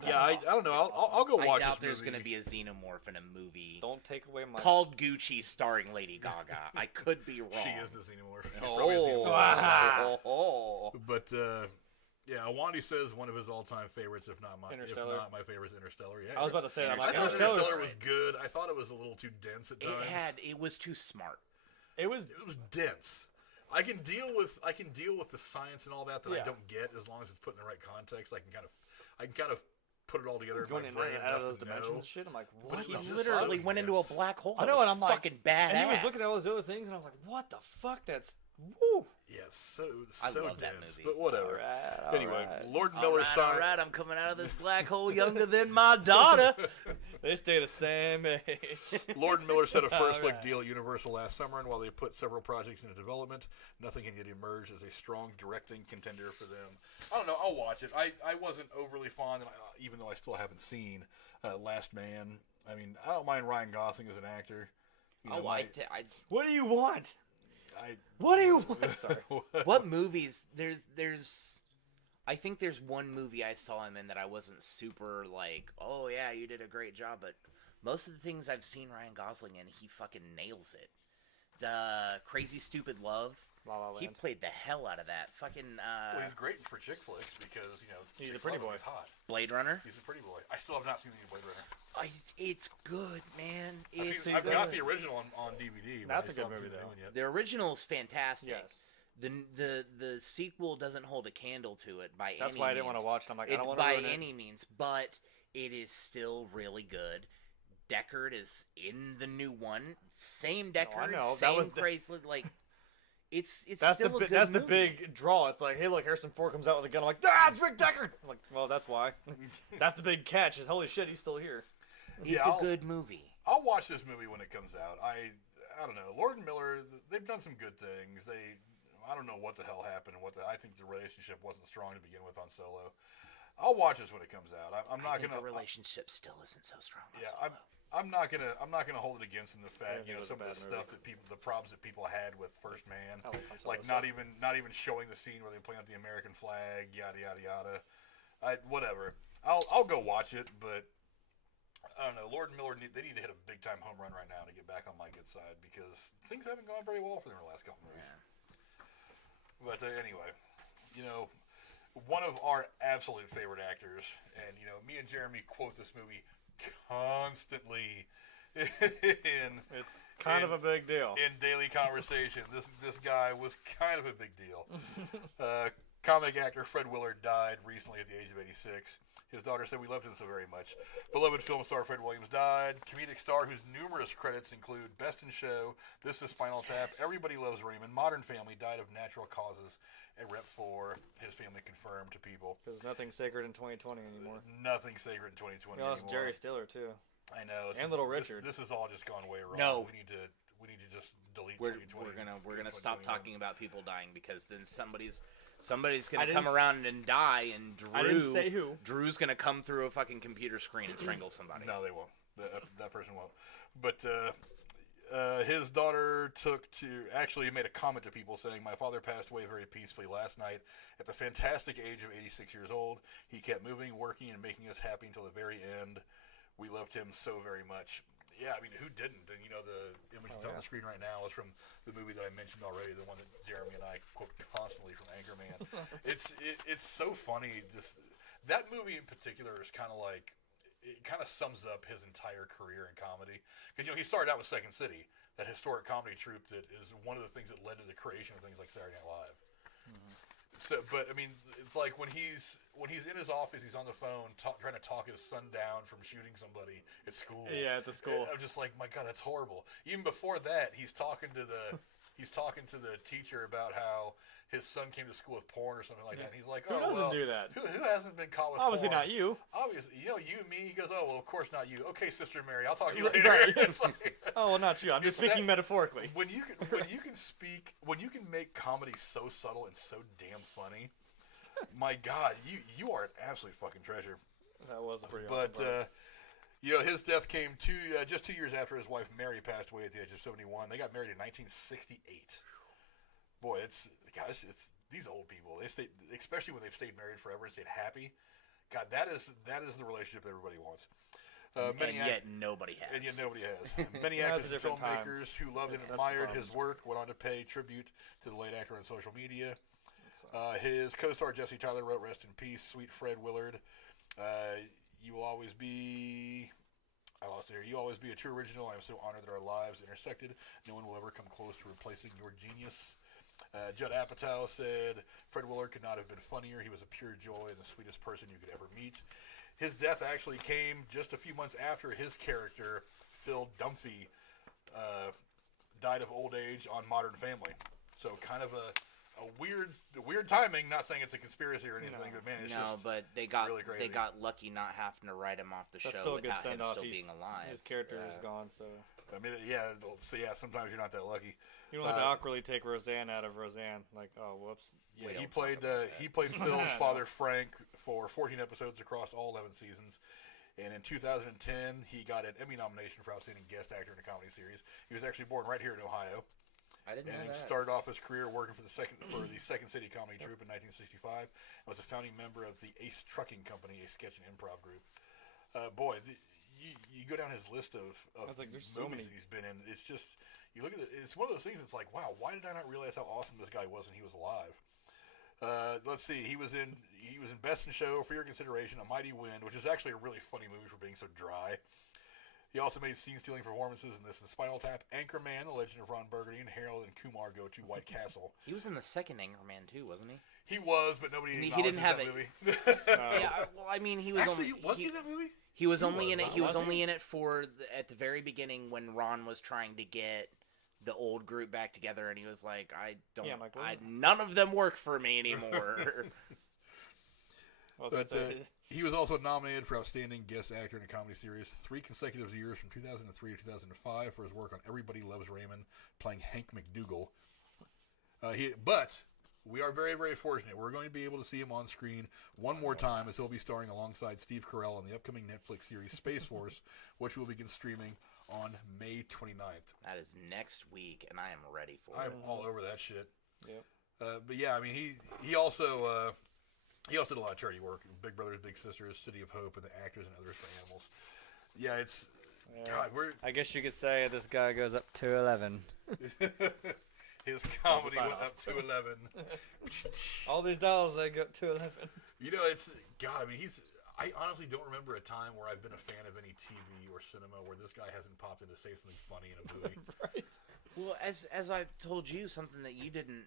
Yeah, I don't know. I'll go watch I doubt this there's movie. going to be a xenomorph in a movie Don't take away my. called Gucci starring Lady Gaga. I could be wrong. She is the xenomorph. She's probably a xenomorph. Oh. But yeah, Awandi says one of his all-time favorites, if not my favorite, is Interstellar. Yeah, I was about to say that. I thought Interstellar was good. I thought it was a little too dense at times. It was too smart. It was dense. I can deal with the science and all that I don't get as long as it's put in the right context. I can kind of put it all together in my brain. Out of those dimensions and shit. I'm like, what? He literally went into a black hole. I know, and I'm like, fucking badass. And he was looking at all those other things, and I was like, what the fuck? That's woo. Yeah, so I love dense, that movie. but whatever. All Anyway, right. Lord Miller signed. All right, I'm coming out of this black hole younger than my daughter. They stay the same age. Lord Miller set a first-look Alright. deal at Universal last summer, and while they put several projects into development, nothing can yet emerge as a strong directing contender for them. I don't know. I'll watch it. I wasn't overly fond, even though I still haven't seen Last Man. I mean, I don't mind Ryan Gosling as an actor. What do you want? I What do you want? Sorry. What movies? I think there's one movie I saw him in that I wasn't super like, oh yeah, you did a great job, but most of the things I've seen Ryan Gosling in, he fucking nails it. The Crazy Stupid Love, La La he Land. played the hell out of that. Fucking Well, he's great for chick flicks because He's a chicks pretty love him. boy. He's hot. Blade Runner. He's a pretty boy. I still have not seen the Blade Runner. It's good, man. It's I've good. got the original on DVD. but That's I a still good haven't movie, seen the though. new one yet. The original is fantastic. Yes. The sequel doesn't hold a candle to it by any means. That's why I didn't want to watch it. I'm like, I don't want to by ruin it. any means, but it is still really good. Deckard is in the new one. Same Deckard, know. That same was the- crazy like. It's That's still the a good that's movie. the big draw. It's like, hey, look, Harrison Ford comes out with a gun. I'm like, it's Rick Deckard. I'm like, well, that's why. That's the big catch. Is holy shit, he's still here. It's a good movie. I'll watch this movie when it comes out. I don't know. Lord and Miller, they've done some good things. I don't know what the hell happened. I think the relationship wasn't strong to begin with on Solo. I'll watch this when it comes out. I'm I not think gonna. the relationship still isn't so strong. Yeah, Solo. I'm not gonna hold it against them. The fact, it was some a of the bad stuff movie. the problems that people had with First Man, I like Han Solo, like so- not even showing the scene where they play out the American flag, yada yada yada. Whatever. I'll go watch it, but I don't know. Lord and Miller they need to hit a big time home run right now to get back on my good side because things haven't gone very well for them in the last couple movies. Yeah. But anyway, one of our absolute favorite actors, and me and Jeremy quote this movie constantly It's kind of a big deal. in daily conversation. This guy was kind of a big deal. Comic actor Fred Willard died recently at the age of 86. His daughter said, "We loved him so very much." Beloved film star Fred Williams died. Comedic star whose numerous credits include Best in Show, This is Spinal Tap, Everybody Loves Raymond, Modern Family, died of natural causes at Rep 4. His family confirmed to people. There's nothing sacred in 2020 anymore. Nothing sacred in 2020 We lost anymore. Jerry Stiller too. I know. And Little Richard. This has all just gone way wrong. No. We need to just delete We're 2020. gonna stop 2021. talking about people dying because then somebody's I gonna didn't come around and die, and I didn't say who. Drew's gonna come through a fucking computer screen and strangle somebody. No, they won't. That person won't. But his daughter actually made a comment to people saying, "My father passed away very peacefully last night at the fantastic age of 86 years old. He kept moving, working, and making us happy until the very end. We loved him so very much." Yeah, I mean, who didn't? And the image that's on the screen right now is from the movie that I mentioned already, the one that Jeremy and I quote constantly from Anchorman. It's so funny. That movie in particular is kind of like, it kind of sums up his entire career in comedy. Because, he started out with Second City, that historic comedy troupe that is one of the things that led to the creation of things like Saturday Night Live. Mm-hmm. So, but I mean, it's like when he's in his office, he's on the phone trying to talk his son down from shooting somebody at school. Yeah, at the school. I'm just like, my God, that's horrible. Even before that, he's talking to the teacher about how his son came to school with porn or something like that. And he's like, Who doesn't do that? Who hasn't been caught with Obviously porn? not you. Obviously, you and me. He goes, "Oh, well, of course not you." Okay, Sister Mary, I'll talk to you later. Right. It's like, Oh, well, not you. I'm just speaking metaphorically. when you can make comedy so subtle and so damn funny, my God, you are an absolute fucking treasure. That was a pretty But awesome part. his death came just 2 years after his wife Mary passed away at the age of 71. They got married in 1968. Boy, it's these old people. They stay, especially when they've stayed married forever and stayed happy. God, that is the relationship that everybody wants. Yet nobody has. And yet nobody has. Many Yeah, actors and it's a different filmmakers who loved and That's the admired problem. his work went on to pay tribute to the late actor on social media. His co-star Jesse Tyler wrote, "Rest in peace, sweet Fred Willard. You will always be." I lost it here. "You always be a true original. I am so honored that our lives intersected. No one will ever come close to replacing your genius." Judd Apatow said, "Fred Willard could not have been funnier. He was a pure joy and the sweetest person you could ever meet." His death actually came just a few months after his character, Phil Dunphy, died of old age on Modern Family. So kind of a weird timing. Not saying it's a conspiracy or anything, but man, it's just but they got really crazy. they got lucky not having to write him off the That's show still a good without him send off. still being alive. His character is gone, so I mean, yeah. So yeah, sometimes you're not that lucky. you don't have to awkwardly take Roseanne out of Roseanne. Like, oh, whoops. Yeah, We he don't played talk about he played Phil's father Frank for 14 episodes across all 11 seasons. And in 2010, he got an Emmy nomination for Outstanding Guest Actor in a Comedy Series. He was actually born right here in Ohio. I didn't know And that. started off his career working for the Second City Comedy Troupe in 1965. And was a founding member of the Ace Trucking Company, a sketch and improv group. You go down his list of I was like, there's movies so many. that he's been in. It's just, you look at it, it's one of those things. It's like, wow, why did I not realize how awesome this guy was when he was alive? Let's see. He was in Best in Show, For Your Consideration, A Mighty Wind, which is actually a really funny movie for being so dry. He also made scene-stealing performances in this and Spinal Tap, Anchorman, The Legend of Ron Burgundy, and Harold and Kumar Go to White Castle. He was in the second Anchorman too, wasn't he? He was, but nobody He acknowledges didn't have that it. movie. Yeah, well, I mean, he was Actually, only was he in that movie? he was only in it. was. He was Was he? only in it for at the very beginning when Ron was trying to get the old group back together, and he was like, "I don't. Yeah, Mike, wasn't none of them work for me anymore." What was I But saying? he was also nominated for Outstanding Guest Actor in a Comedy Series 3 consecutive years from 2003 to 2005 for his work on Everybody Loves Raymond, playing Hank McDougal. But we are very, very fortunate. We're going to be able to see him on screen one more time as he'll be starring alongside Steve Carell in the upcoming Netflix series Space Force, which will begin streaming on May 29th. That is next week, and I am ready for I'm it. all over that shit. Yep. But yeah, I mean, he also did a lot of charity work. Big Brothers Big Sisters, City of Hope, and the Actors and Others for Animals. Yeah, it's God. I guess you could say this guy goes up to 11. His comedy sign went off. up to 11. All these dolls, they go up to 11. You know, it's God. I mean, I honestly don't remember a time where I've been a fan of any TV or cinema where this guy hasn't popped in to say something funny in a movie. Right. Well, as I told you, something that you didn't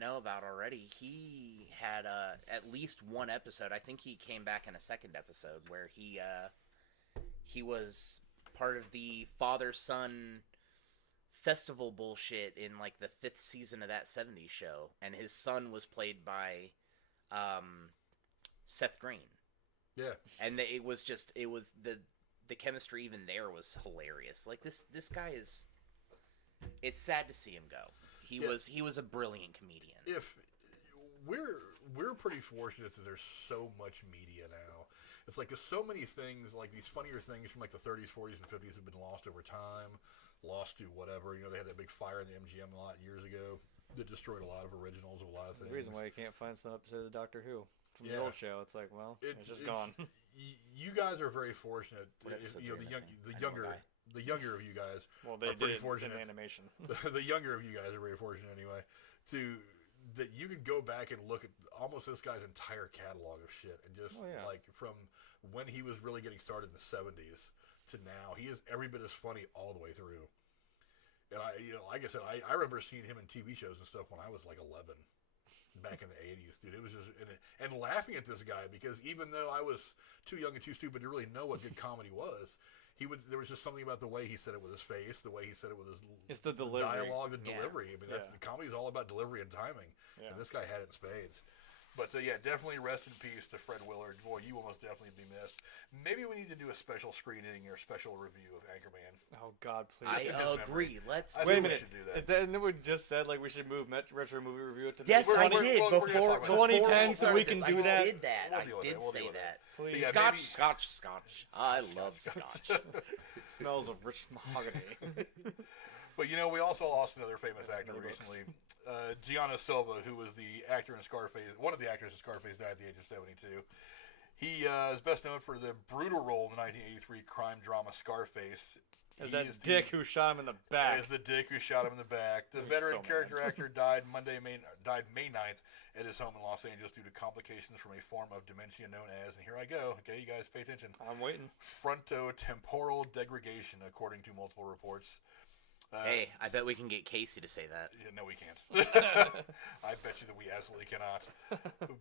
know about already. He had at least one episode. I think he came back in a second episode where he was part of the father-son festival bullshit in like the 5th season of that 70s show, and his son was played by Seth Green. Yeah, And it was the chemistry even there was hilarious. Like this guy is. It's sad to see him go. He was a brilliant comedian. if we're pretty fortunate that there's so much media now. It's like there's so many things, like these funnier things from like the 30s, 40s, and 50s have been lost over time, lost to whatever. You know, they had that big fire in the MGM lot years ago that destroyed a lot of originals of a lot of things. The reason why you can't find some episodes of Doctor Who from the Yeah. old show, it's like, well, it's just gone. You guys are very fortunate. What episodes You know, are you missing? I know a younger, guy. the younger of you guys. Well, they are did pretty it fortunate. in animation. The younger of you guys are very fortunate anyway that you can go back and look at almost this guy's entire catalog of shit and just like from when he was really getting started in the 70s to now, he is every bit as funny all the way through. And like I said, I remember seeing him in TV shows and stuff when I was like 11 back in the 80s, dude. It was just and laughing at this guy because even though I was too young and too stupid to really know what good comedy was, there was just something about the way he said it with his face, the way he said it with his It's the delivery. dialogue, the Yeah. delivery. I mean, the comedy is all about delivery and timing, Yeah. and this guy had it in spades. But yeah, definitely rest in peace to Fred Willard. Boy, you will most definitely be missed. Maybe we need to do a special screening or special review of Anchorman. Oh, God, please. I Just in his memory. agree. Let's. I Wait a think we minute. should do that. Isn't we just said like we should move retro movie review it to Yes, May I 20? did. we're gonna Before talk about it. 2010, so we this, can I do that. did that. We'll I deal with did it. We'll say deal with it. that. Please. Yeah, Scotch, maybe- Scotch, Scotch. I love Scotch. It smells of rich mahogany. But we also lost another famous actor recently. Gianna Silva, who was the actor in Scarface, one of the actors in Scarface, died at the age of 72. He is best known for the brutal role in the 1983 crime drama Scarface. As that dick who shot him in the back. As the dick who shot him in the back. The veteran character actor died May 9th at his home in Los Angeles due to complications from a form of dementia known as, and here I go, okay, you guys pay attention. I'm waiting. Frontotemporal degradation, according to multiple reports. Hey, I bet we can get Casey to say that. Yeah, no, we can't. I bet you that we absolutely cannot.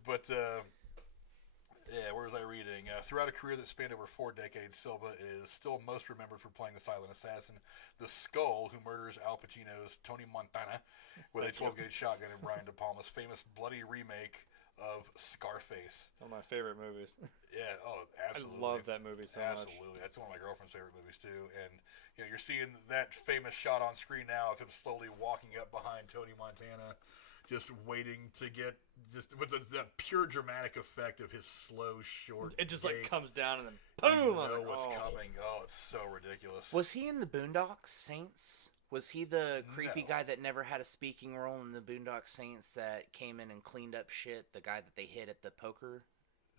But, yeah, where was I reading? Throughout a career that spanned over 4 decades, Silva is still most remembered for playing the silent assassin, the Skull, who murders Al Pacino's Tony Montana with a 12-gauge shotgun in Brian De Palma's famous bloody remake of Scarface. One of my favorite movies. Yeah, oh, absolutely. I love that movie so much. Absolutely. That's one of my girlfriend's favorite movies, too. And, you know, you're seeing that famous shot on screen now of him slowly walking up behind Tony Montana, just waiting to get, just with the pure dramatic effect of his slow, short It just gait. like comes down and then boom! You know what's coming. Oh, it's so ridiculous. Was he in the Boondock Saints? Was he the creepy No. guy that never had a speaking role in the Boondock Saints that came in and cleaned up shit? The guy that they hit at the poker?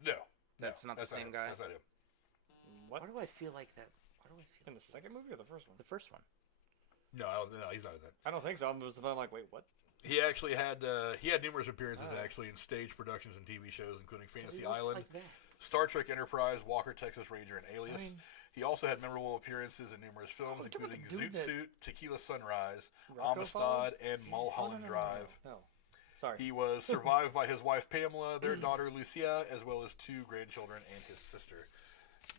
No. That's not the same guy? That's not him. What? Why do I feel like that? Why do I feel In the second movie or the first one? the first one? No, he's not in that. I don't think so. I'm like, wait, what? He actually had numerous appearances actually in stage productions and TV shows, including Fantasy He looks Island, like that. Star Trek Enterprise, Walker, Texas Ranger, and Alias. I mean- He also had memorable appearances in numerous films, talking about including the dude Zoot that- Suit, Tequila Sunrise, Rocco Amistad, followed? and Mulholland Drive. No. Sorry. He was survived by his wife Pamela, their daughter Lucia, as well as 2 grandchildren and his sister.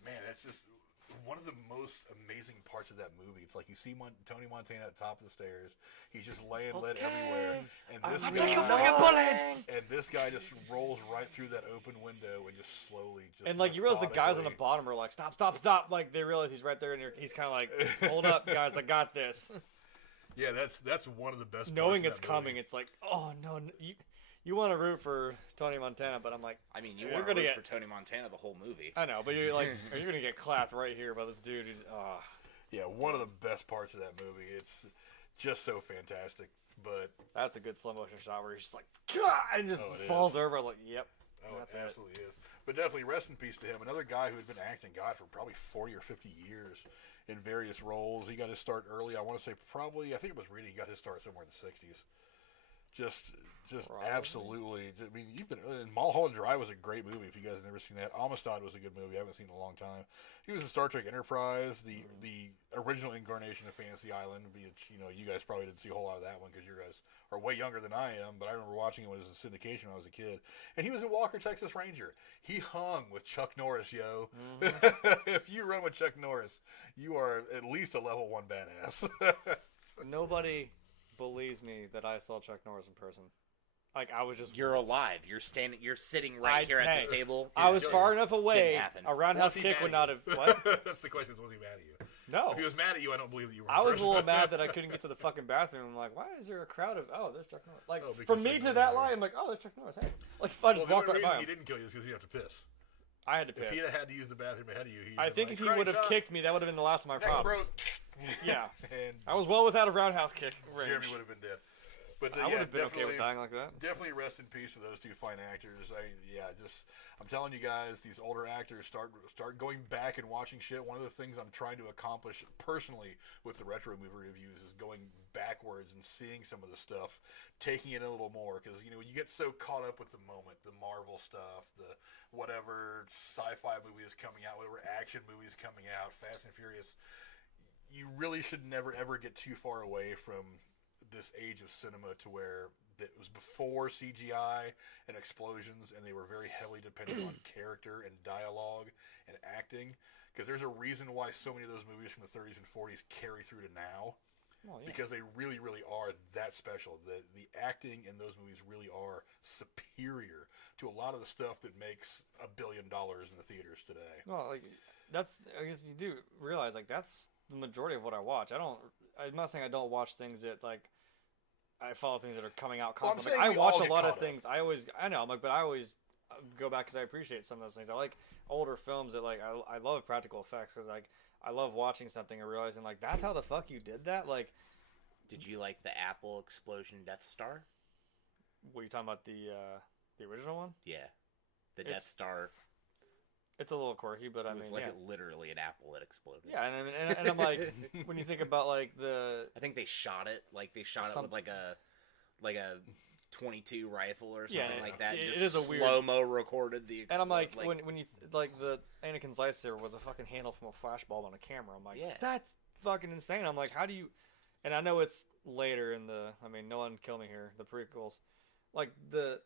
Man, that's just one of the most amazing parts of that movie. It's like you see Tony Montana at the top of the stairs. He's just laying lead everywhere. And this I'm guy, taking fucking bullets! and this guy just rolls right through that open window and just slowly just And like you realize the guys on the methodically- bottom are like, stop! Like they realize he's right there, and he's kind of like, hold up, guys, I got this. Yeah, that's one of the best. Knowing parts it's of that movie. coming, it's like, oh no, you want to root for Tony Montana, but I'm like, I mean, you You're want to gonna root get- for Tony Montana the whole movie. I know, but you're like, you're gonna get clapped right here by this dude. Yeah, one of the best parts of that movie. It's just so fantastic. But That's a good slow motion shot where he's just like, "Gah!" and just Oh, it falls over. I was like, yep. oh, That's it it. absolutely is. But definitely rest in peace to him. Another guy who had been acting, God, for probably 40 or 50 years in various roles. He got his start early. I want to say probably, I think it was reading. He got his start somewhere in the 60s. Just Probably. absolutely. I mean, you've been. Mulholland Drive was a great movie. If you guys have never seen that, Amistad was a good movie. I haven't seen it in a long time. He was in Star Trek Enterprise, the original incarnation of Fantasy Island. Which, you know, you guys probably didn't see a whole lot of that one because you guys are way younger than I am. But I remember watching it when it was in syndication when I was a kid. And he was in Walker, Texas Ranger. He hung with Chuck Norris, yo. If you run with Chuck Norris, you are at least a level 1 badass. Nobody believes me that I saw Chuck Norris in person. Like I was just. You're alive. You're sitting right here at this table. I was Yeah, far enough away. Didn't happen. A roundhouse Was he kick mad would at not you? have. What? That's the question. Was he mad at you? No. If he was mad at you, I don't believe that you were. I was a person. little mad that I couldn't get to the fucking bathroom. I'm like, why is there a crowd of? Oh, there's Chuck Norris. Like Oh, because from me Chuck to Norris that is line, there. I'm like, oh, there's Chuck Norris. Hey, like if I just Well, the walked only right by reason he him, didn't kill you is because you have to piss. I had to If piss. he'd have had to use the bathroom ahead of you, I think if he would have kicked me, that would have been the last of my neck problems. broke. Yeah. and I was well without a roundhouse kick range. Jeremy would have been dead. But I would yeah, have been okay with definitely, dying like that. definitely rest in peace to those 2 fine actors. I'm telling you guys, these older actors start going back and watching shit. One of the things I'm trying to accomplish personally with the retro movie reviews is going backwards and seeing some of the stuff, taking it a little more, because you know you get so caught up with the moment, the Marvel stuff, the whatever sci-fi movie is coming out, whatever action movie is coming out, Fast and Furious. You really should never ever get too far away from this age of cinema to where it was before CGI and explosions, and they were very heavily dependent on character and dialogue and acting, because there's a reason why so many of those movies from the 30s and 40s carry through to now, Well, yeah. because they really, really are that special. The acting in those movies really are superior to a lot of the stuff that makes $1 billion in the theaters today. Well, like that's. I guess you do realize like that's the majority of what I watch. I'm not saying I don't watch things that like. I follow things that are coming out Well, I'm constantly. saying I we watch all a get lot of caught up. things. I know, I'm like, but I always go back because I appreciate some of those things. I like older films that like I love practical effects because like I love watching something and realizing like that's how the fuck you did that. Like, Did you like the Apple explosion Death Star? What are you talking about? The original one? Yeah, the Death Star. It's a little quirky, but It I was mean, like yeah. literally an apple that exploded. Yeah, and I'm like, when you think about like I think they shot it it with like a 22 rifle or something like that. It just is a weird slow-mo recorded the And I'm like, like when you like the Anakin's lightsaber was a fucking handle from a flashbulb on a camera. I'm like, Yeah. that's fucking insane. I'm like, how do you? And I know it's later in the. I mean, no one kill me here. The prequels, like the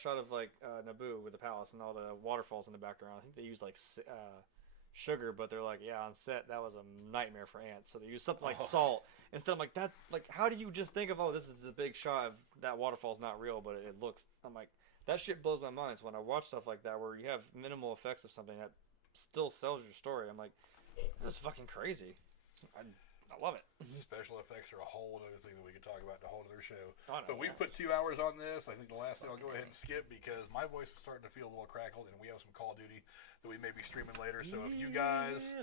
shot of like Naboo with the palace and all the waterfalls in the background. I think they used like sugar, but they're like, yeah, on set that was a nightmare for ants. So they used something like salt instead. I'm like, that's like, how do you just think of, oh, this is the big shot of that waterfall's not real, but it looks. I'm like, that shit blows my mind. So when I watch stuff like that where you have minimal effects of something that still sells your story, I'm like, this is fucking crazy. I love it. Special effects are a whole other thing that we could talk about in a whole other show. Oh, no, But we've put 2 hours on this. I think the last thing I'll go ahead and skip because my voice is starting to feel a little crackled, and we have some Call of Duty that we may be streaming later. So if you guys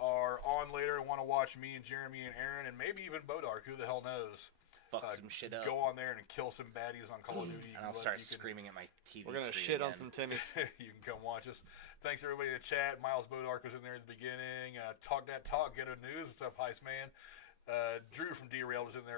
are on later and want to watch me and Jeremy and Aaron and maybe even Bodark, who the hell knows, fuck some shit up. go on there and kill some baddies on Call of Duty. And I'll start screaming at my TV. We're gonna screen shit on again. some Timmys. You can come watch us. Thanks everybody in the chat. Miles Bodark was in there at the beginning. Talk that talk. Get a news. What's up, Heist Man? Drew from Derailed was in there